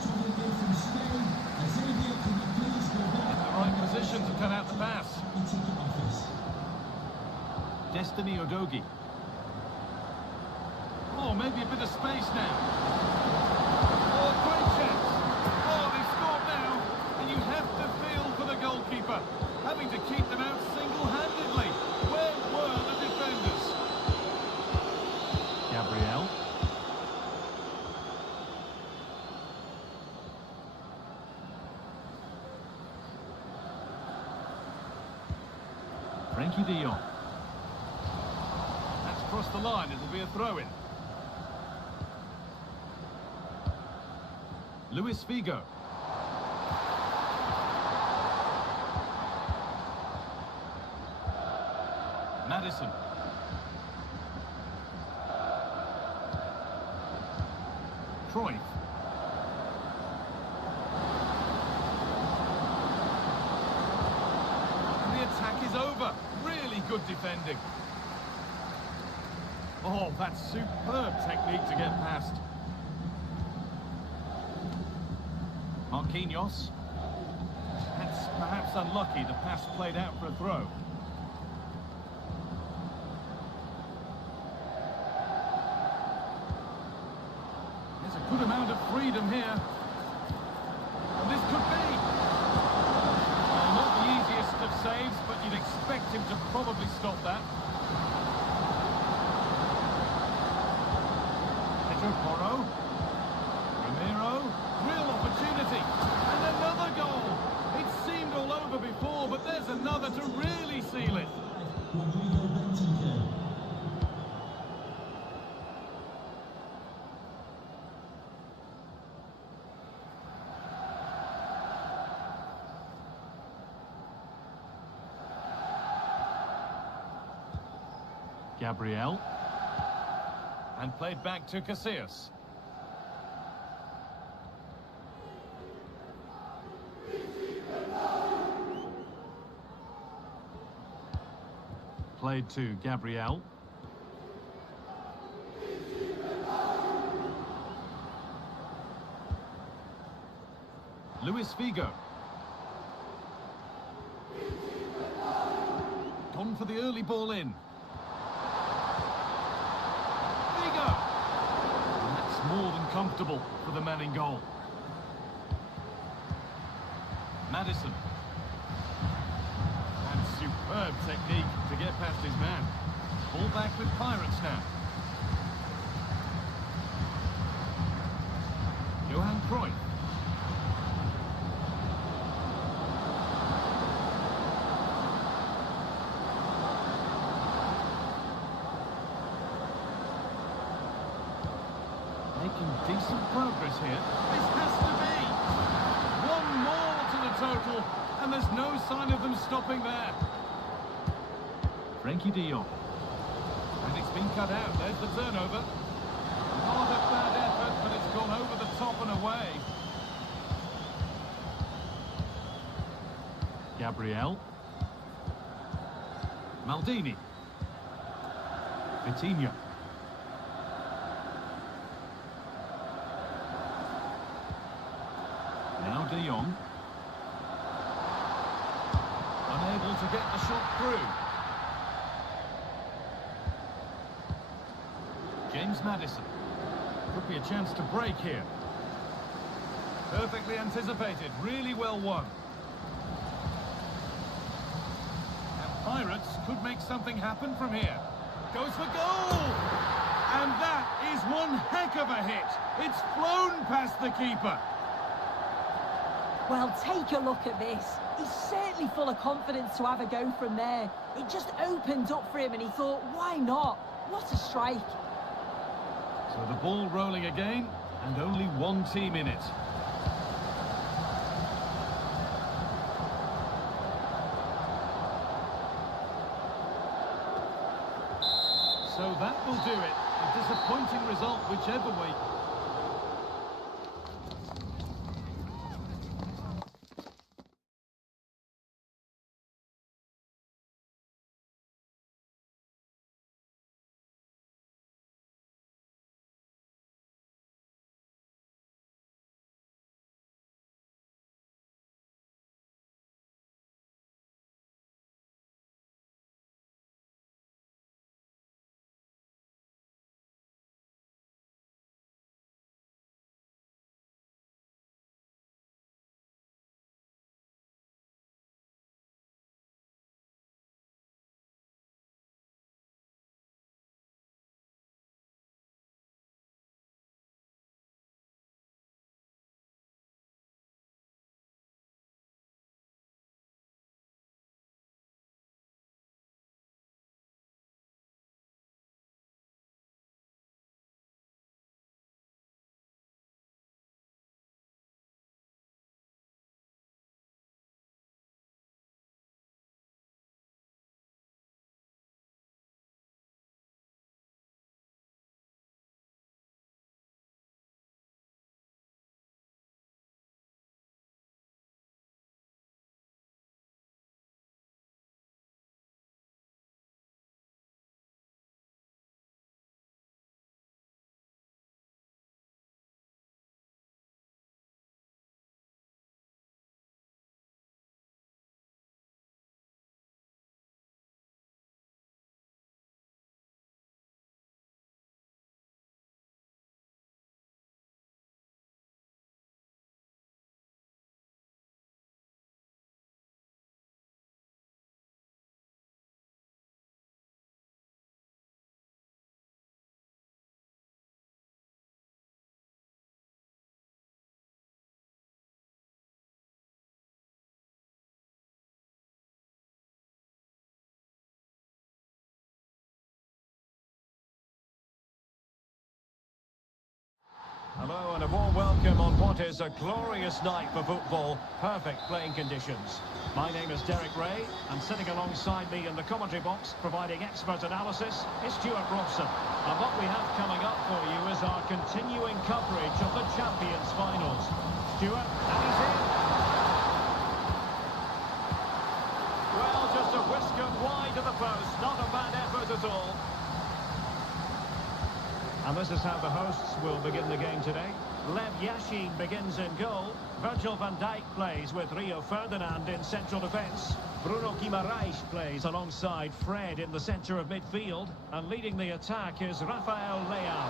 travelling in from Spain. Xavier, can you please go back? In the right position to cut out the pass. The ticket office. Destiny Udogie. Oh, maybe a bit of space now. Oh, great chance. Oh, they've scored now. And you have to feel for the goalkeeper, having to keep them out single-handedly. Where were the defenders? Gabriel. Frankie de Jong. That's crossed the line. It'll be a throw-in. Luis Figo. Maddison. Cruyff. And the attack is over. Really good defending. Oh, that's superb technique to get past. Marquinhos. That's perhaps unlucky. The pass played out for a throw. There's a good amount of freedom here. And this could be. Well, not the easiest of saves, but you'd expect him to probably stop that. Pedro Porro. Ramiro. Real opportunity. And another goal. It seemed all over before, but there's another to really seal it. Rodrigo Bentancur. Gabriel. And played back to Casillas. Played to Gabriel. Luis Figo. Gone for the early ball in. Figo! And that's more than comfortable for the man in goal. Maddison. Superb technique to get past his man. Ball back with Pirates now. Johan Cruyff. Making decent progress here. This has to be. One more to the total, and there's no sign of them stopping there. Frankie de Jong. And it's been cut out. There's the turnover. Not a bad effort, but it's gone over the top and away. Gabriel. Maldini. Vitinha. Now De Jong. Unable to get the shot through. James Maddison. Could be a chance to break here. Perfectly anticipated, really well won. And Pirates could make something happen from here. Goes for goal! And that is one heck of a hit. It's flown past the keeper. Well, take a look at this. He's certainly full of confidence to have a go from there. It just opened up for him and he thought, why not? What a strike. So the ball rolling again, and only one team in it. So that will do it. A disappointing result whichever way. Hello and a warm welcome on what is a glorious night for football. Perfect playing conditions. My name is Derek Ray, and sitting alongside me in the commentary box, providing expert analysis, is Stuart Robson. And what we have coming up for you is our continuing coverage of the Champions finals. Stuart, and he's in. Well, just a whisker wide of the post, not a bad effort at all. And this is how the hosts will begin the game today. Lev Yashin begins in goal. Virgil van Dijk plays with Rio Ferdinand in central defence. Bruno Guimaraes plays alongside Fred in the centre of midfield. And leading the attack is Rafael Leao.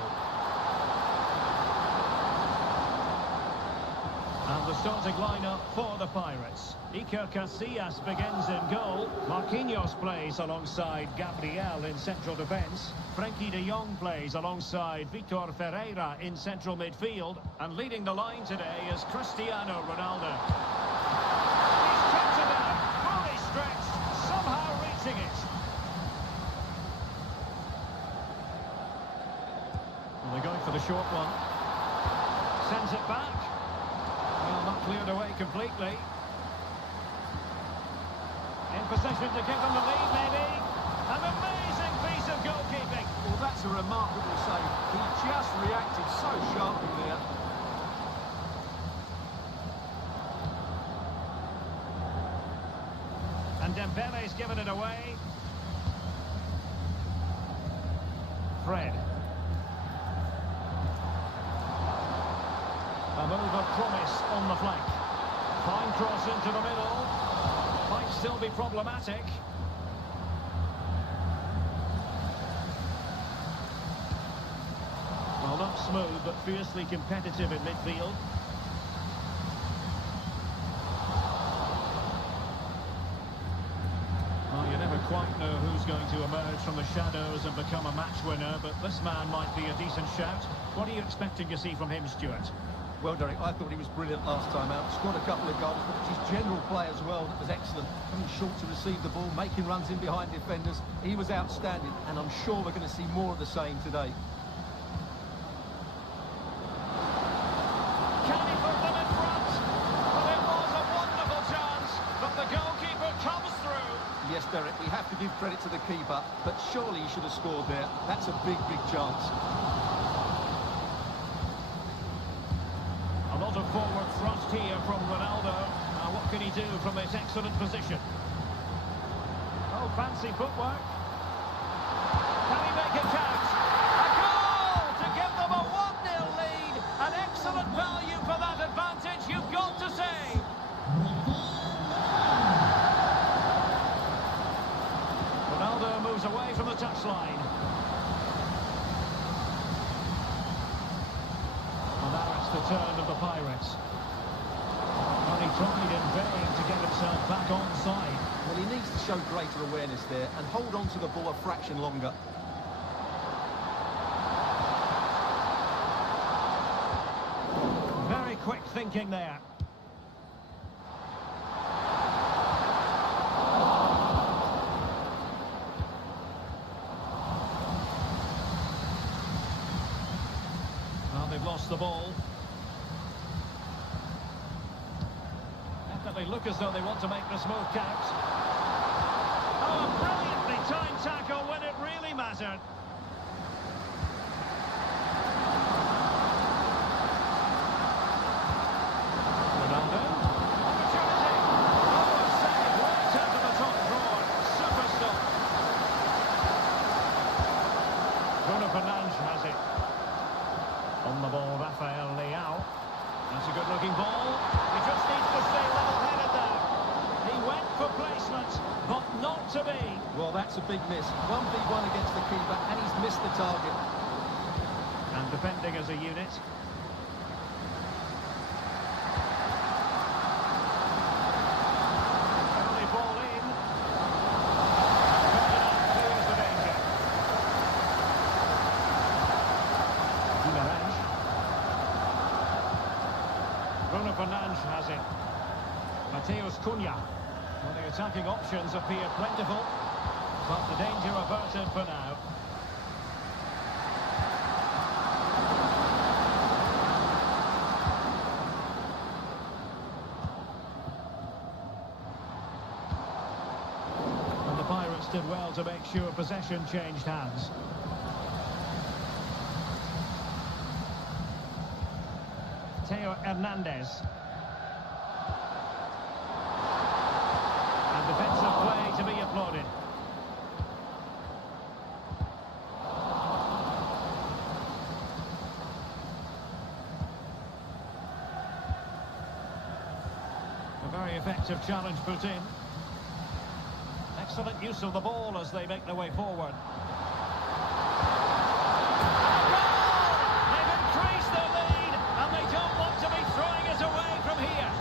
And the starting lineup for the Pirates. Iker Casillas begins in goal. Marquinhos plays alongside Gabriel in central defence. Frenkie de Jong plays alongside Vitor Ferreira in central midfield. And leading the line today is Cristiano Ronaldo. He's kept it out, fully stretched, somehow reaching it. Well, they're going for the short one. Sends it back. Well, not cleared away completely. In possession to give them the lead, maybe. An amazing piece of goalkeeping. Well, that's a remarkable save. He just reacted so sharply there. And Dembele's given it away. Fred. A move of promise on the flank. Fine cross into the middle. Might still be problematic. Well, not smooth, but fiercely competitive in midfield. Well, you never quite know who's going to emerge from the shadows and become a match winner, but this man might be a decent shout. What are you expecting to see from him, Stuart? Well, Derek, I thought he was brilliant last time out. Scored a couple of goals, but his general play as well, that was excellent. Coming short to receive the ball, making runs in behind defenders. He was outstanding, and I'm sure we're going to see more of the same today. Can he put them in front? Well, it was a wonderful chance, but the goalkeeper comes through. Yes, Derek, we have to give credit to the keeper, but surely he should have scored there. That's a big, big chance. A lot of forward thrust here from Ronaldo. Now, what can he do from this excellent position? Oh, fancy footwork. Can he make it count? A goal to give them a 1-0 lead. An excellent value for that advantage, you've got to say. Ronaldo moves away from the touchline. And now it's the turn of the Pirates. Well, he tried in vain to get himself back onside. Well, he needs to show greater awareness there and hold on to the ball a fraction longer. Very quick thinking there. Well, they've lost the ball. Definitely look as though they want to make this move count. Oh, a brilliantly timed tackle when it really mattered. Ronaldo. Opportunity. Oh, a save right out of the top drawer. Super stop. Bruno Fernandes has it. On the ball, Rafael Leao. That's a good-looking ball. He just needs to stay level-headed there. He went for placement, but not to be. Well, that's a big miss. 1v1 against the keeper, and he's missed the target. And defending as a unit. Early ball in. Ferdinand clears the danger. Guimarães. Bruno Fernandes has it. Mateus Cunha. Well, the attacking options appear plentiful, but the danger averted for now. And the Pirates did well to make sure possession changed hands. Theo Hernandez. And defensive play to be applauded. A very effective challenge put in. Excellent use of the ball as they make their way forward. They've increased their lead, and they don't want to be throwing it away from here.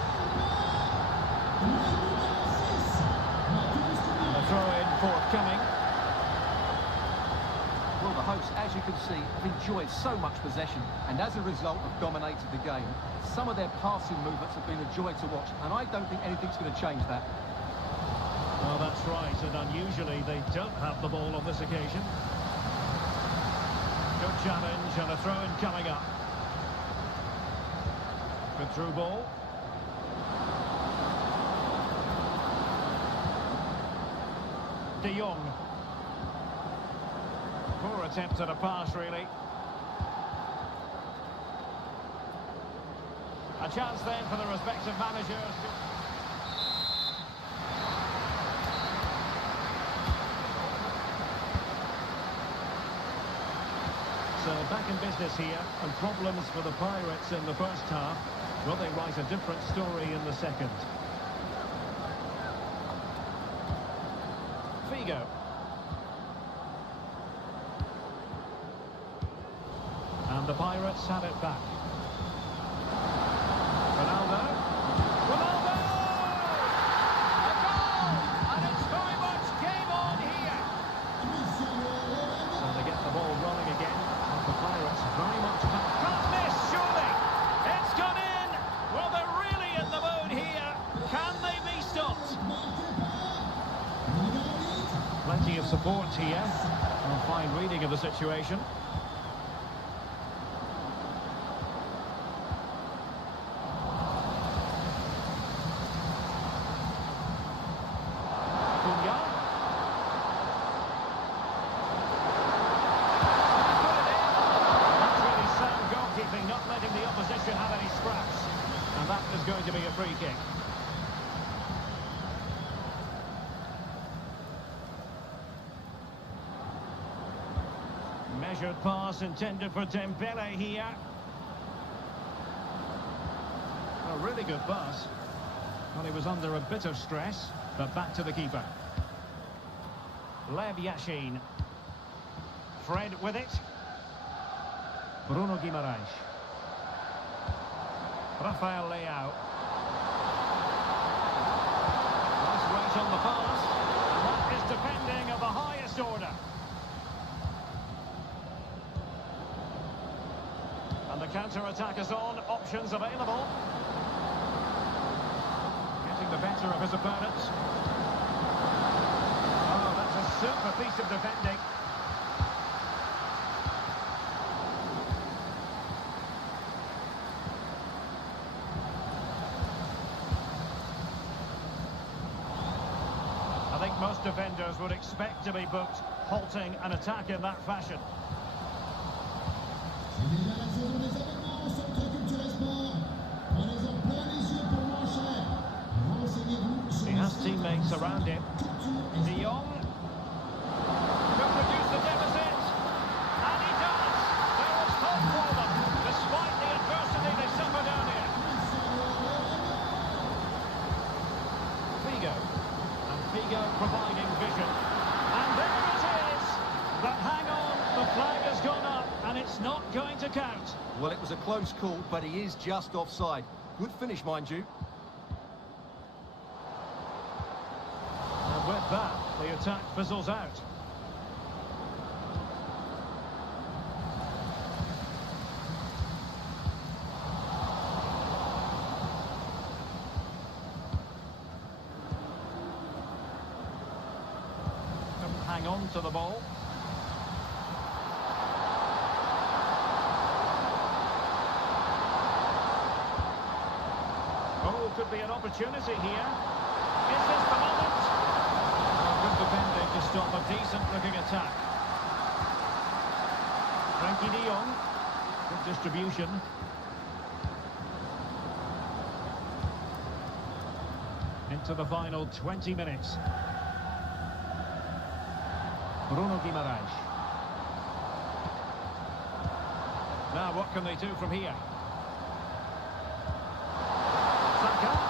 And the throw-in forthcoming. Well, the hosts, as you can see, have enjoyed so much possession, and as a result have dominated the game. Some of their passing movements have been a joy to watch, and I don't think anything's going to change that. Well, that's right, and unusually they don't have the ball on this occasion. Good challenge, and a throw-in coming up. Good through ball. De Jong. Poor attempt at a pass, really. A chance then for the respective managers. So back in business here, and problems for the Pirates in the first half. Will they write a different story in the second? Figo. And the Pirates have it back. Ronaldo. Ronaldo! A goal! And it's very much game on here. So they get the ball rolling again. And the Pirates very much can't miss, surely. It's gone in. Well, they're really in the mood here. Can they be stopped? Plenty of support here. A fine reading of the situation. Not letting the opposition have any scraps, and that is going to be a free kick. Measured pass intended for Dembele here. A really good pass. Well, he was under a bit of stress, but back to the keeper. Lev Yashin. Fred with it. Bruno Guimaraes. Rafael Leao. Nice weight on the pass. And that is defending of the highest order. And the counter-attack is on. Options available. Getting the better of his opponents. Oh, that's a super piece of defending. I think most defenders would expect to be booked, halting an attack in that fashion. He has teammates around him. De Jong could reduce the deficit, and he does. There is hope for them, despite the adversity they suffered earlier. Figo. Figo providing vision. And there it is! But hang on, the flag has gone up, and it's not going to count. Well, it was a close call, but he is just offside. Good finish, mind you. And with that, the attack fizzles out. Hang on to the ball. Oh, could be an opportunity here. Is this the moment? Oh, good defending to stop a decent-looking attack. Frankie de Jong. Good distribution. Into the final 20 minutes. Bruno Guimaraes. Now, what can they do from here? Saka.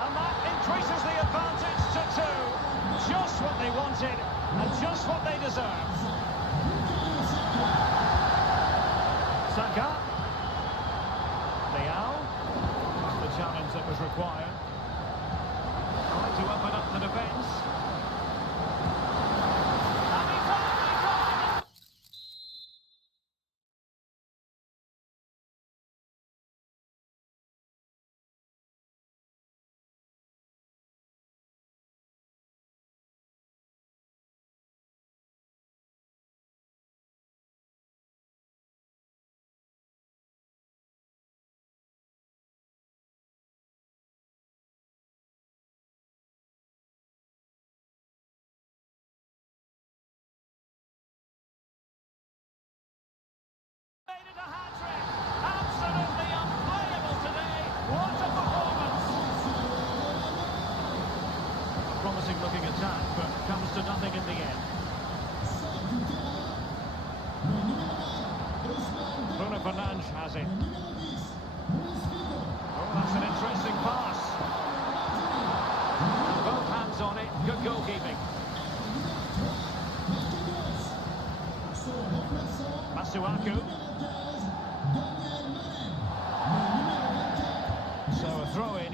And that increases the advantage to 2. Just what they wanted and just what they deserved. Saka. Leao. That's the challenge that was required. Trying to open up the defence.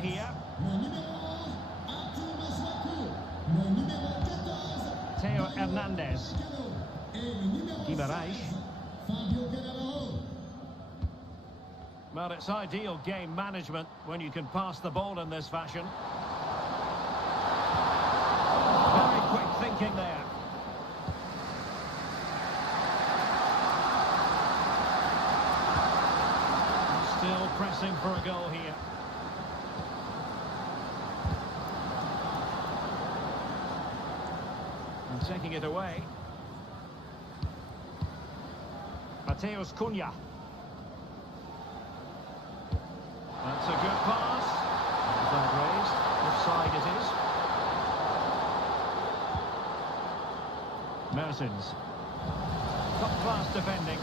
here. Le numéro Artur Maswaku. Le numéro 14. Theo Hernandez. Et le numéro Guimaraes. 16, Fabio Cannavaro. Well, it's ideal game management when you can pass the ball in this fashion. Very quick thinking there. Still pressing for a goal here. And taking it away. Mateus Cunha. That's a good pass. Flag raised. Offside it is. Mertens. Top-class defending.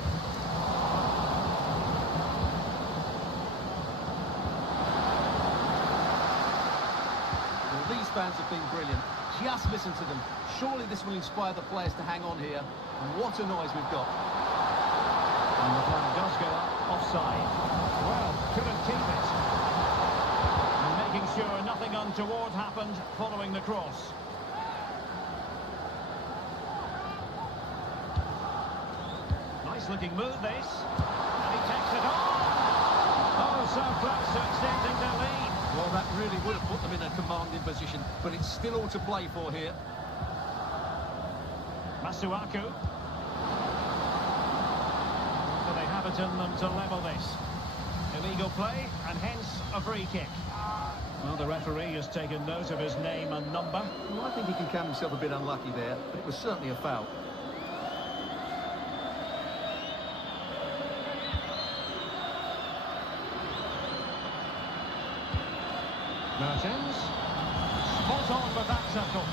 Well, these fans have been brilliant. Just listen to them. Surely this will inspire the players to hang on here. And what a noise we've got. And the flag does go up. Offside. Well, couldn't keep it. And making sure nothing untoward happened following the cross. Nice looking move this. And he takes it on. Oh, so close to extending their lead. Well, that really would have put them in a commanding position, but it's still all to play for here. Masuaku. Do they have it in them to level this? Illegal play, and hence a free kick. Well, the referee has taken note of his name and number. Well, I think he can count himself a bit unlucky there, but it was certainly a foul. Mertens. Spot on with that tackle.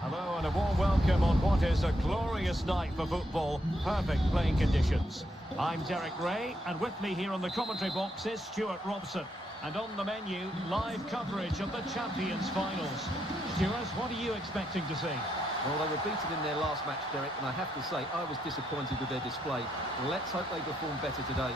Hello and a warm welcome on what is a glorious night for football. Perfect playing conditions. I'm Derek Ray, and with me here on the commentary box is Stuart Robson. And on the menu, live coverage of the Champions finals. Stuart, what are you expecting to see? Well, they were beaten in their last match, Derek, and I have to say, I was disappointed with their display. Let's hope they perform better today.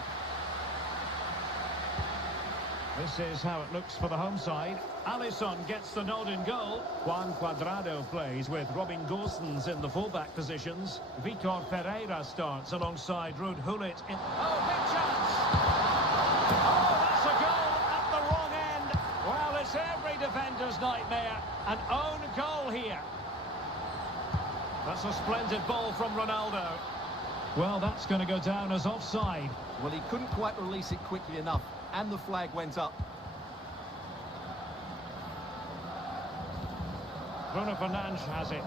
This is how it looks for the home side. Alisson gets the nod in goal. Juan Cuadrado plays with Robin Gosens in the fullback positions. Vitor Pereira starts alongside Ruud Gullit in... Oh, big chance! Oh, that's a goal at the wrong end. Well, it's every defender's nightmare. An own goal here. That's a splendid ball from Ronaldo. Well, that's going to go down as offside. Well, he couldn't quite release it quickly enough, and the flag went up. Bruno Fernandes has it.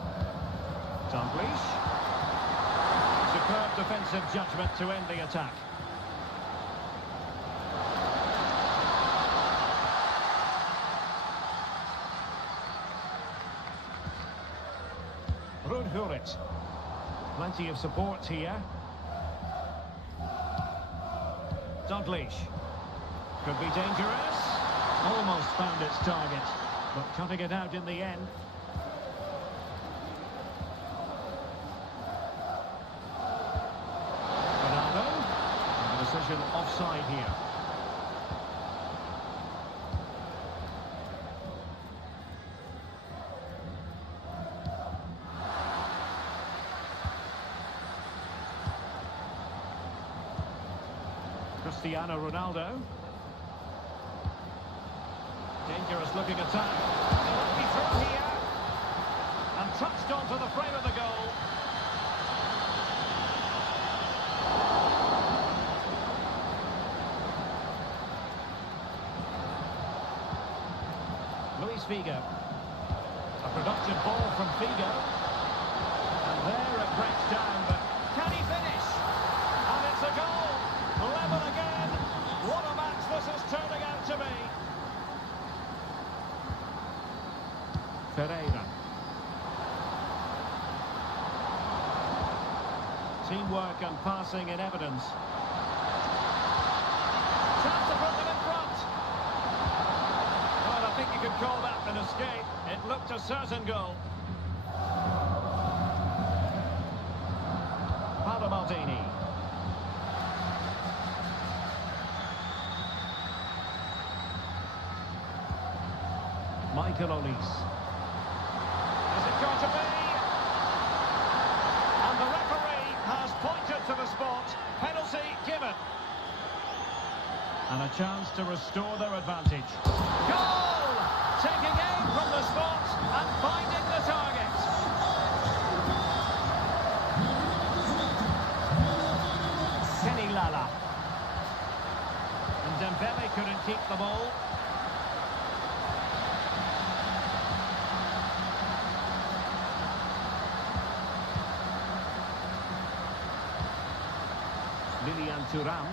Dalglish. Superb defensive judgment to end the attack. Ruud Gullit. Plenty of support here. Dalglish. Could be dangerous. Almost found its target, but cutting it out in the end. Ronaldo. And the decision offside here. Cristiano Ronaldo. Dangerous looking attack. It might be through here. And touched onto the frame of the goal. Luis Figo. A productive ball from Figo. And there it breaks down, but can he finish? And it's a goal. 11 again. What a match this is turning out to be. Pereira. Teamwork and passing in evidence. Chance to put them in front. Well, I think you could call that an escape. It looked a certain goal. Paolo Maldini. Michael Olise. Is it going to be? And the referee has pointed to the spot. Penalty given. And a chance to restore their advantage. Goal! Taking aim from the spot and finding the target. Kenny Lala. And Dembele couldn't keep the ball. Lilian Thuram.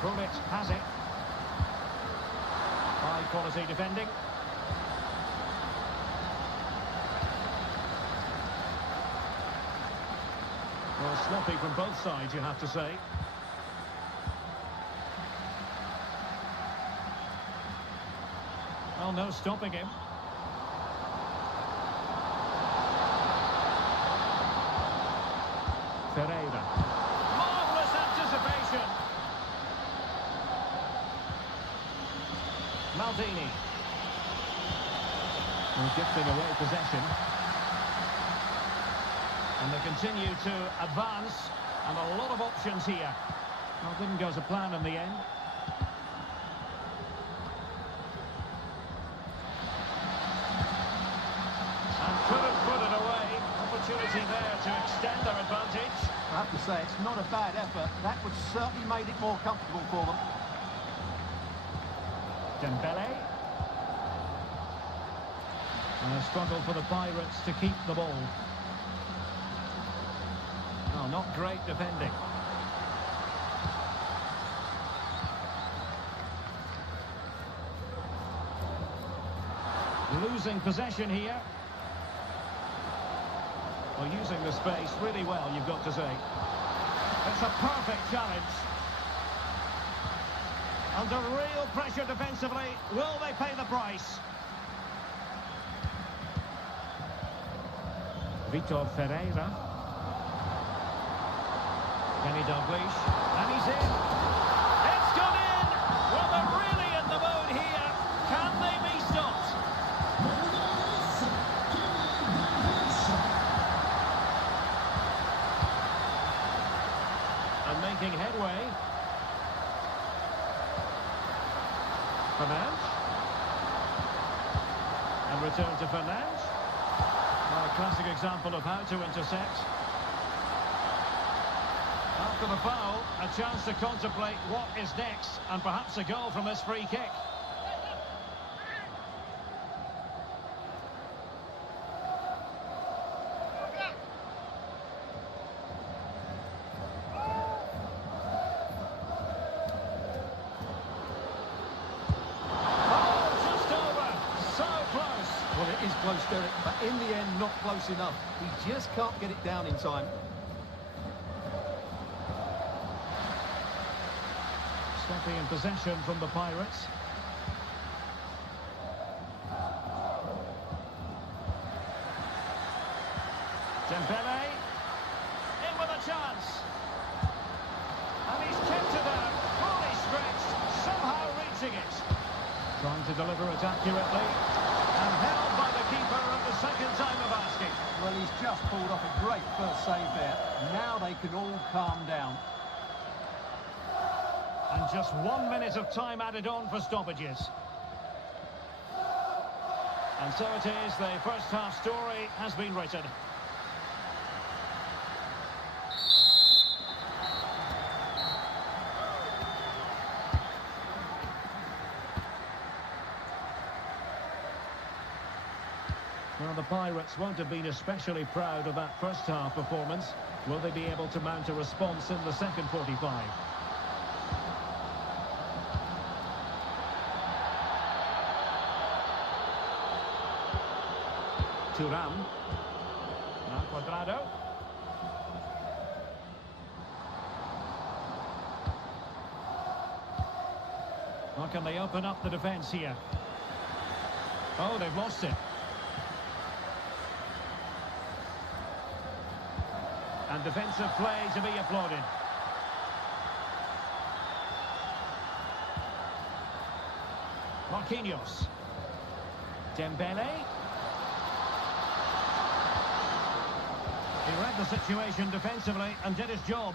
Gullit has it. High quality defending. Well, sloppy from both sides, you have to say. Well, no stopping him. Pereira. Marvellous anticipation. Maldini. Well, gifting away possession. And they continue to advance. And a lot of options here. Well, didn't go as a plan in the end. And couldn't put it away. Opportunity there to extend their advantage. I have to say, it's not a bad effort. That would certainly made it more comfortable for them. Dembele. And a struggle for the Pirates to keep the ball. No, not great defending. Losing possession here. Well, using the space really well, you've got to say. It's a perfect challenge. Under real pressure defensively, will they pay the price? Vitor Ferreira. Kenny Dalglish. And he's in. It's gone in! Well, they're really in the mood here. Can they be stopped? And making headway. Fernandes. And return to Fernandes. Well, a classic example of how to intercept. After the foul, a chance to contemplate what is next, and perhaps a goal from this free kick. Well, it is close, Derek, but in the end, not close enough. He just can't get it down in time. Stepping in possession from the Pirates. Dembele. In with a chance. And he's kept it out. Fully stretched. Somehow reaching it. Trying to deliver it accurately. And held by the keeper at the second time of asking. Well, he's just pulled off a great first save there. Now they can all calm down. And just 1 minute of time added on for stoppages. And so it is, the first half story has been written. Well, the Pirates won't have been especially proud of that first half performance. Will they be able to mount a response in the second 45? Thuram. Now Cuadrado. How can they open up the defence here? Oh, they've lost it. And defensive play to be applauded. Marquinhos. Dembele. He read the situation defensively and did his job.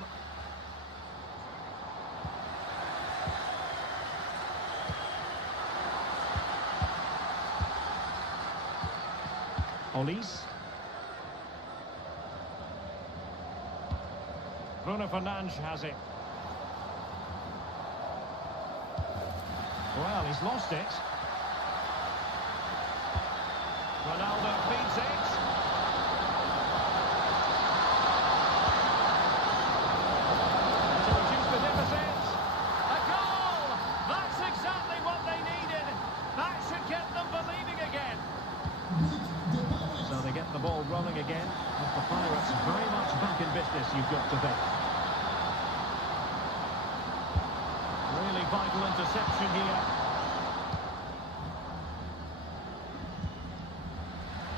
Olise. Bruno Fernandes has it. Well, he's lost it. Ronaldo feeds it. To reduce the deficit. A goal! That's exactly what they needed. That should get them believing again. So they get the ball rolling again. But the Pirates very much back in business, you've got to think. Really vital interception here.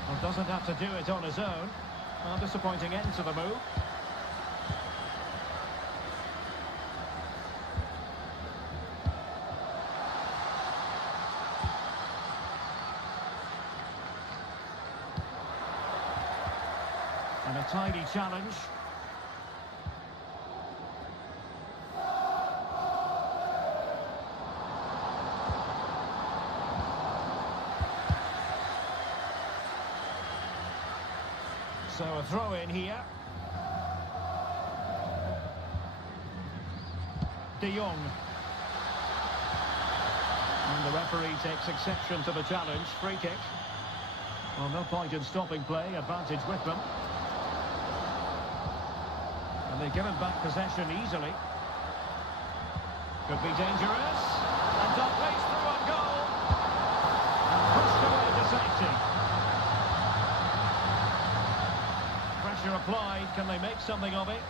Well, doesn't have to do it on his own. Well, disappointing end to the move. And a tidy challenge. So a throw in here. De Jong. And the referee takes exception to the challenge. Free kick. Well, no point in stopping play. Advantage with them. And they've given back possession easily. Could be dangerous. And Dalglish through on goal. And pushed away to safety. pressure applied. Can they make something of it?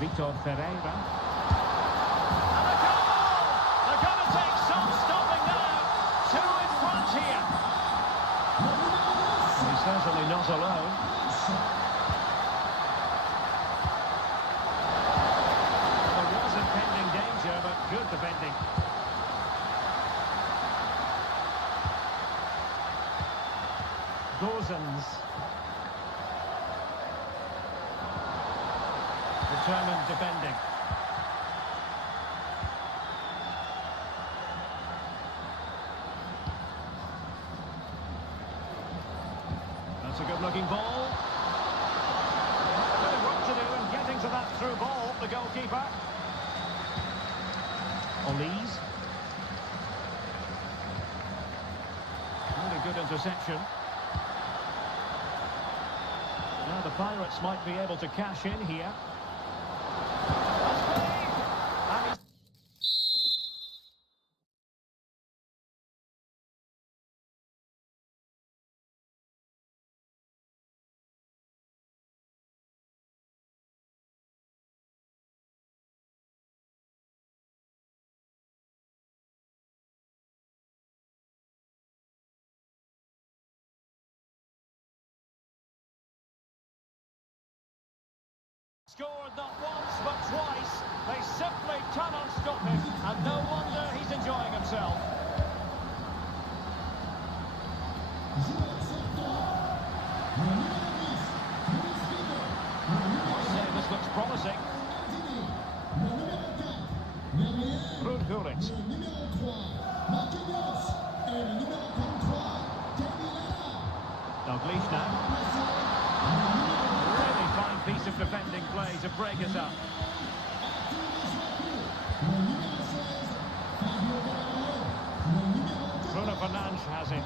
Vitor Ferreira. And a goal! They're going to take some stopping now. Two in front here. He's certainly not alone. There was impending danger, but good defending. Gozens. Determined defending. That's a good-looking ball. A bit of work to do in getting to that through ball, the goalkeeper. Olise. Really good interception. Now the Pirates might be able to cash in here. Scored not once but twice. They simply cannot stop him, and no wonder he's enjoying himself. I'll say this looks promising. Rudhurit. Dalglish now. Really fine piece of defending play to break us up. Bruno Fernandes has it.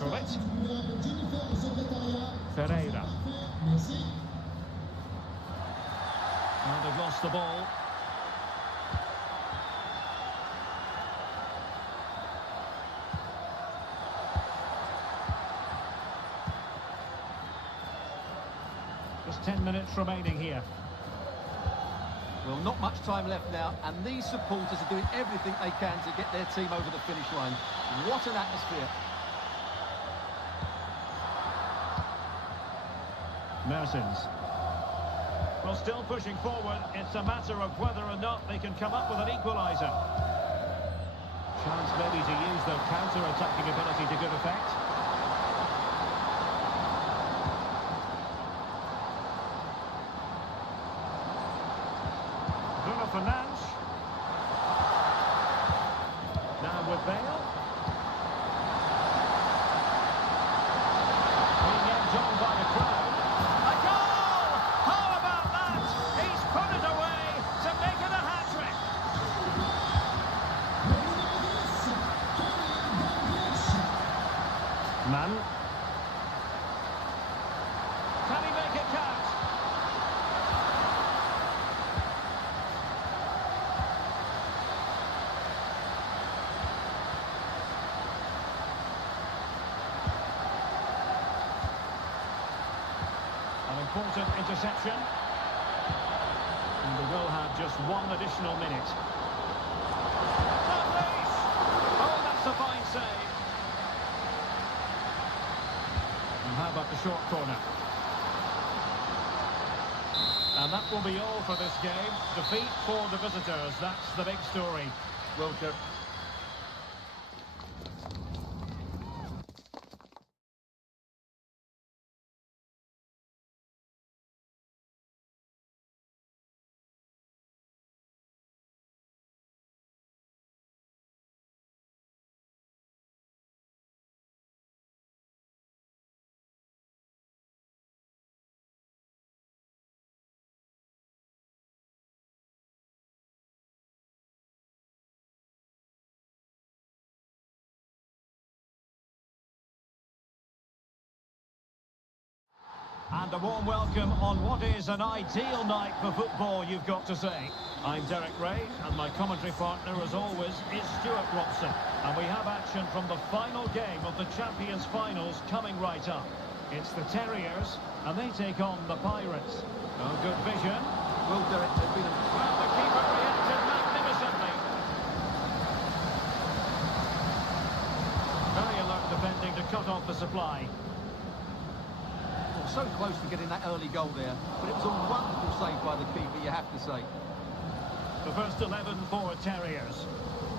Gullit. Ferreira. And they've lost the ball. Just 10 minutes remaining here. Well, not much time left now, and these supporters are doing everything they can to get their team over the finish line. What an atmosphere. Mertens. Well, still pushing forward. It's a matter of whether or not they can come up with an equaliser. Chance maybe to use their counter-attacking ability to good effect. Bruno Fernandes. Now with Bale. Being edged on by the crowd. A goal! How about that? He's put it away to make it a hat-trick. Man. Can he make it count? An important interception. And we will have just one additional minute. Dalglish! Oh, that's a fine save. And how about the short corner? And that will be all for this game. Defeat for the visitors. That's the big story. Well, Joe. And a warm welcome on what is an ideal night for football, you've got to say. I'm Derek Ray, and my commentary partner, as always, is Stuart Robson. And we have action from the final game of the Champions finals coming right up. It's the Terriers, and they take on the Pirates. Oh, good vision. Well, Derek, they've been... Well, the keeper reacted magnificently. Very alert defending to cut off the supply. So close to getting that early goal there, but it was a wonderful save by the keeper, you have to say. The first 11 for Terriers.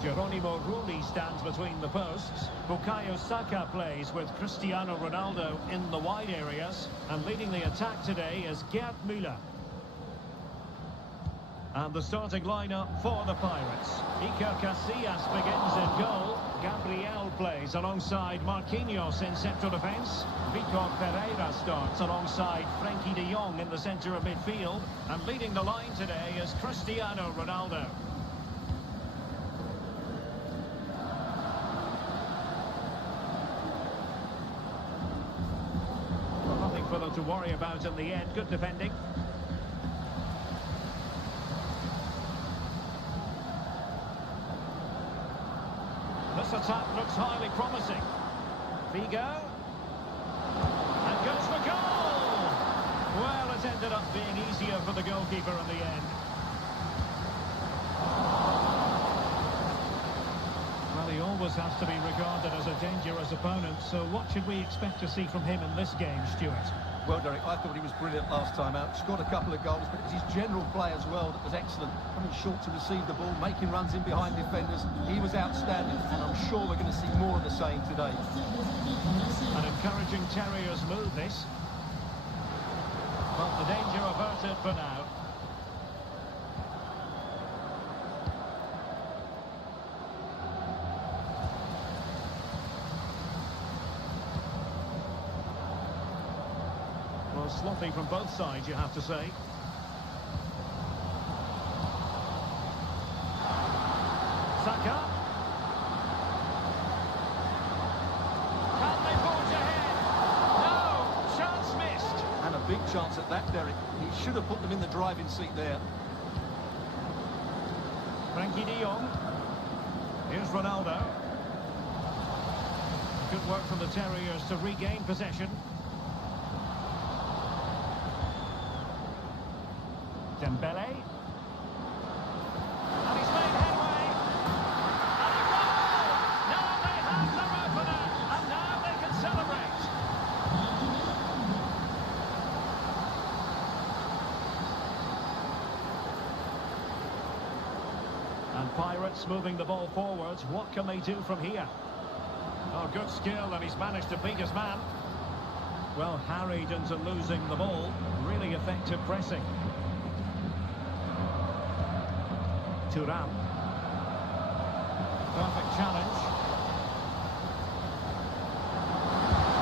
Geronimo Rulli stands between the posts. Bukayo Saka plays with Cristiano Ronaldo in the wide areas. And leading the attack today is Gerd Müller. And the starting lineup for the Pirates. Iker Casillas begins in goal. Gabriel plays alongside Marquinhos in central defence. Vitor Pereira starts alongside Frenkie de Jong in the centre of midfield. And leading the line today is Cristiano Ronaldo. Well, nothing further to worry about in the end. Good defending. This attack looks highly promising. Figo. And goes for goal! Well, it ended up being easier for the goalkeeper in the end. Well, he always has to be regarded as a dangerous opponent, so what should we expect to see from him in this game, Stuart? Well, Derek, I thought he was brilliant last time out. Scored a couple of goals, but it was his general play as well that was excellent. Coming short to receive the ball, making runs in behind defenders. He was outstanding, and I'm sure we're going to see more of the same today. An encouraging Terriers move, this. But the danger averted for now. Well, sloppy from both sides, you have to say. Saka. Can they forge ahead? No! Chance missed. And a big chance at that, Derek. He should have put them in the driving seat there. Frenkie de Jong. Here's Ronaldo. Good work from the Terriers to regain possession. Dembele. And he's made headway. And a goal! Now they have their opener. And now they can celebrate. And Pirates moving the ball forwards. What can they do from here? Oh, good skill, and he's managed to beat his man. Well, harried into losing the ball. Really effective pressing. Thuram. Perfect challenge.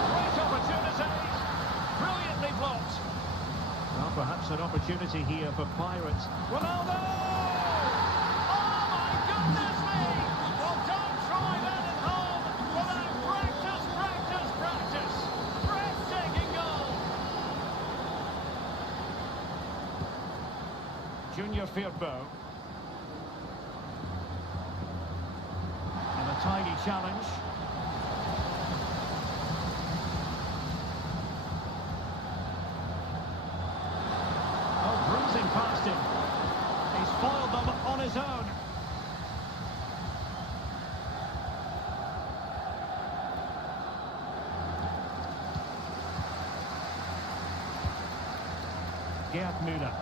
Great opportunity. Brilliantly blocked. Well, perhaps an opportunity here for Pirates. Ronaldo! Oh, my goodness me! Well, don't try that at home without practice, practice, practice. Breathtaking goal. Junior Firpo. Tidy challenge. Oh, bruising past him. He's foiled them on his own. Gerd Müller.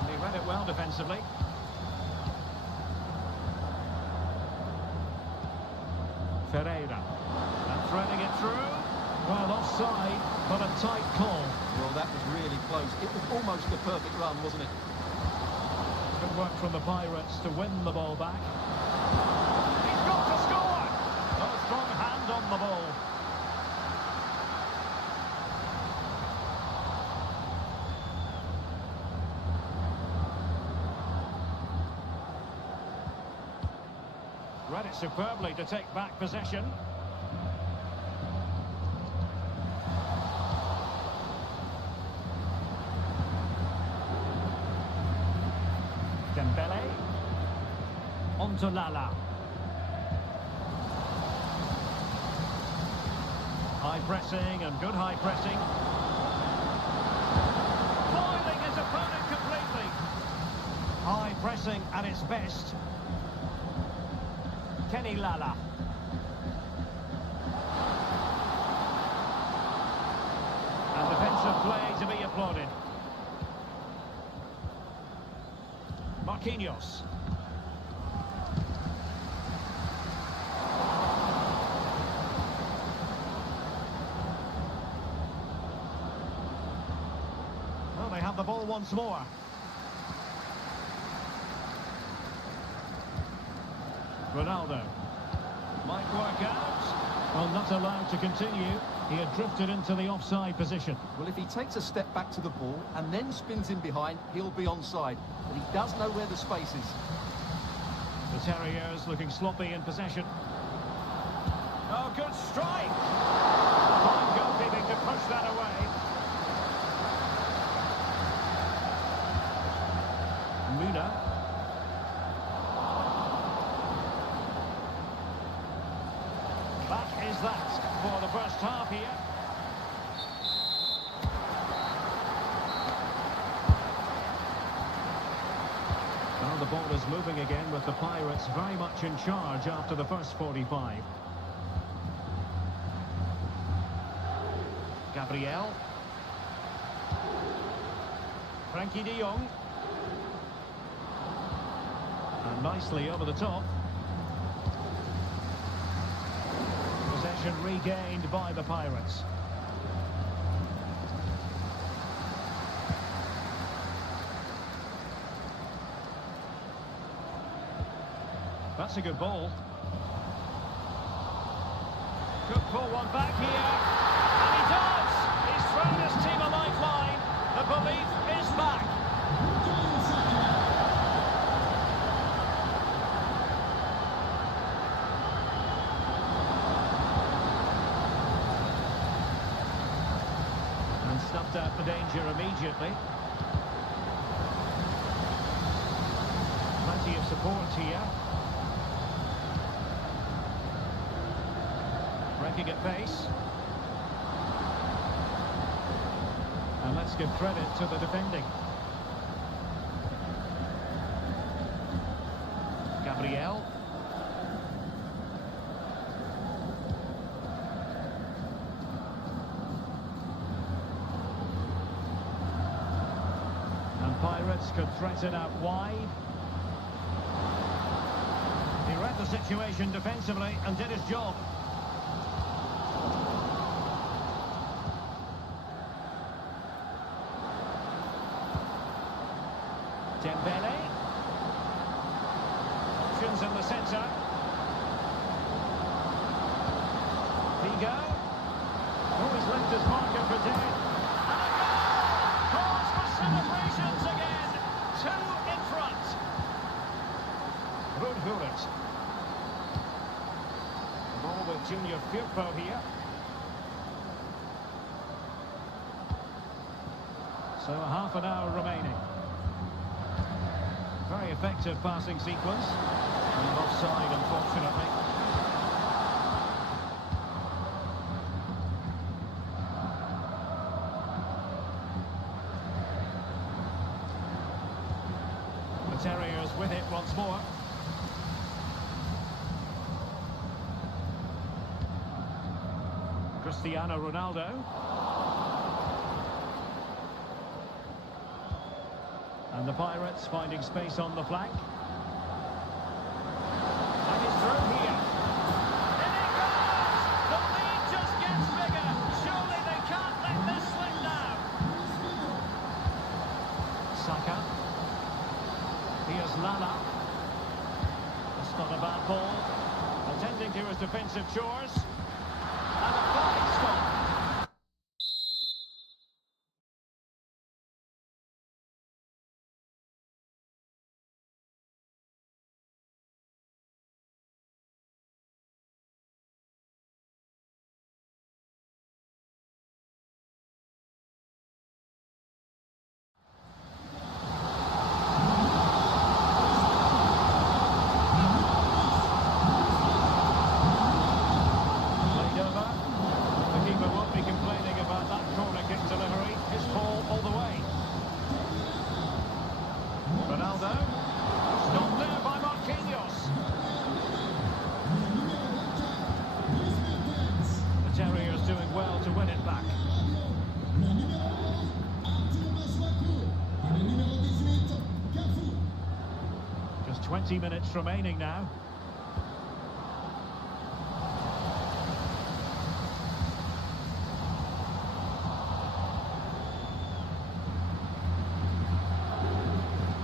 And he read it well defensively. Pereira. And threading it through. Well, offside, but a tight call. Well, that was really close. It was almost a perfect run, wasn't it? Good work from the Pirates to win the ball back. He's got to score! A strong hand on the ball. Read it superbly to take back possession. Dembele. On to Lala. High pressing and good high pressing. Foiling his opponent completely. High pressing at its best. Kenny Lala. And defensive play to be applauded. Marquinhos. Well, they have the ball once more. Ronaldo. Might work out. Well, not allowed to continue. He had drifted into the offside position. Well, if he takes a step back to the ball and then spins in behind, he'll be onside. But he does know where the space is. The Terriers looking sloppy in possession. Oh, good strike! Fine goalkeeping to push that away. Muna. That is that for the first half here. Well, the ball is moving again with the Pirates very much in charge after the first 45. Gabriel. Frankie de Jong. And nicely over the top. Possession regained by the Pirates. That's a good ball. Could pull one back here. And he does! He's thrown his team a lifeline. The belief is back. And snuffed out the danger immediately. Plenty of support here. Breaking at pace. And let's give credit to the defending. Gabriel. And Pirates could threaten out wide. He read the situation defensively and did his job. Dembele. Options in the centre. Figo. Oh, he's left his marker for dead. And a goal! Cause for celebrations again. 2 in front. Rudhuret. The ball with Junior Firpo here. So half an hour remaining. Very effective passing sequence. And offside, unfortunately. The Terriers with it once more. Cristiano Ronaldo. And the Pirates finding space on the flank. And he's through here. In it goes! The lead just gets bigger. Surely they can't let this slip now. Saka. Here's Lala. That's not a bad ball. Attending to his defensive chores. And a fine stop. There's 20 minutes remaining now.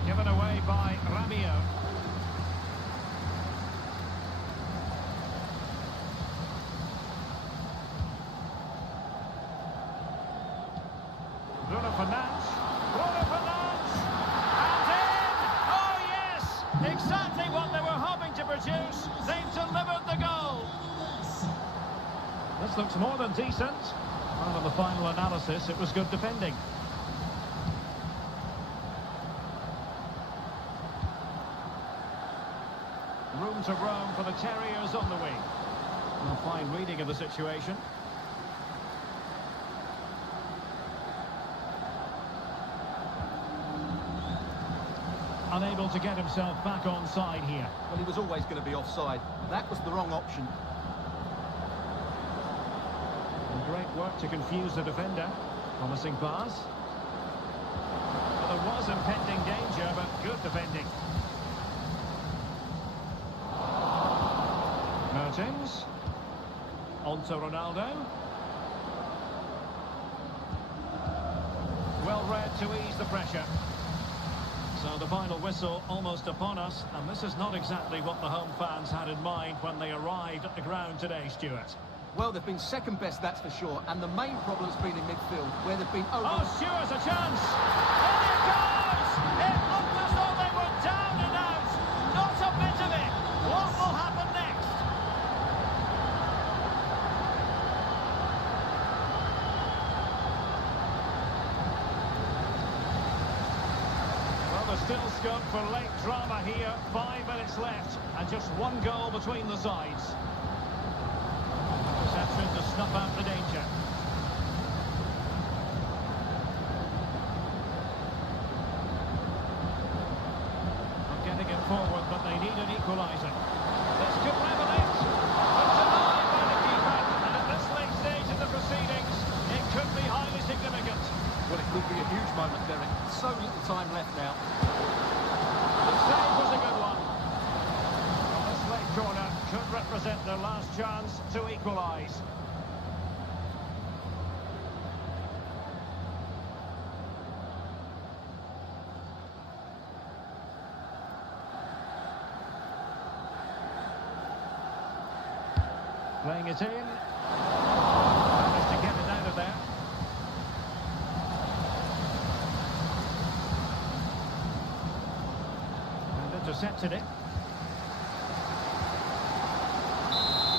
Given away by Rabiot. Bruno Fernandes. Bruno Fernandes. And in! Oh, yes! Exactly what they were hoping to produce. They've delivered the goal. This looks more than decent. Well, on the final analysis, it was good defending. Room to roam for the Terriers on the wing. A fine reading of the situation. Unable to get himself back on side here. Well, he was always going to be offside. That was the wrong option. And great work to confuse the defender. Promising pass. Well, there was impending danger, but good defending. Mertens. On to Ronaldo. Well read to ease the pressure. So the final whistle almost upon us, and this is not exactly what the home fans had in mind when they arrived at the ground today, Stuart. Well, they've been second best, that's for sure, and the main problem's been in midfield, where they've been over... Oh, Stuart, a chance! And it goes! It looked as though they were down and out. Not a bit of it. What will happen next? Well, there's still scope for late drama here. 5 minutes left, and just one goal between the sides. Reception to snuff out the danger. Not getting it forward, but they need an equaliser. This could level it. But denied by the keeper, and at this late stage in the proceedings, it could be highly significant. Well, it could be a huge moment, Derek. So little time left now. The save was a good one. Well, this late corner could represent their last chance to equalise. Playing it in. Managed to get it out of there. And intercepted it.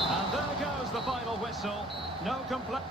And there goes the final whistle. No complaint.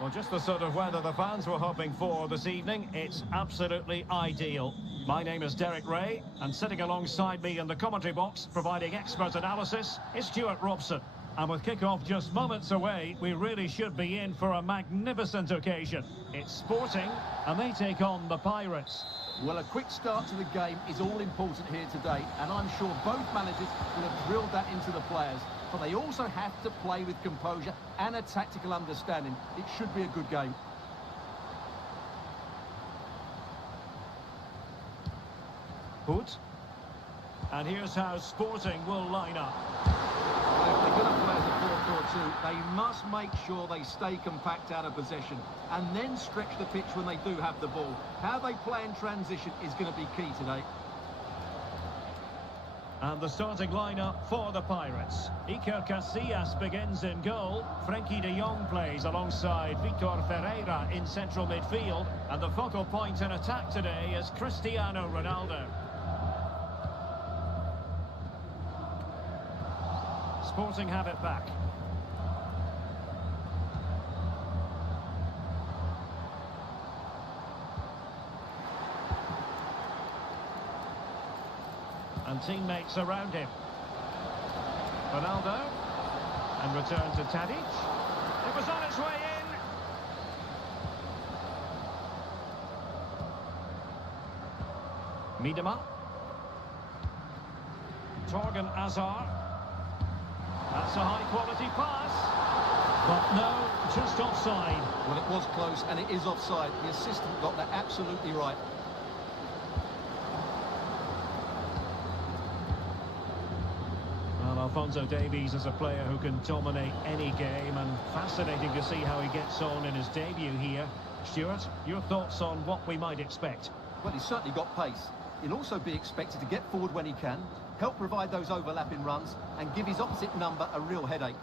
Well, just the sort of weather the fans were hoping for this evening. It's absolutely ideal. My name is Derek Ray, and sitting alongside me in the commentary box, providing expert analysis, is Stuart Robson. And with kick-off just moments away, we really should be in for a magnificent occasion. It's Sporting, and they take on the Pirates. Well, a quick start to the game is all important here today, and I'm sure both managers will have drilled that into the players. But they also have to play with composure and a tactical understanding. It should be a good game. Put. And here's how Sporting will line up. Well, if they're going to play as a 4-4-2, they must make sure they stay compact out of possession and then stretch the pitch when they do have the ball. How they play in transition is going to be key today. And the starting lineup for the Pirates. Iker Casillas begins in goal. Frenkie de Jong plays alongside Vitor Ferreira in central midfield. And the focal point in attack today is Cristiano Ronaldo. Sporting have it back. And teammates around him. Ronaldo. And return to Tadic. It was on its way in. Miedema. Torgan Hazard. That's a high-quality pass. But no, just offside. Well, it was close, and it is offside. The assistant got that absolutely right. Alphonso Davies is a player who can dominate any game, and fascinating to see how he gets on in his debut here. Stuart, your thoughts on what we might expect? Well, he's certainly got pace. He'll also be expected to get forward when he can, help provide those overlapping runs, and give his opposite number a real headache.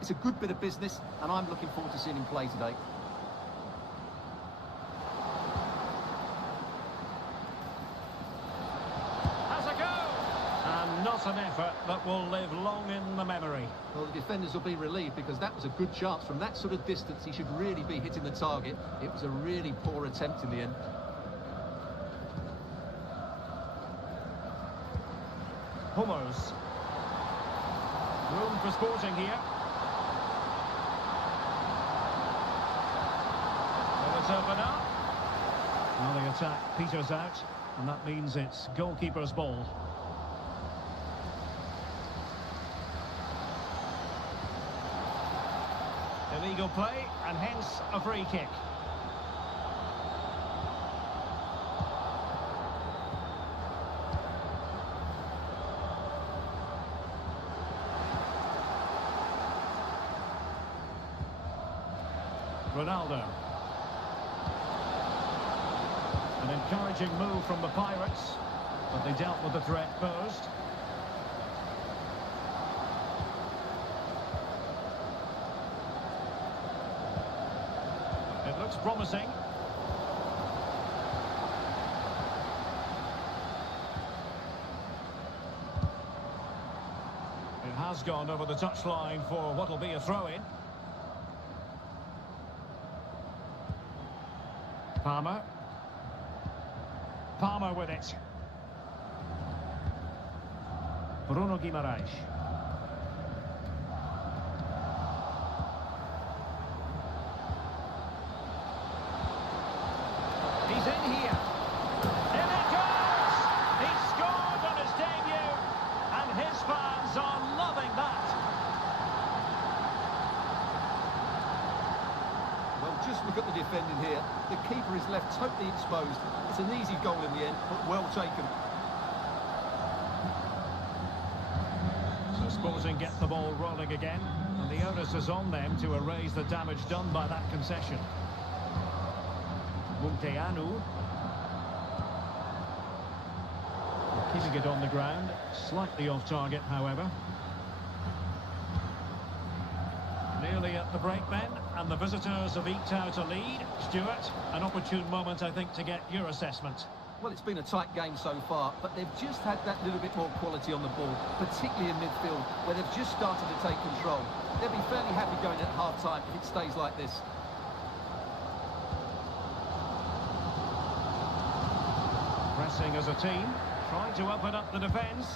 It's a good bit of business, and I'm looking forward to seeing him play today. Not an effort that will live long in the memory. Well, the defenders will be relieved because that was a good chance. From that sort of distance, he should really be hitting the target. It was a really poor attempt in the end. Hummels. Room for Sporting here. Will it open up? Well, the attack peters out, and that means it's goalkeeper's ball. Illegal play, and hence a free kick. Ronaldo. An encouraging move from the Pirates, but they dealt with the threat posed. It looks promising. It has gone over the touchline for what will be a throw-in. Palmer. Palmer with it. Bruno Guimaraes. He's in here. In it goes! He scored on his debut, and his fans are loving that. Well, just look at the defending here. The keeper is left totally exposed. It's an easy goal in the end, but well taken. So Sporting get the ball rolling again, and the onus is on them to erase the damage done by that concession. Munteanu. Keeping it on the ground, slightly off target, however. Nearly at the break then, and the visitors have eked out a lead. Stuart, an opportune moment, I think, to get your assessment. Well, it's been a tight game so far, but they've just had that little bit more quality on the ball, particularly in midfield, where they've just started to take control. They'll be fairly happy going at half-time if it stays like this. pressing as a team, trying to open up the defence.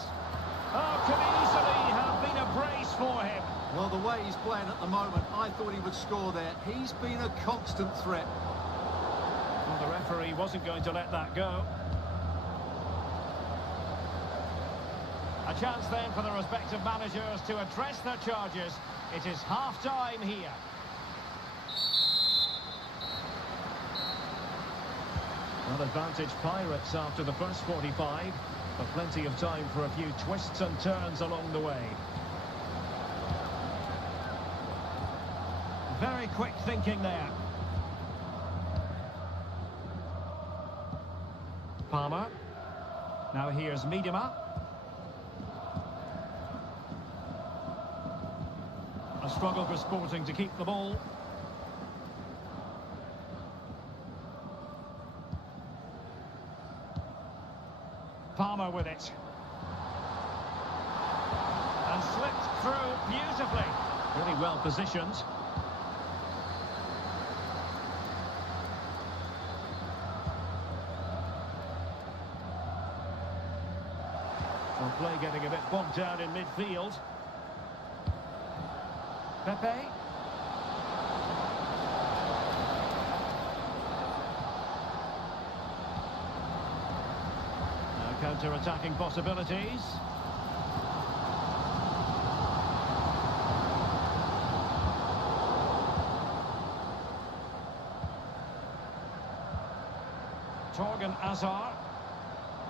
Oh, could easily have been a brace for him. Well, the way he's playing at the moment, I thought he would score there. He's been a constant threat. Well, the referee wasn't going to let that go. A chance then for the respective managers to address their charges. It is half-time here. Well, advantage Pirates after the first 45, but plenty of time for a few twists and turns along the way. Very quick thinking there. Palmer. Now here's Miedema. A struggle for Sporting to keep the ball. Palmer with it. And slipped through beautifully. Really well positioned. Well, play getting a bit bogged down in midfield. Pepe. Now counter-attacking possibilities. Torgan Azar.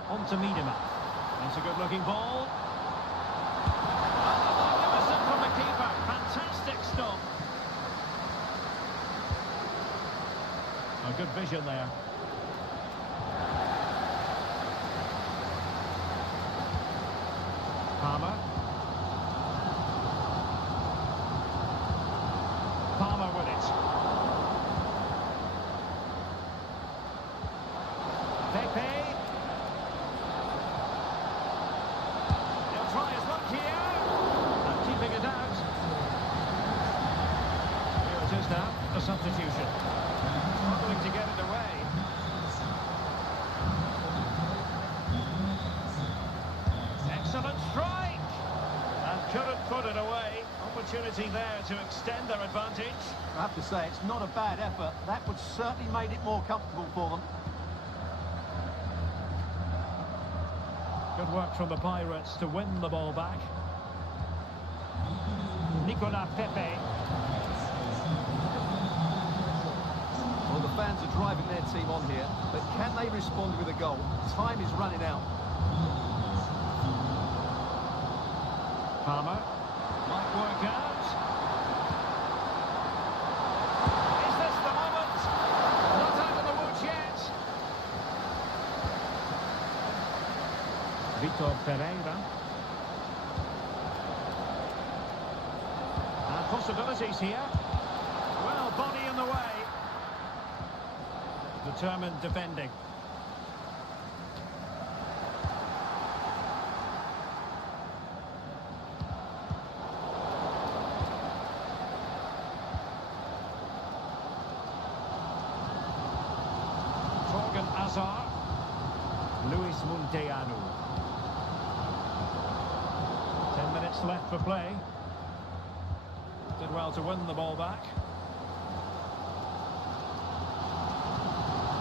On to Miedema. That's a good-looking ball. Magnificent from the keeper. Fantastic stop. A good vision there. Palmer. Palmer with it. Pepe. He'll try his luck here. And keeping it out. Here it is now, a substitution. Struggling to get it away. Excellent strike! And couldn't put it away. Opportunity there to extend their advantage. I have to say, it's not a bad effort. That would certainly made it more comfortable for them. Good work from the Pirates to win the ball back. Nicolas Pepe. Well, the fans are driving their team on here, but can they respond with a goal? Time is running out. Palmer. Might work out. Is this the moment? Not out of the woods yet. Vitor Pereira. And possibilities here. Well, body in the way. Determined defending. Torgan Azar. Luis Munteanu. 10 minutes left for play. Did well to win the ball back.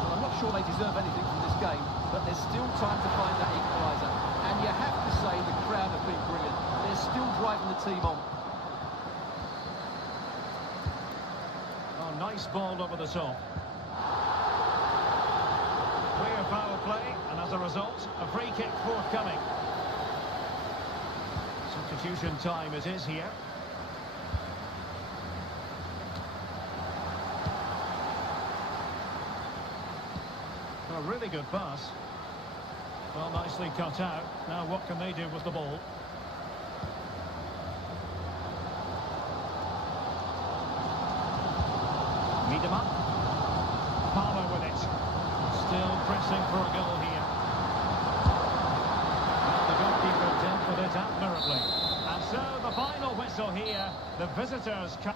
Well, I'm not sure they deserve anything from this game, but there's still time to find that equaliser. And you have to say the crowd have been brilliant. They're still driving the team on. Oh, nice ball over the top. Clear foul play, and as a result, a free kick forthcoming. Substitution time it is here. A really good pass. Well, nicely cut out. Now what can they do with the ball? Miedema. Palmer with it. Still pressing for a goal here. Well, the goalkeeper dealt with it admirably. And so the final whistle here. The visitors come.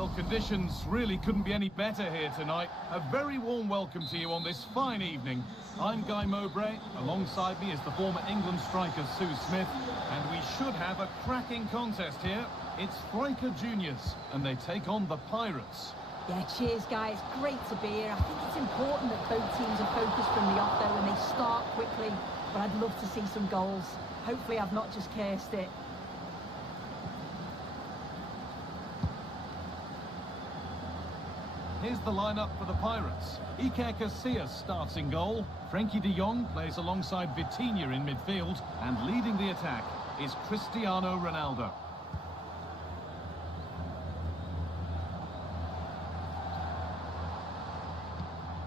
Well, conditions really couldn't be any better here tonight. A very warm welcome to you on this fine evening. I'm Guy Mowbray. Alongside me is the former England striker Sue Smith. And we should have a cracking contest here. It's Striker Juniors, and they take on the Pirates. Yeah, cheers, guys. Great to be here. I think it's important that both teams are focused from the off, though, and they start quickly. But I'd love to see some goals. Hopefully I've not just cursed it. Here's the lineup for the Pirates. Iker Casillas starts in goal. Frankie de Jong plays alongside Vitinha in midfield. And leading the attack is Cristiano Ronaldo.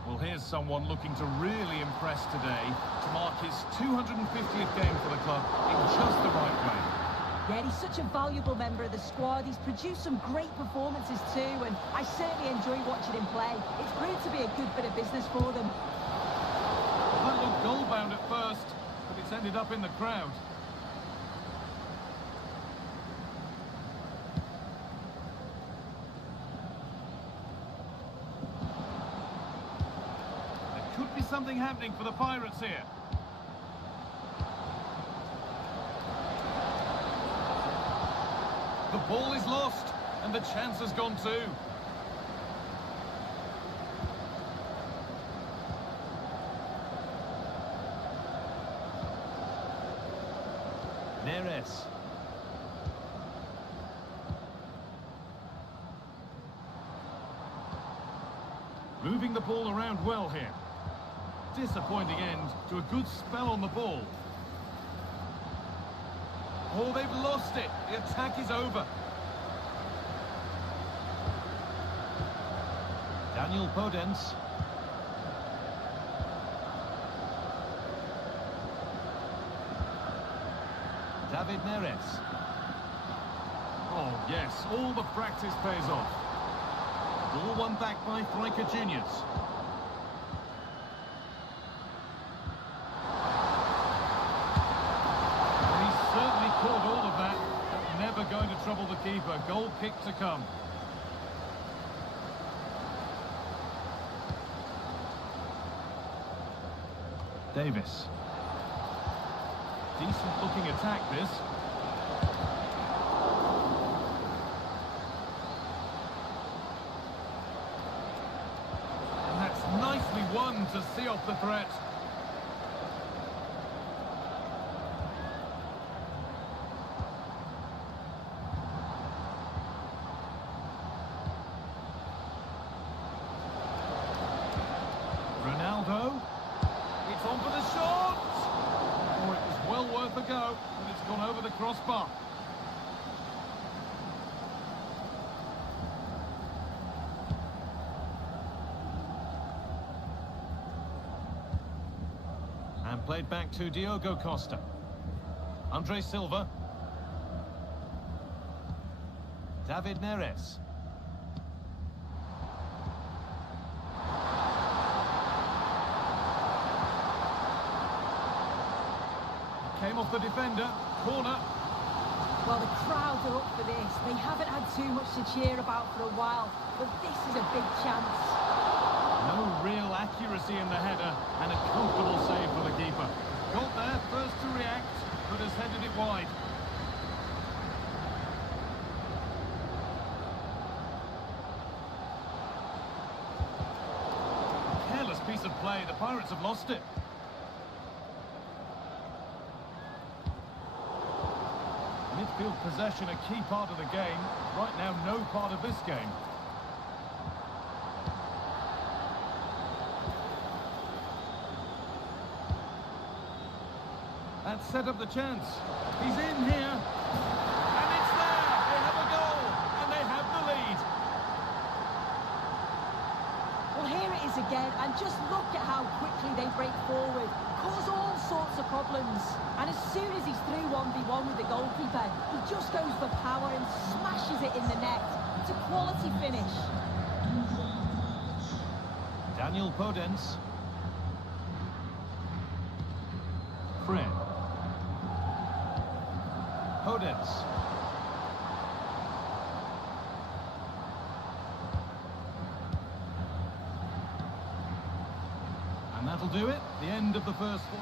Well, here's someone looking to really impress today to mark his 250th game for the club in just the right way. Yeah, he's such a valuable member of the squad. He's produced some great performances too, and I certainly enjoy watching him play. It's proved to be a good bit of business for them. Well, that looked goal-bound at first, but it's ended up in the crowd. There could be something happening for the Pirates here. The ball is lost, and the chance has gone too. Neres. Moving the ball around well here. Disappointing end to a good spell on the ball. Oh, they've lost it. The attack is over. Daniel Podence. David Neres. Oh, yes, all the practice pays off. Ball won back by Striker Juniors. Caught all of that, but never going to trouble the keeper. Goal kick to come. Davis. Decent looking attack this. And that's nicely won to see off the threat. Ronaldo, it's on for the shot! Oh, it was well worth a go, but it's gone over the crossbar. And played back to Diogo Costa. Andre Silva. David Neres. Came off the defender, corner. Well, the crowd are up for this. They haven't had too much to cheer about for a while, but this is a big chance. No real accuracy in the header, and a comfortable save for the keeper. Got there, first to react, but has headed it wide. Careless piece of play, the Pirates have lost it. Midfield possession a key part of the game. Right now, no part of this game. That set up the chance. He's in here. And it's there. They have a goal. And they have the lead. Well, here it is again, and just look at how quickly they break forward. Cause all sorts of problems. And as soon as he's through 1v1 with the goalkeeper, he just goes for power and smashes it in the net. It's a quality finish. Daniel Podence. Fred. Podence. And that'll do it. The end of the first one.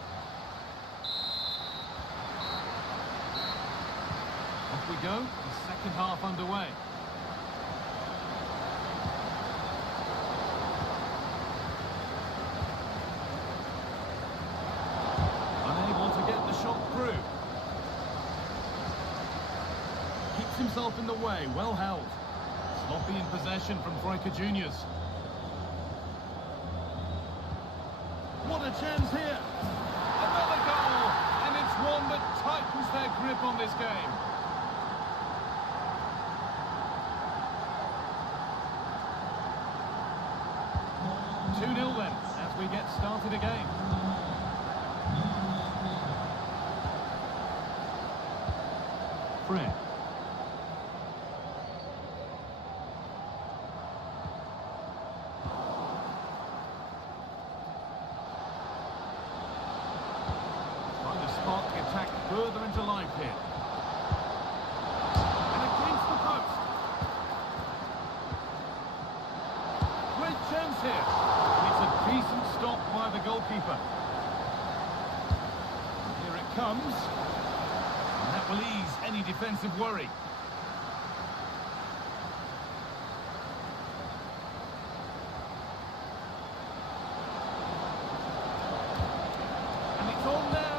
Off we go. The second half underway. Unable to get the shot through. Keeps himself in the way. Well held. Sloppy in possession from Striker Juniors. What a chance here. Another goal. And it's one that tightens their grip on this game. Two 0 then, as we get started again. Fred. Spark the attack further into life here. And against the post. Great chance here. It's a decent stop by the goalkeeper. Here it comes. And that will ease any defensive worry. And it's on now.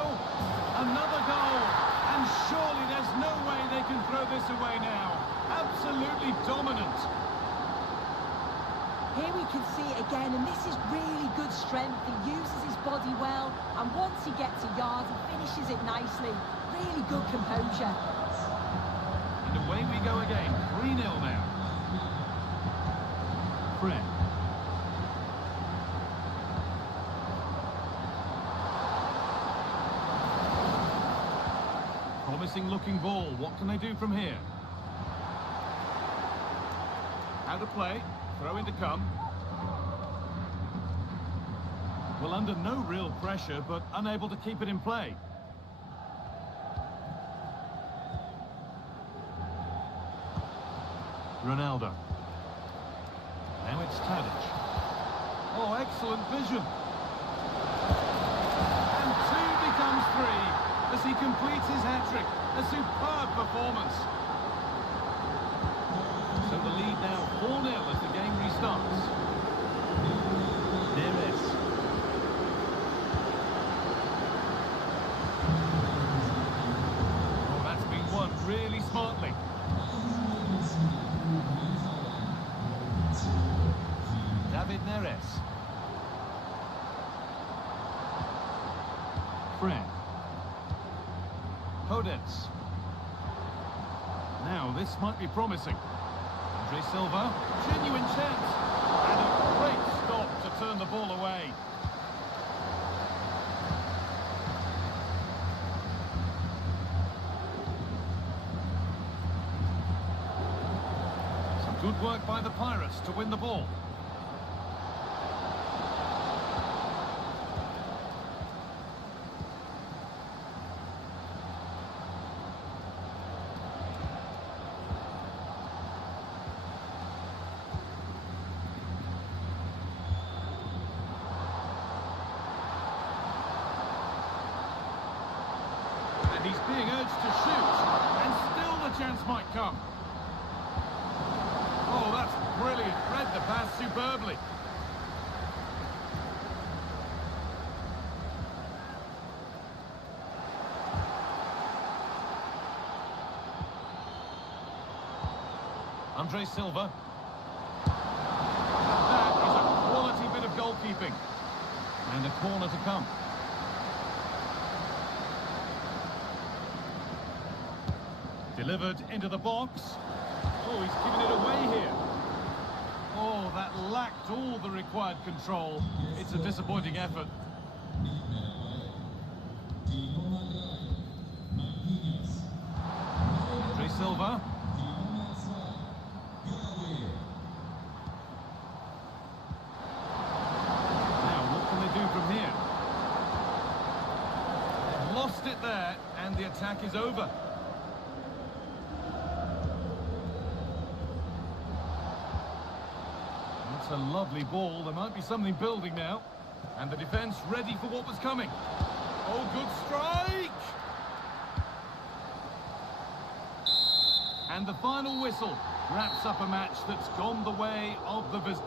Another goal, and surely there's no way they can throw this away now. Absolutely dominant. Here we can see it again, and this is really good strength. He uses his body well, and once he gets a yard, he finishes it nicely. Really good composure. And away we go again, 3-0 now. Fred. Promising looking ball. What can they do from here? How to play. Throw in to come. Well, under no real pressure, but unable to keep it in play. Ronaldo. Now it's Tadic. Oh, excellent vision. And 2 becomes 3. As he completes his hat-trick. A superb performance. So the lead now 4-0 as the game restarts. Neres. Oh, that's been won really smartly. David Neres. Fred. Tots. Now this might be promising. Andre Silva, genuine chance, and a great stop to turn the ball away. Some good work by the Pirates to win the ball. He's being urged to shoot, and still the chance might come. Oh, that's brilliant. Read the pass superbly. Andre Silva. That is a quality bit of goalkeeping. And a corner to come. Delivered into the box. Oh, he's given it away here. Oh, that lacked all the required control. It's a disappointing effort. Andre Silva. Now, what can they do from here? They've lost it there, and the attack is over. That's a lovely ball. There might be something building now. And the defence ready for what was coming. Oh, good strike! And the final whistle wraps up a match that's gone the way of the visitor.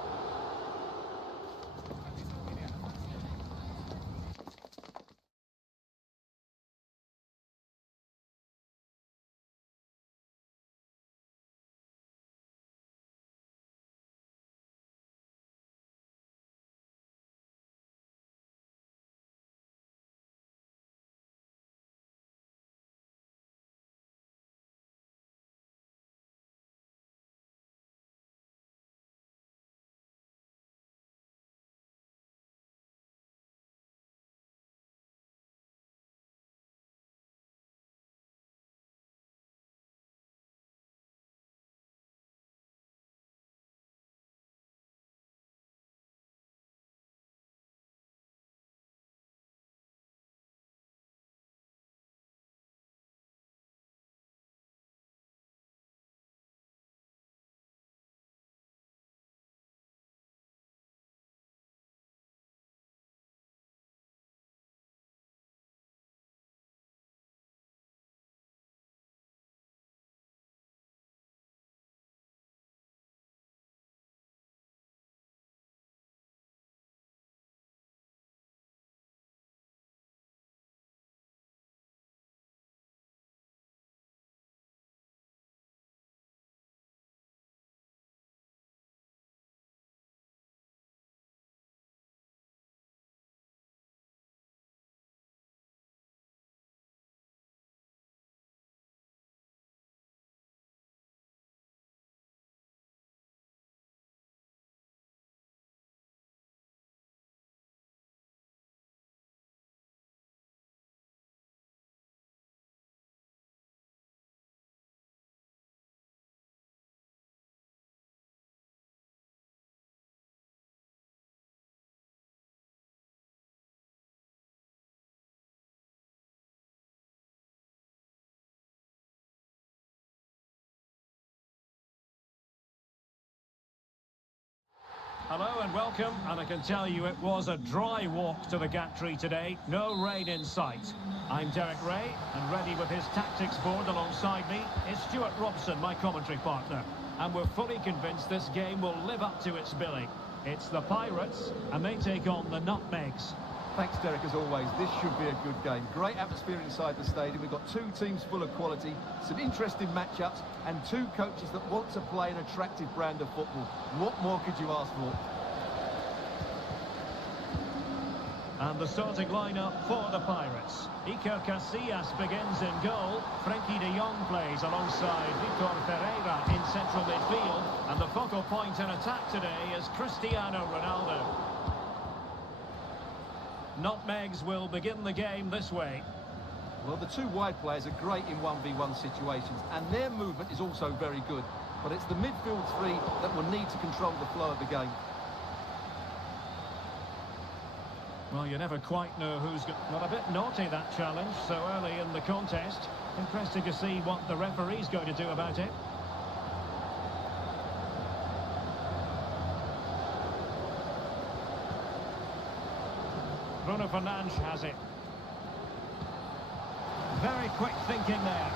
Hello and welcome, and I can tell you it was a dry walk to the gantry today, no rain in sight. I'm Derek Ray, and ready with his tactics board alongside me is Stuart Robson, my commentary partner. And we're fully convinced this game will live up to its billing. It's the Pirates, and they take on the Nutmegs. Thanks, Derek, as always. This should be a good game. Great atmosphere inside the stadium. We've got two teams full of quality, some interesting matchups, and two coaches that want to play an attractive brand of football. What more could you ask for? And the starting lineup for the Pirates. Iker Casillas begins in goal. Frenkie de Jong plays alongside Vitor Pereira in central midfield. And the focal point in attack today is Cristiano Ronaldo. Nutmegs will begin the game this way. Well, the two wide players are great in 1v1 situations, and their movement is also very good. But it's the midfield three that will need to control the flow of the game. Well, you never quite know who's got a bit naughty, that challenge, so early in the contest. Interesting to see what the referee's going to do about it. Bruno Fernandes has it. Very quick thinking there.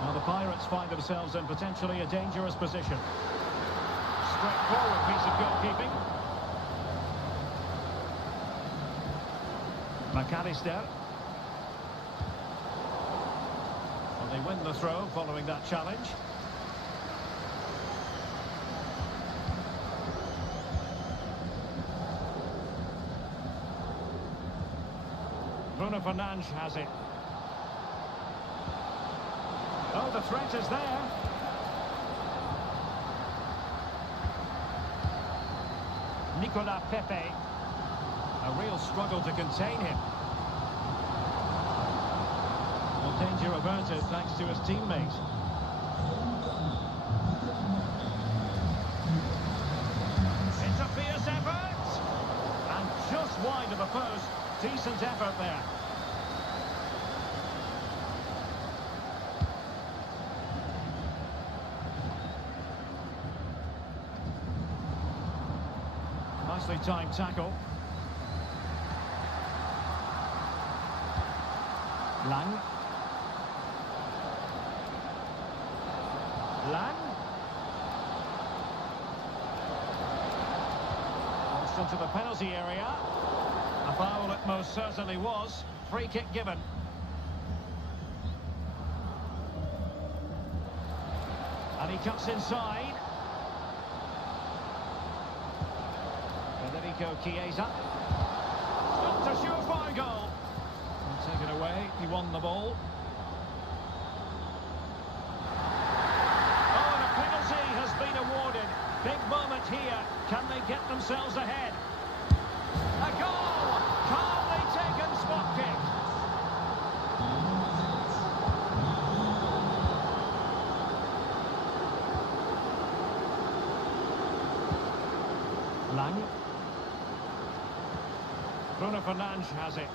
Now the Pirates find themselves in potentially a dangerous position. Straightforward piece of goalkeeping. McAllister. Well, they win the throw following that challenge. Bruno Fernandes has it. Oh, the threat is there. Nicolas Pepe. A real struggle to contain him. Well, danger averted thanks to his teammate. It's a fierce effort. And just wide of the post. Decent effort there. nicely timed tackle. Lang. Launched into the penalty area. A foul it most certainly was. Free kick given. And he cuts inside. Federico Chiesa. Not a surefire goal. And taken away. He won the ball. Oh, and a penalty has been awarded. Big moment here. Can they get themselves ahead? A goal! Calmly taken spot kick. Lang. Bruno Fernandes has it.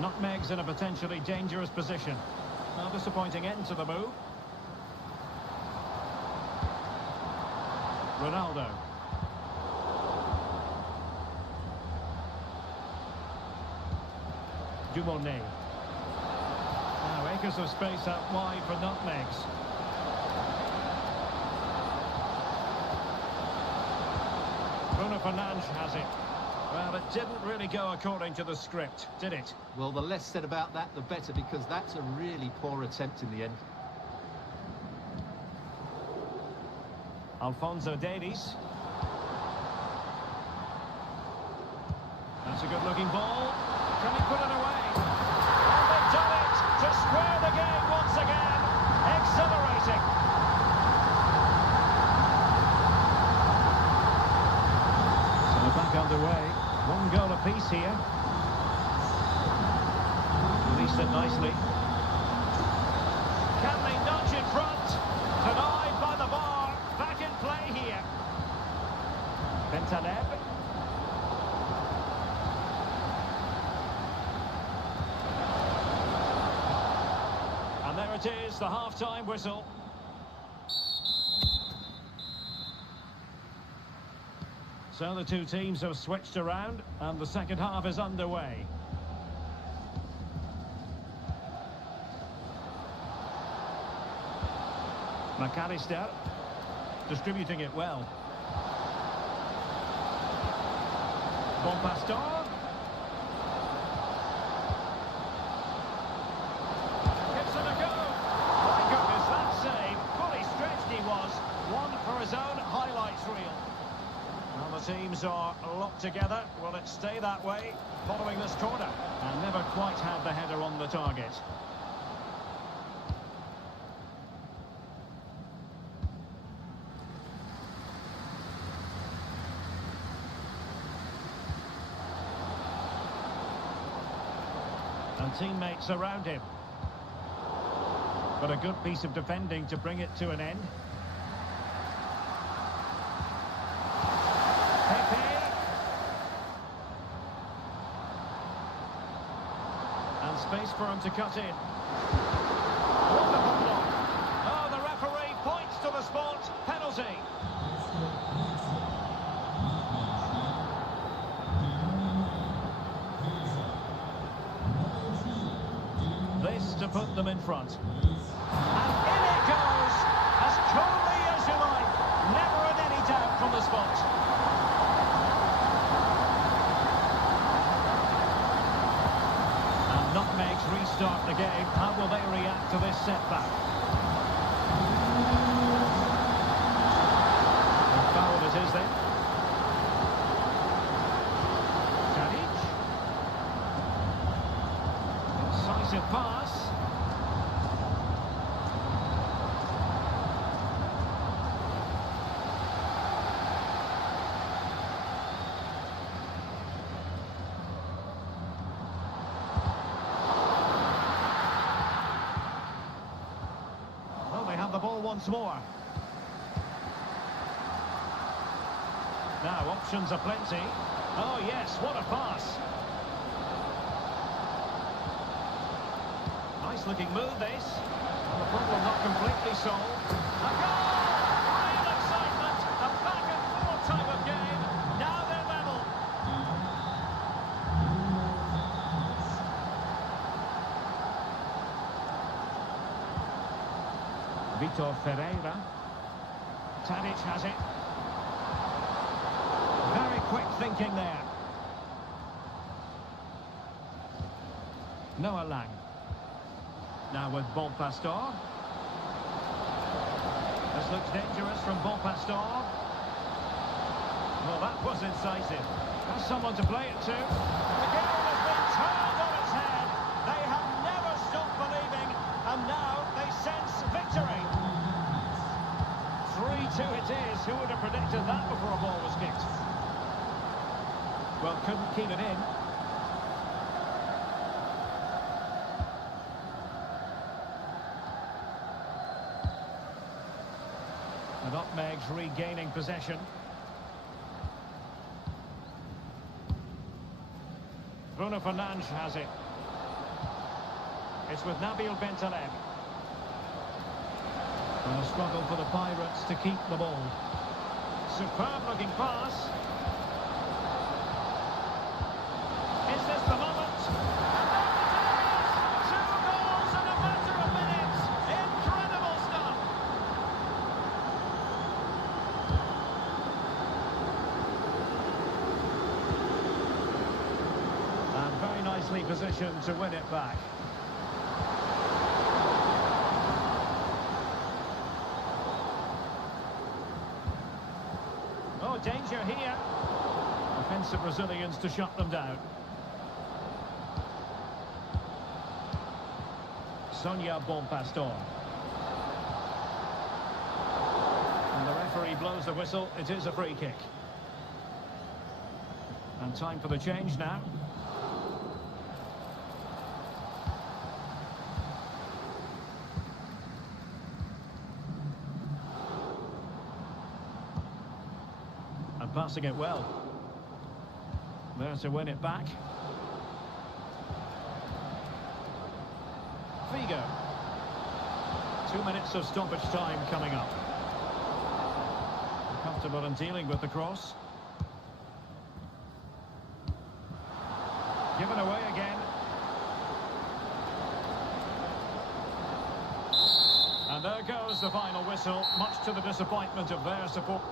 Nutmeg's in a potentially dangerous position. A disappointing end to the move. Ronaldo. Dumonnet. Now acres of space out wide for Nutmegs. Bruno Fernandes has it. Well, it didn't really go according to the script, did it? Well, the less said about that, the better, because that's a really poor attempt in the end. Alphonso Davies. That's a good-looking ball. Can he put it away? And they've done it to square the game once again. Exhilarating. So back underway. One goal apiece here. Released it nicely. Can they nudge in front? Denied by the bar. Back in play here. Bentaleb. And there it is, the half-time whistle. So the two teams have switched around, and the second half is underway. McAllister, distributing it well. Bonpastor. Gives it a go. My goodness, that save. Fully stretched he was. One for his own highlights reel. Well, the teams are locked together. Will it stay that way following this corner? And never quite had the header on the target. And teammates around him. But a good piece of defending to bring it to an end. And space for him to cut in. Wonderful block. Oh, the referee points to the spot. Penalty. This to put them in front. And in it goes, as coolly as you like. Never in any doubt from the spot. Nutmegs restart the game. How will they react to this setback? And foul it is then. Tadic. Incisive pass. The ball once more. Now options are plenty. Oh yes, what a pass. Nice looking move this. And the problem not completely solved. A goal! Real excitement. A back and forth type of game. Now they're level. Vitor Ferreira. Tadic has it. Very quick thinking there. Noah Lang. Now with Bonpastor. This looks dangerous from Bonpastor. Well, that was incisive. Has someone to play it to. The game has been turned on its head. They have never stopped believing, and now they sense victory. 3-2 it is. Who would have predicted that before a ball was kicked? Well, couldn't keep it in. The Nutmegs regaining possession. Bruno Fernandes has it. It's with Nabil Bentaleb. And a struggle for the Pirates to keep the ball. Superb looking pass. Is this the moment? And there it is! 2 goals in a matter of minutes. Incredible stuff. And very nicely positioned to win it back. Oh, danger here. Defensive Brazilians to shut them down. Sonia Bonpastor. And the referee blows the whistle. It is a free kick. And time for the change now. And passing it well. There to win it back. Figo. 2 minutes of stoppage time coming up. Comfortable in dealing with the cross. Given away again. And there goes the final whistle, much to the disappointment of their support.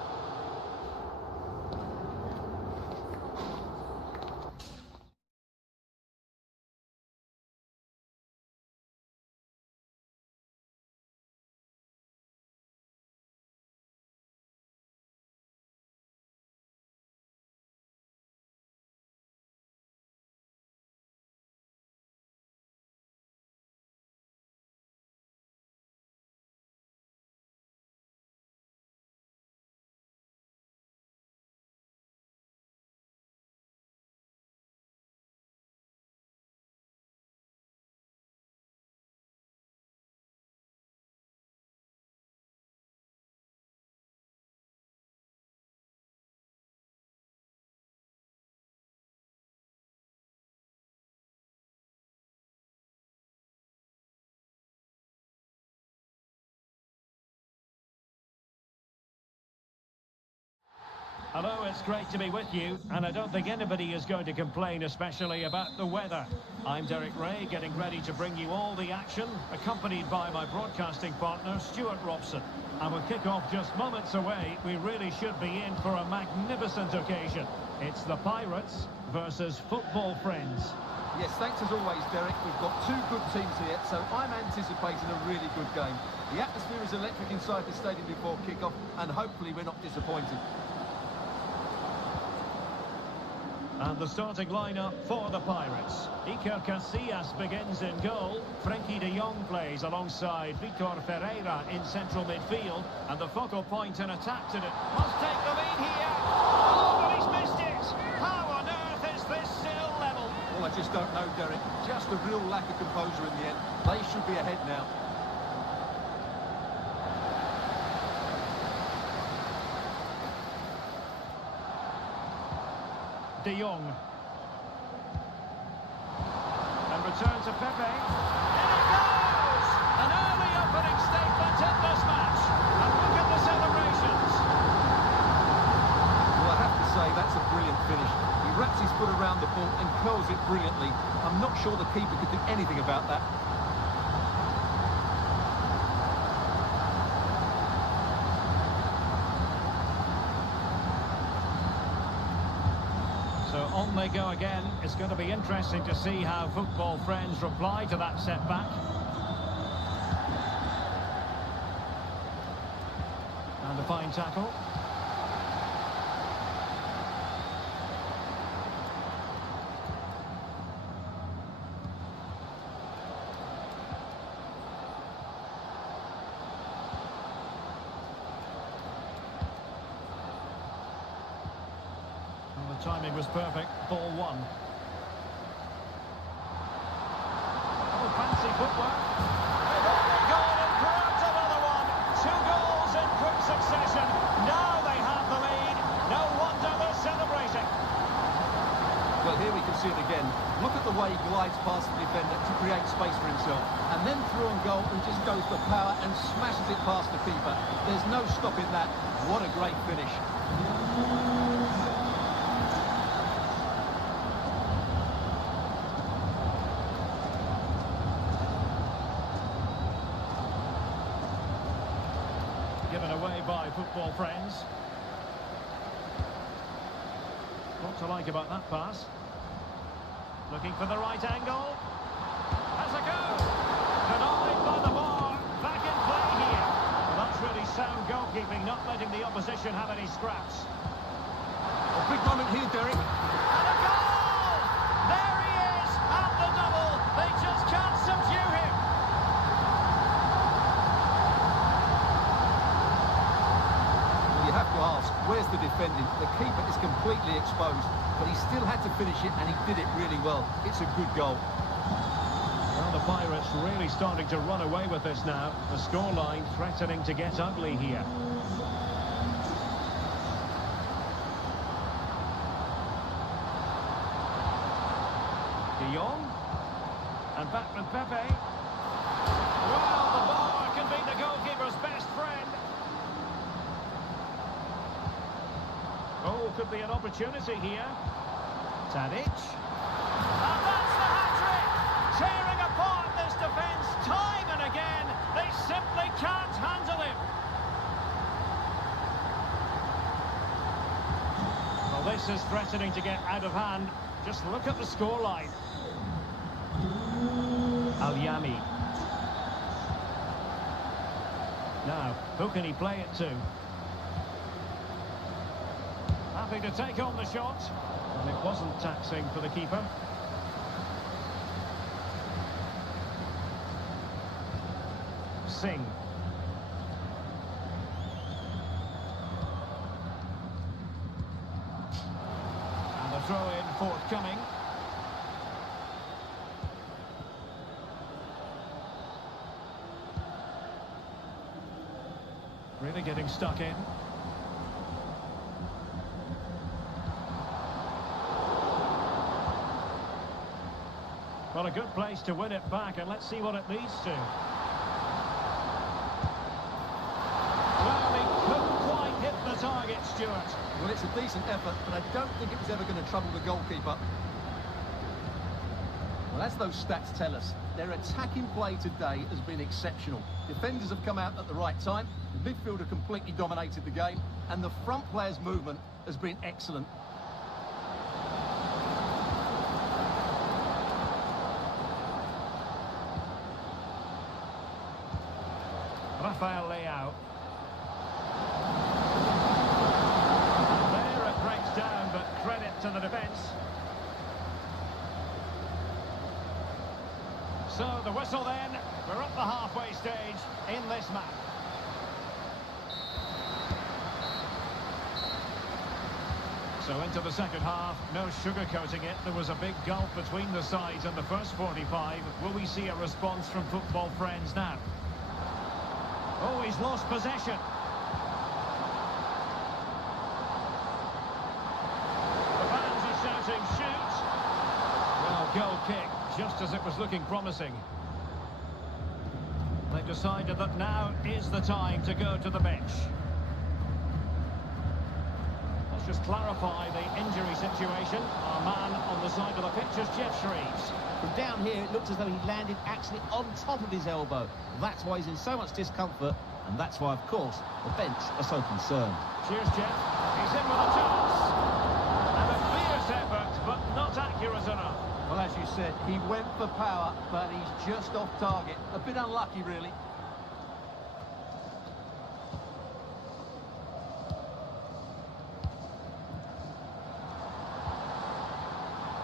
Hello, it's great to be with you, and I don't think anybody is going to complain, especially about the weather. I'm Derek Ray, getting ready to bring you all the action, accompanied by my broadcasting partner, Stuart Robson. And with kick-off just moments away, we really should be in for a magnificent occasion. It's the Pirates versus Football Friends. Yes, thanks as always, Derek. We've got 2 good teams here, so I'm anticipating a really good game. The atmosphere is electric inside the stadium before kick-off, and hopefully we're not disappointed. And the starting lineup for the Pirates. Iker Casillas begins in goal. Frenkie de Jong plays alongside Vitor Ferreira in central midfield. And the focal point in attack today. Must take the lead here. Oh, but he's missed it. How on earth is this still level? Well, I just don't know, Derek. Just a real lack of composure in the end. They should be ahead now. De Jong. And return to Pepe. In it goes! An early opening statement in this match. And look at the celebrations. Well, I have to say, that's a brilliant finish. He wraps his foot around the ball and curls it brilliantly. I'm not sure the keeper could do anything about that. on they go again. It's going to be interesting to see how football friends reply to that setback. And a fine tackle. The timing was perfect. Ball one. Oh, fancy footwork. They've only gone and grabbed another one. 2 goals in quick succession. Now they have the lead. No wonder they're celebrating. Well, here we can see it again. Look at the way he glides past the defender to create space for himself. And then through on goal and just goes for power and smashes it past the keeper. There's no stopping that. What a great finish. Given away by football friends. What to like about that pass? Looking for the right angle. Has a go. Denied by the bar. Back in play here. Well, that's really sound goalkeeping, not letting the opposition have any scraps. A big moment here, Derek. And a goal! There he is at the double. They just can't subdue him. You have to ask, where's the defending? The keeper is completely exposed, but he still had to finish it, and he did it really well. It's a good goal. Well, the Pirates really starting to run away with this now. The scoreline threatening to get ugly here. De Jong. And back with Pepe. Well, the bar can be the goalkeeper's best friend. Oh, could be an opportunity here. Tadic. And that's the hat-trick! Tearing apart this defence time and again. They simply can't handle him. Well, this is threatening to get out of hand. Just look at the scoreline. Al-Yami. Now, who can he play it to? Happy to take on the shot. And it wasn't taxing for the keeper. Singh. And the throw-in forthcoming. Really getting stuck in. Well, a good place to win it back, and let's see what it leads to. Well, he couldn't quite hit the target, Stuart. Well, it's a decent effort, but I don't think it was ever going to trouble the goalkeeper. Well, as those stats tell us, their attacking play today has been exceptional. Defenders have come out at the right time, the midfielder completely dominated the game, and the front player's movement has been excellent. Rafael Leao. There it breaks down, but credit to the defence. So the whistle then. We're at the halfway stage in this match. So into the second half, no sugarcoating it. There was a big gulf between the sides in the first 45. Will we see a response from football friends now? Oh, he's lost possession. The fans are shouting, shoot! Well, goal kick, just as it was looking promising. They've decided that now is the time to go to the bench. Let's just clarify the injury situation. Our man on the side of the pitch is Jeff Shreves. From down here, it looked as though he landed actually on top of his elbow. That's why he's in so much discomfort, and that's why, of course, the bench are so concerned. Cheers, Jeff. He's in with a chance. And a fierce effort, but was enough. Well, as you said, he went for power, but he's just off target. A bit unlucky, really.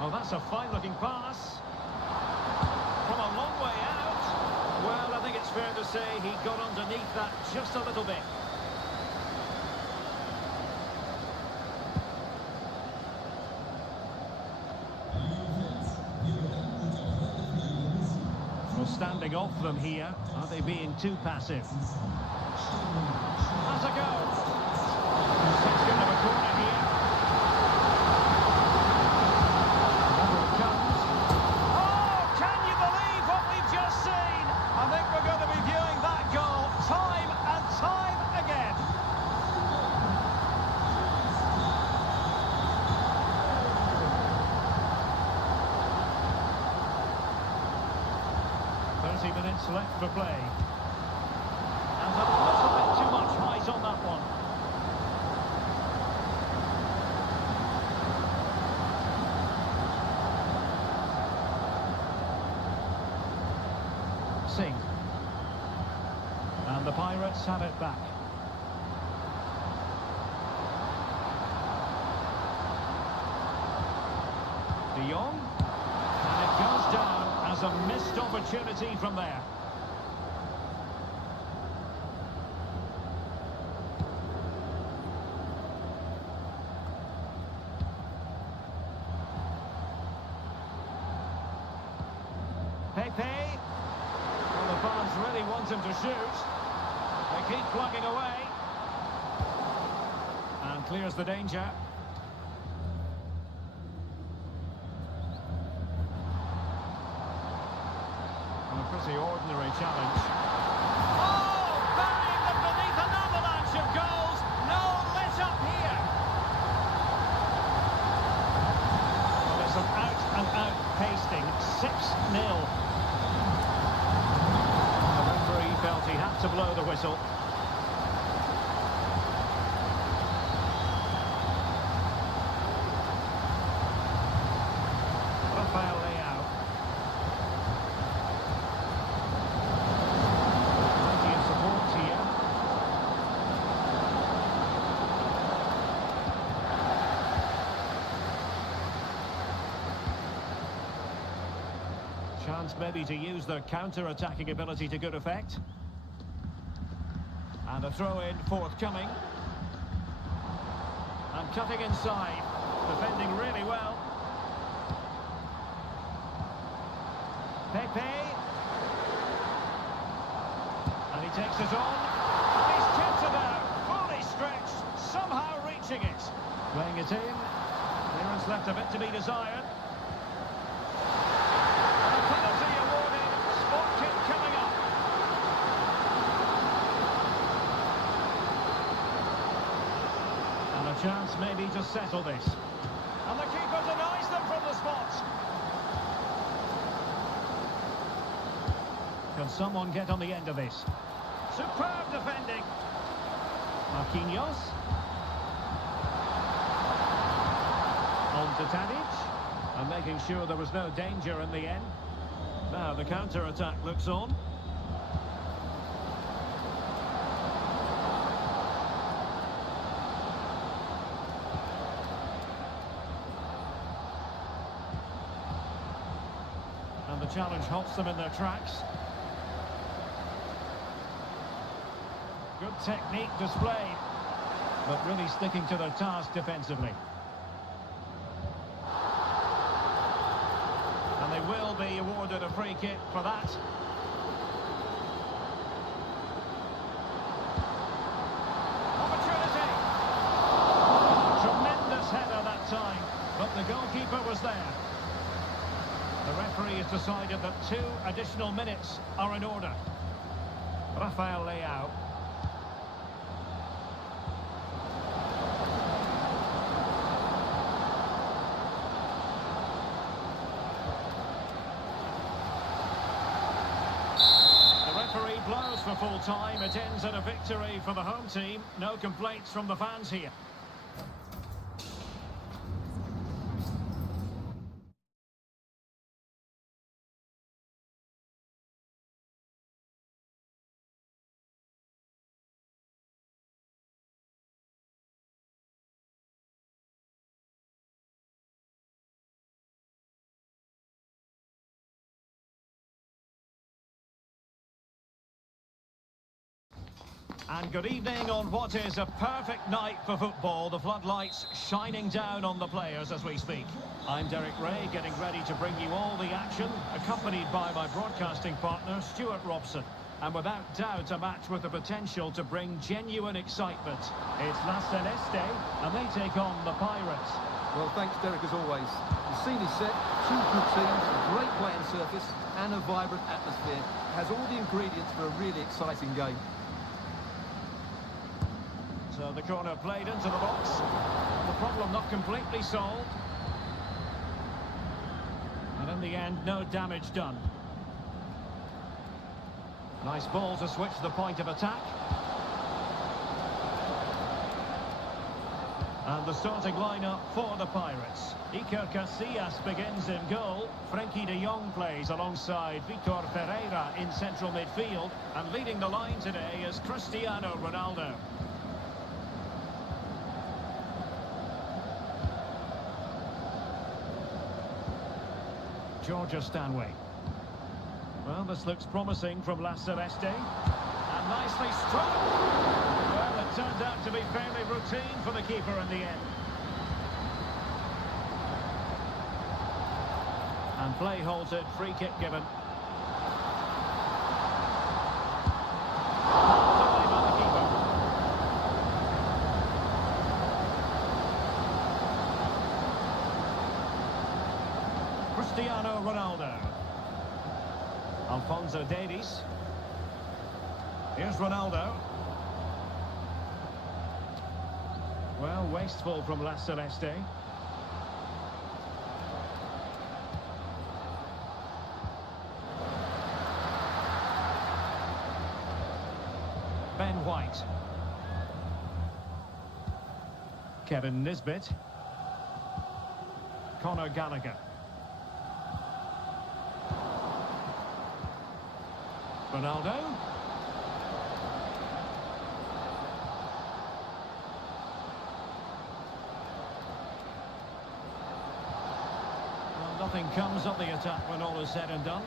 Oh, that's a fine-looking pass. From a long way out. Well, I think it's fair to say he got underneath that just a little bit. Well, standing off them here. Are they being too passive? Has a go. It's going to have a corner here. Minutes left for play. And a little bit too much height on that one. Singh. And the Pirates have it back. De Jong. And it goes down as a missed opportunity from there. Pepe. Well, the fans really want him to shoot. They keep plugging away. And clears the danger. A pretty ordinary challenge. Oh! Burying them beneath an avalanche of goals. No let up here. Well, it's an out-and-out pasting. 6-0. The referee felt he had to blow the whistle. Chance maybe to use their counter-attacking ability to good effect. And a throw-in forthcoming. And cutting inside. Defending really well. Pepe. And he takes it on. And he's kept it out. Fully stretched. Somehow reaching it. Playing it in. Clearance left a bit to be desired. Chance maybe to settle this. And the keeper denies them from the spot. Can someone get on the end of this? Superb defending. Marquinhos. On to Tadic. And making sure there was no danger in the end. Now the counter-attack looks on. And the challenge halts them in their tracks. Good technique displayed, but really sticking to their task defensively. And they will be awarded a free kick for that. Opportunity! Tremendous header that time, but the goalkeeper was there. The referee has decided that 2 additional minutes are in order. Rafael Leao. The referee blows for full time. It ends in a victory for the home team. No complaints from the fans here. And good evening on what is a perfect night for football. The floodlights shining down on the players as we speak. I'm Derek Ray, getting ready to bring you all the action, accompanied by my broadcasting partner, Stuart Robson. And without doubt, a match with the potential to bring genuine excitement. It's La Celeste, and they take on the Pirates. Well, thanks, Derek, as always. The scene is set, two good teams, a great playing surface, and a vibrant atmosphere. It has all the ingredients for a really exciting game. So the corner played into the box. The problem not completely solved. And in the end, no damage done. Nice ball to switch the point of attack. And the starting lineup for the Pirates. Iker Casillas begins in goal. Frenkie de Jong plays alongside Vitor Ferreira in central midfield. And leading the line today is Cristiano Ronaldo. Georgia Stanway. Well, this looks promising from La Celeste. And nicely struck. Well, it turned out to be fairly routine for the keeper in the end. And play halted, free kick given. Lovely by the keeper. Cristiano Ronaldo. Alphonso Davies. Here's Ronaldo. Well, wasteful from La Celeste. Ben White. Kevin Nisbet. Conor Gallagher. Ronaldo. Well, nothing comes of the attack when all is said and done.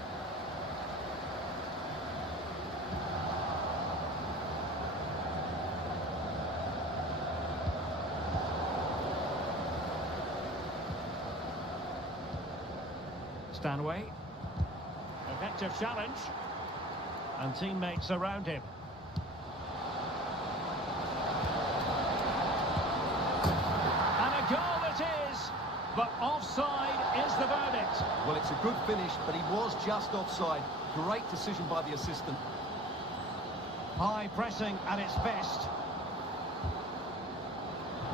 Stanway. Effective challenge. And teammates around him. And a goal it is, but offside is the verdict. Well, it's a good finish, but he was just offside. Great decision by the assistant. High pressing at its best.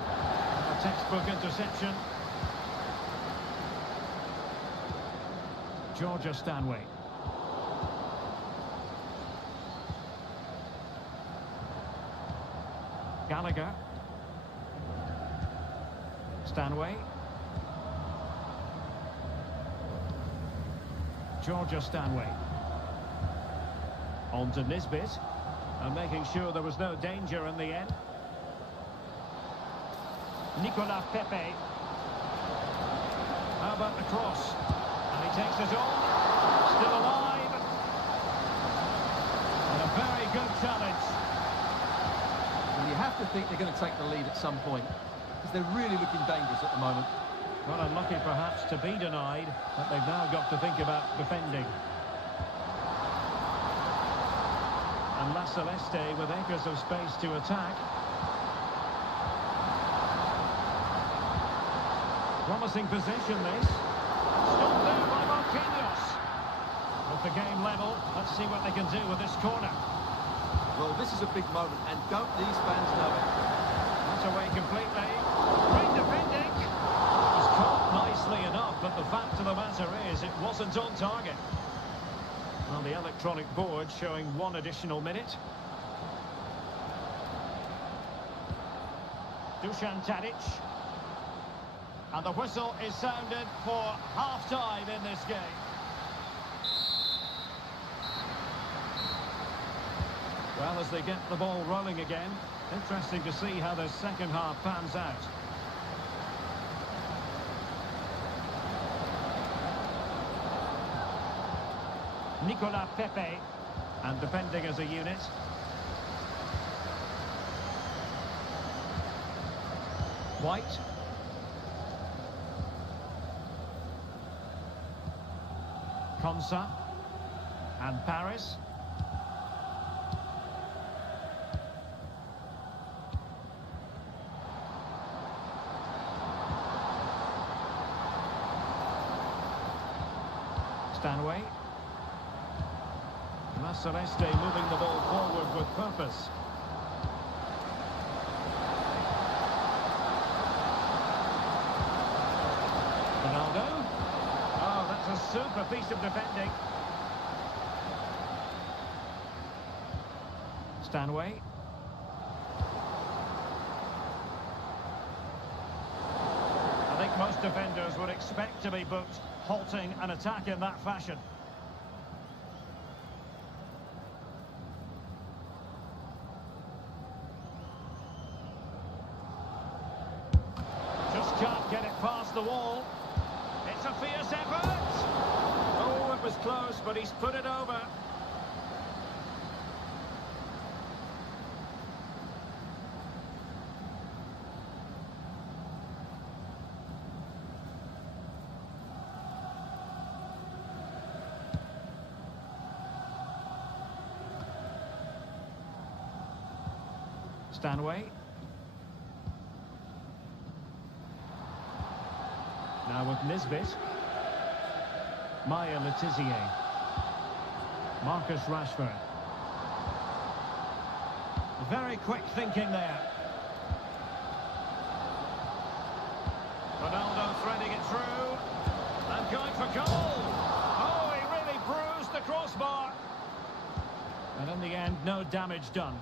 A textbook interception. Georgia Stanway. Gallagher. Stanway. Georgia Stanway. On to Nisbet. And making sure there was no danger in the end. Nicolas Pepe. How about the cross? And he takes it on. Still alive. And a very good challenge. You have to think they're going to take the lead at some point, because they're really looking dangerous at the moment. Well, unlucky perhaps to be denied, but they've now got to think about defending. And La Celeste with acres of space to attack. Promising position this. Stopped there by Marquinhos. With the game level, let's see what they can do with this corner. Well, this is a big moment, and don't these fans know it? Not away completely. Great defending. It was caught nicely enough, but the fact of the matter is it wasn't on target. Well, the electronic board showing one additional minute. Dusan Tadic. And the whistle is sounded for half-time in this game. Well, as they get the ball rolling again, interesting to see how the second half pans out. Nicolas Pepe, and defending as a unit. White. Konsa. And Paris. Stanway. La Celeste moving the ball forward with purpose. Ronaldo. Oh, that's a super piece of defending. Stanway. I think most defenders would expect to be booked, halting an attack in that fashion. Just can't get it past the wall. It's a fierce effort. Oh, it was close, but he's put it over. Stanway. Now with Nisbet. Maya Letizier. Marcus Rashford. Very quick thinking there. Ronaldo threading it through. And going for goal. Oh, he really bruised the crossbar. And in the end, no damage done.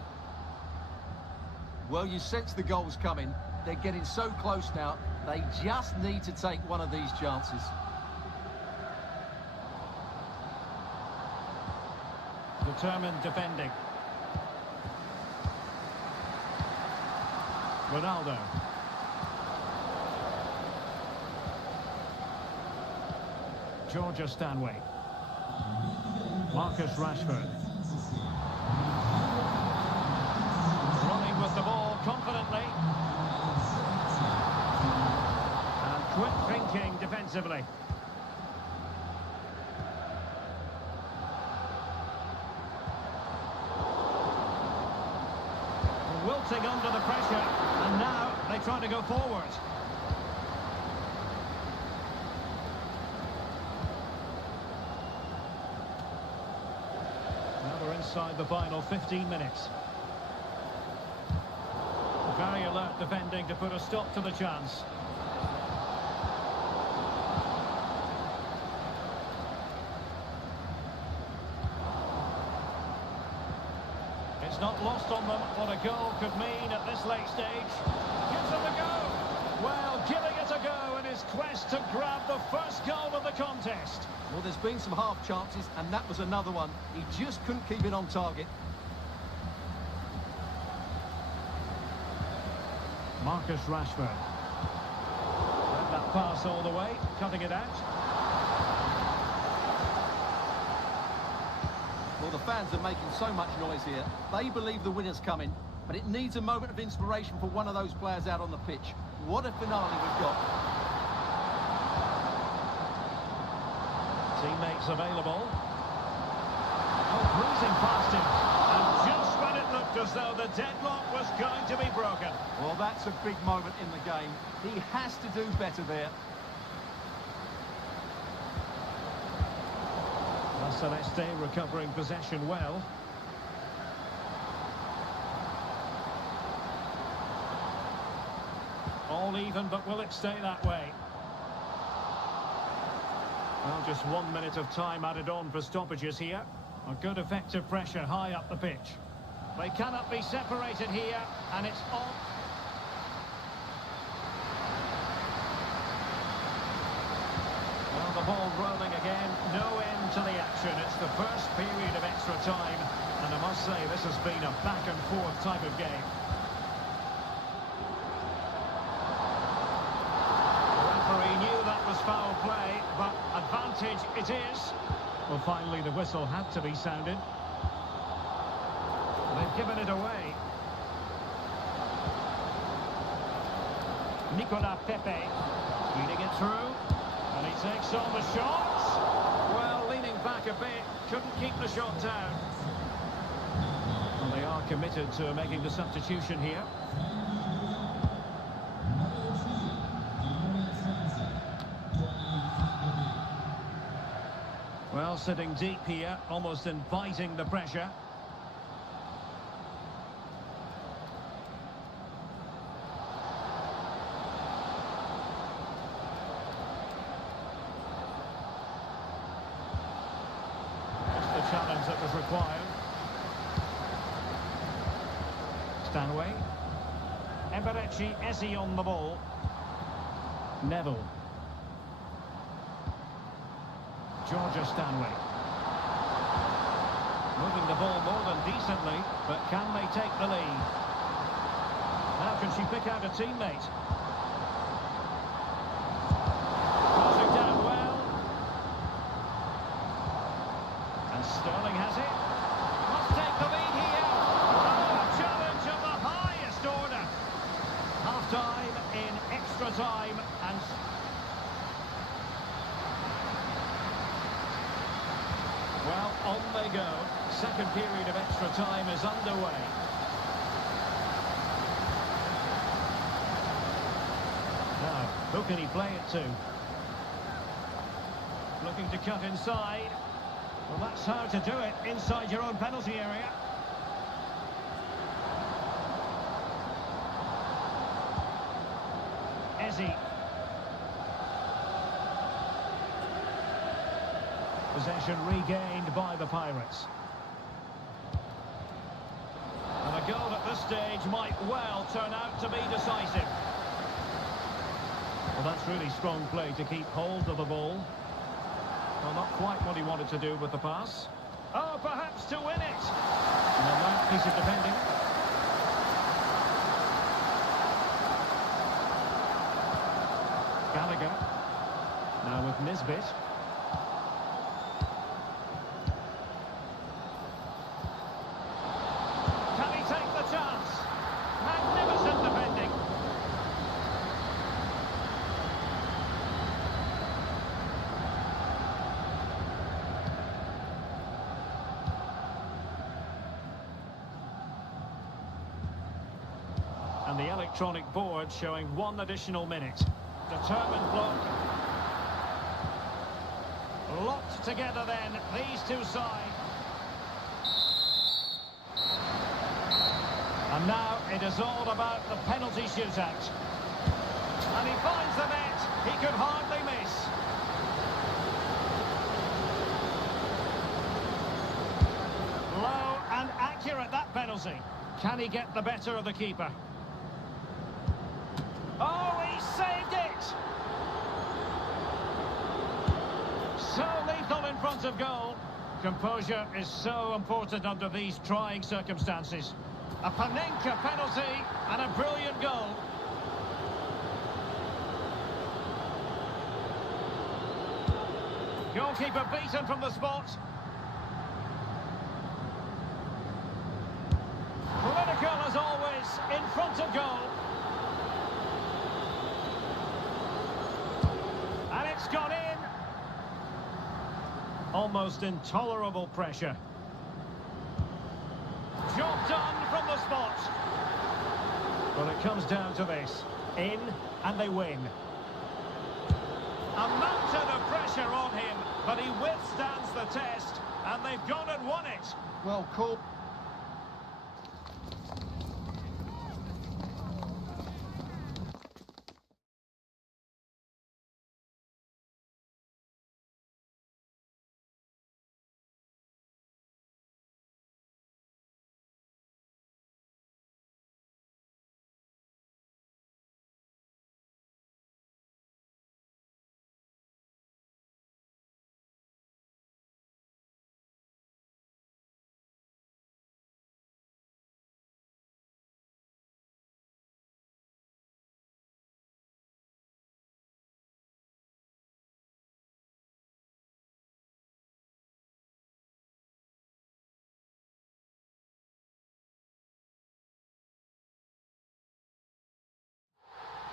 Well, you sense the goal's coming. They're getting so close now. They just need to take one of these chances. Determined defending. Ronaldo. Georgia Stanway. Marcus Rashford. Running with the ball confidently. And quick thinking defensively. Wilting under the pressure, and now they try to go forward. Now we're inside the final 15 minutes. Very alert defending to put a stop to the chance. It's not lost on them what a goal could mean at this late stage. Gives them a go. Well, giving it a go in his quest to grab the first goal of the contest. Well, there's been some half chances, and that was another one. He just couldn't keep it on target. Marcus Rashford. Let that pass all the way, cutting it out. Well, the fans are making so much noise here. They believe the winner's coming, but it needs a moment of inspiration for one of those players out on the pitch. What a finale we've got. Teammates available. Oh, cruising past him. And just when it looked as though the deadlock was going to be broken. Well, that's a big moment in the game. He has to do better there. La Celeste recovering possession well. All even, but will it stay that way? Well, just 1 minute of time added on for stoppages here. A good effective pressure high up the pitch. They cannot be separated here, and it's on. Well, the ball rolling again, no end to the action. It's the first period of extra time, and I must say this has been a back-and-forth type of game. The referee knew that was foul play, but advantage it is. Well, finally the whistle had to be sounded. They've given it away. Nicolas Pepe. Feeding it through. And he takes on the shots. Well, leaning back a bit. Couldn't keep the shot down. Well, they are committed to making the substitution here. Well, sitting deep here, almost inviting the pressure. That's the challenge that was required. Stanway. Eberechi Eze on the ball. Neville. Georgia Stanway. Moving the ball more than decently, but can they take the lead? Now can she pick out a teammate? Closing down well. And Sterling has it. Must take the lead here. Oh, a challenge of the highest order. Half-time in extra time and... Well, on they go. Second period of extra time is underway. Now, who can he play it to? Looking to cut inside. Well, that's how to do it, inside your own penalty area. Eze. Possession regained by the Pirates. And a goal at this stage might well turn out to be decisive. Well, that's really strong play to keep hold of the ball. Well, not quite what he wanted to do with the pass. Oh, perhaps to win it. And a nice piece of defending. Gallagher. Now with Nisbet. And the electronic board showing one additional minute. Determined block. Locked together then, these two sides. And now it is all about the penalty shootout. And he finds the net. He could hardly miss. Low and accurate, that penalty. Can he get the better of the keeper? Oh, he saved it! So lethal in front of goal. Composure is so important under these trying circumstances. A Panenka penalty and a brilliant goal. Goalkeeper beaten from the spot. Political as always, in front of goal. And it's gone in. Almost intolerable pressure. Job done from the spot. Well, it comes down to this. In, and they win. A mountain of pressure on him, but he withstands the test, and they've gone and won it. Well, cool.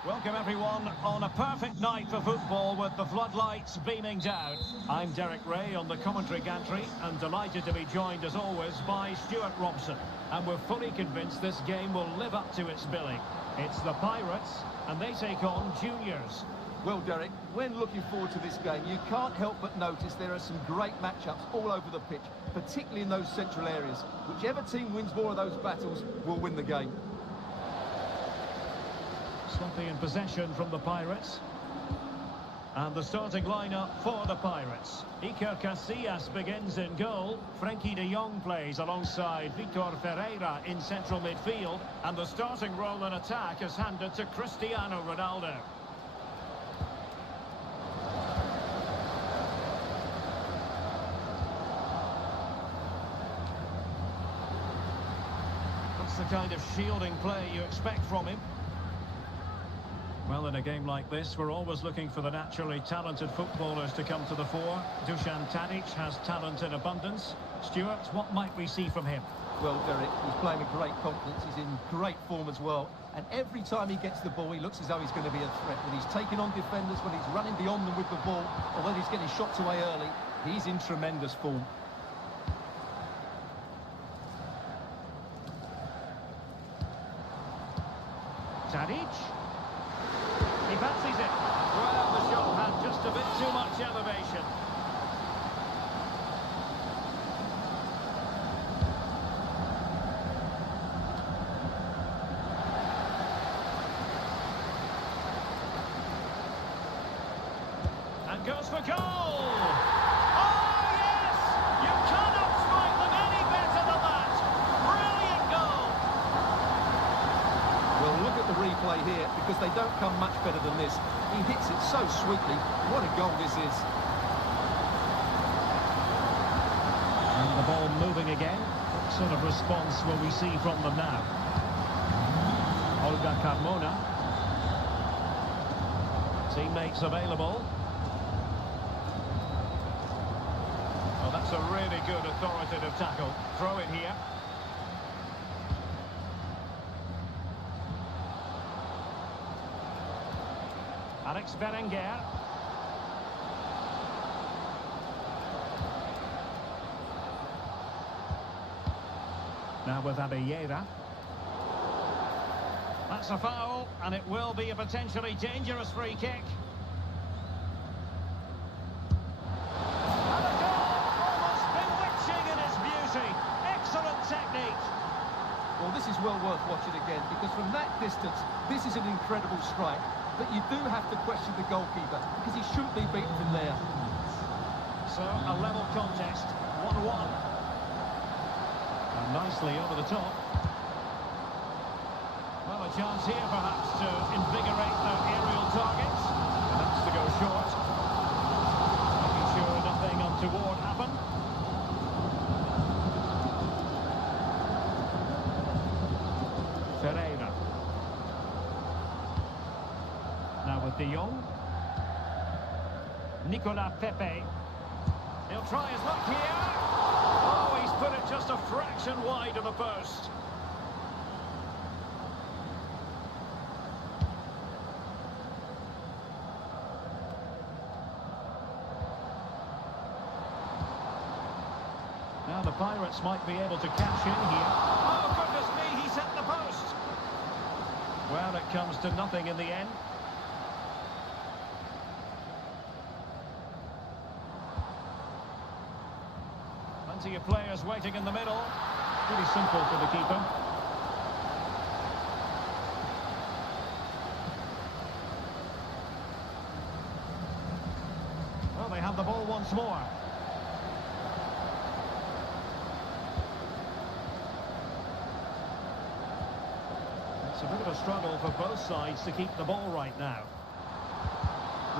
Welcome everyone on a perfect night for football with the floodlights beaming down. I'm Derek Ray on the commentary gantry and delighted to be joined as always by Stuart Robson. And we're fully convinced this game will live up to its billing. It's the Pirates and they take on Juniors. Well, Derek, when looking forward to this game, you can't help but notice there are some great matchups all over the pitch, particularly in those central areas. Whichever team wins more of those battles will win the game. Sloppy in possession from the Pirates. And the starting lineup for the Pirates. Iker Casillas begins in goal. Frenkie de Jong plays alongside Vitor Ferreira in central midfield. And the starting role in attack is handed to Cristiano Ronaldo. That's the kind of shielding play you expect from him. Well, in a game like this, we're always looking for the naturally talented footballers to come to the fore. Dusan Tadic has talent in abundance. Stuart, what might we see from him? Well, Derek, he's playing with great confidence. He's in great form as well. And every time he gets the ball, he looks as though he's going to be a threat. When he's taking on defenders, when he's running beyond them with the ball, or when he's getting shots away early, he's in tremendous form. Tadic. He fancies it. Well, the shot had just a bit too much elevation. And goes for goal! Oh, yes! You cannot strike them any better than that! Brilliant goal! Well, look at the replay here, because they don't come much better than this. He hits it so sweetly. What a goal this is. And the ball moving again. What sort of response will we see from them now? Olga Carmona. Teammates available. Well, that's a really good authoritative tackle. Throw in here. Alex Berenguer. Now with Abellera. That's a foul, and it will be a potentially dangerous free kick. And a goal, almost bewitching in its beauty. Excellent technique. Well, this is well worth watching again, because from that distance, this is an incredible strike. But you do have to question the goalkeeper, because he shouldn't be beaten from there. So, a level contest, 1-1. And nicely over the top. Well, a chance here perhaps to invigorate their aerial targets. And that's to go short. Making sure nothing untoward happened. Ferreira. Now with De Jong. Nicolas Pepe. He'll try his luck here. Oh, he's put it just a fraction wide of the post. Now the Pirates might be able to cash in here. Oh, goodness me, he's hit the post. Well, it comes to nothing in the end. Plenty of players waiting in the middle. Pretty simple for the keeper. Well, they have the ball once more. It's a bit of a struggle for both sides to keep the ball right now.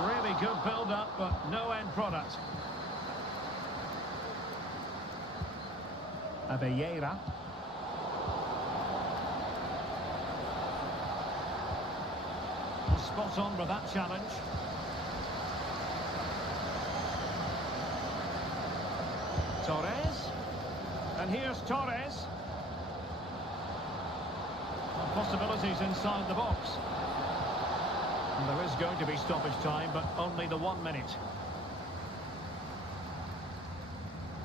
Really good build-up, but no end product. Abellera. Spot on with that challenge. Torres. And here's Torres. Well, possibilities inside the box. And there is going to be stoppage time, but only the 1 minute.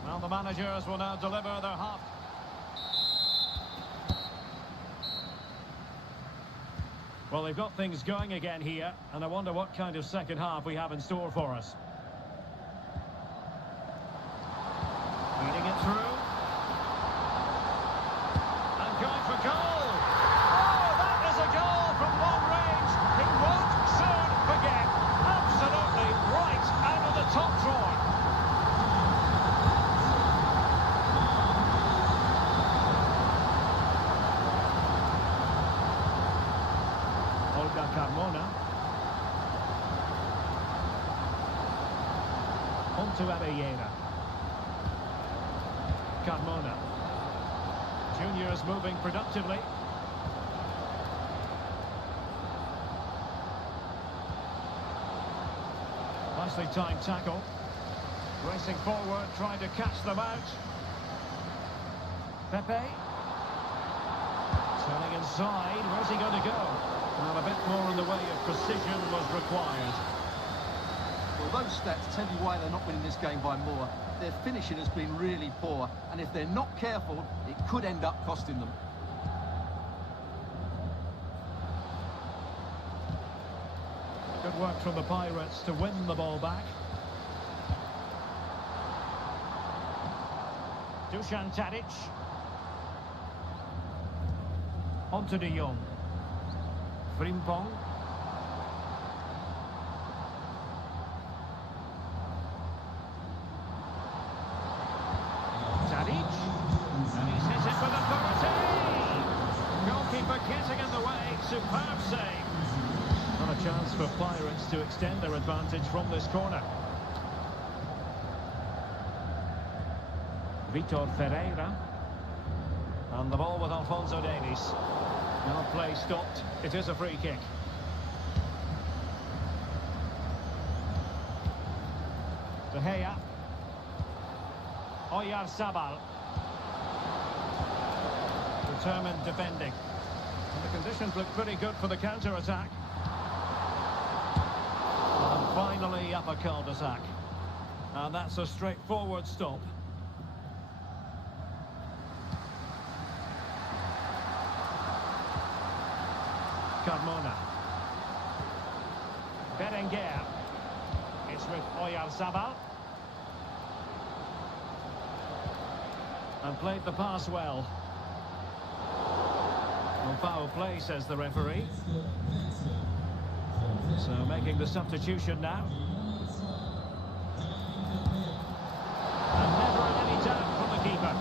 Well, the managers will now deliver their half. Well, they've got things going again here, and I wonder what kind of second half we have in store for us. Feeding it through. And going for goal! Oh, that is a goal from long range! He won't soon forget. Absolutely right out of the top drawer. Carmona. On to Abellera. Carmona. Juniors moving productively. Nicely timed tackle. Racing forward, trying to catch them out. Pepe. Turning inside, where's he going to go? Well, a bit more in the way of precision was required. Well, those stats tell you why they're not winning this game by more. Their finishing has been really poor, and if they're not careful, it could end up costing them. Good work from the Pirates to win the ball back. Dusan Tadic. On to De Jong. Frimpong. Tadic. And he's hit it with authority. Goalkeeper getting in the way. Superb save. Not a chance for Pirates to extend their advantage from this corner. Vitor Ferreira. And the ball with Alphonso Davies. Now play stopped. It is a free kick. De Gea. Oyarzabal. Determined defending. And the conditions look pretty good for the counter-attack. And finally up a cul-de-sac. And that's a straightforward stop. Carmona. Berenguer. It's with Oyarzabal. And played the pass well. Well, foul play, says the referee. So making the substitution now. And never any doubt from the keeper.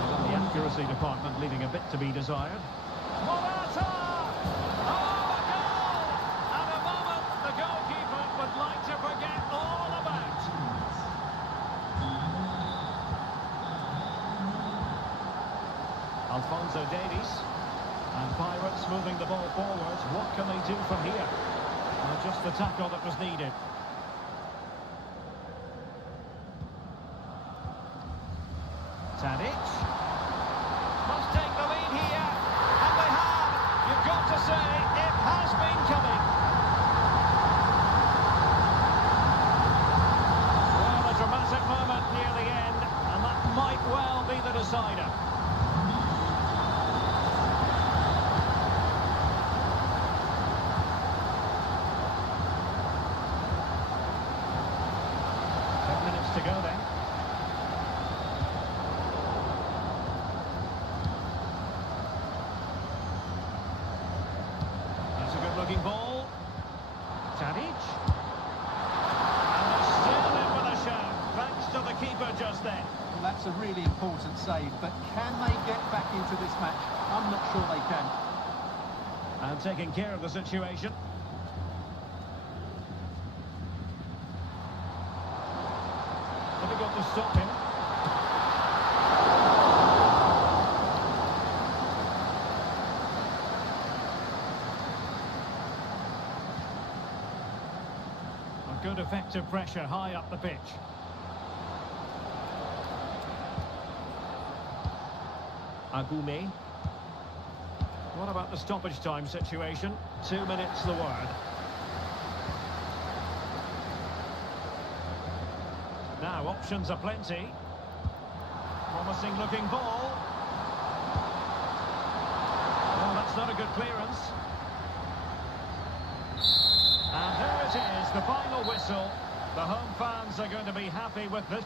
And the accuracy department leaving a bit to be desired. Morata! Alphonso Davies. And Pirates moving the ball forward. What can they do from here? Well, just the tackle that was needed. Tadic. Must take the lead here. And they have. You've got to say, it has been coming. Well, a dramatic moment near the end. And that might well be the decider. To go then. That's a good looking ball. Tadic. And they're still in with a shout, thanks to the keeper just then. Well, that's a really important save, but can they get back into this match? I'm not sure they can. And taking care of the situation. Difficult to stop him. A good effective pressure high up the pitch. Agume. What about the stoppage time situation? 2 minutes the word. Now options are plenty. Promising looking ball. Oh, that's not a good clearance. And there it is, the final whistle. The home fans are going to be happy with this.